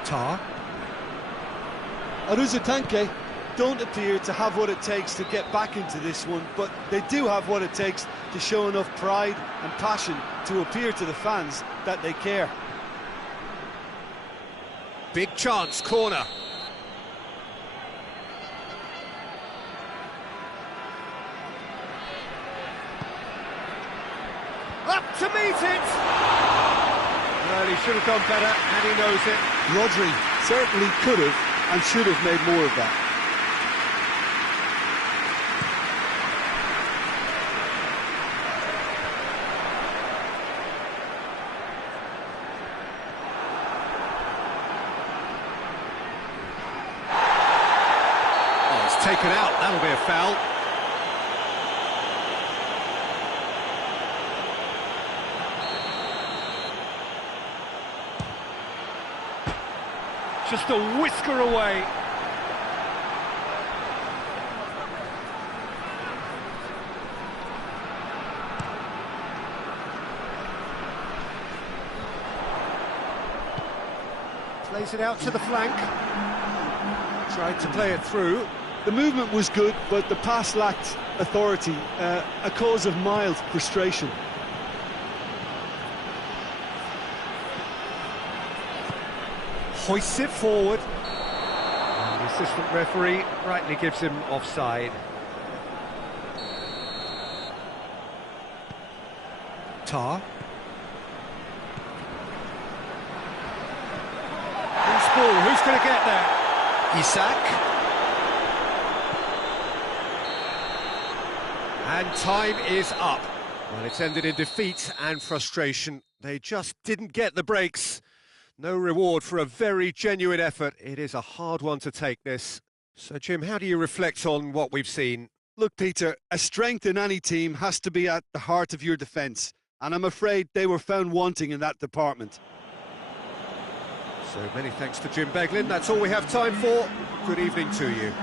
Tar. Aruzatanke don't appear to have what it takes to get back into this one, but they do have what it takes to show enough pride and passion to appear to the fans that they care. Big chance, corner. Up to meet it! Well, he should have done better, and he knows it. Rodri certainly could have and should have made more of that. Oh, it's taken out. That'll be a foul. Just a whisker away. Plays it out to the flank. Tried to play it through. The movement was good, but the pass lacked authority, a cause of mild frustration. Hoists it forward. And the assistant referee rightly gives him offside. Tar. Who's ball? Who's going to get there? Isak. And time is up. Well, it's ended in defeat and frustration. They just didn't get the breaks. No reward for a very genuine effort. It is a hard one to take, this. So, Jim, how do you reflect on what we've seen? Look, Peter, a strength in any team has to be at the heart of your defence, and I'm afraid they were found wanting in that department. So many thanks to Jim Beglin. That's all we have time for. Good evening to you.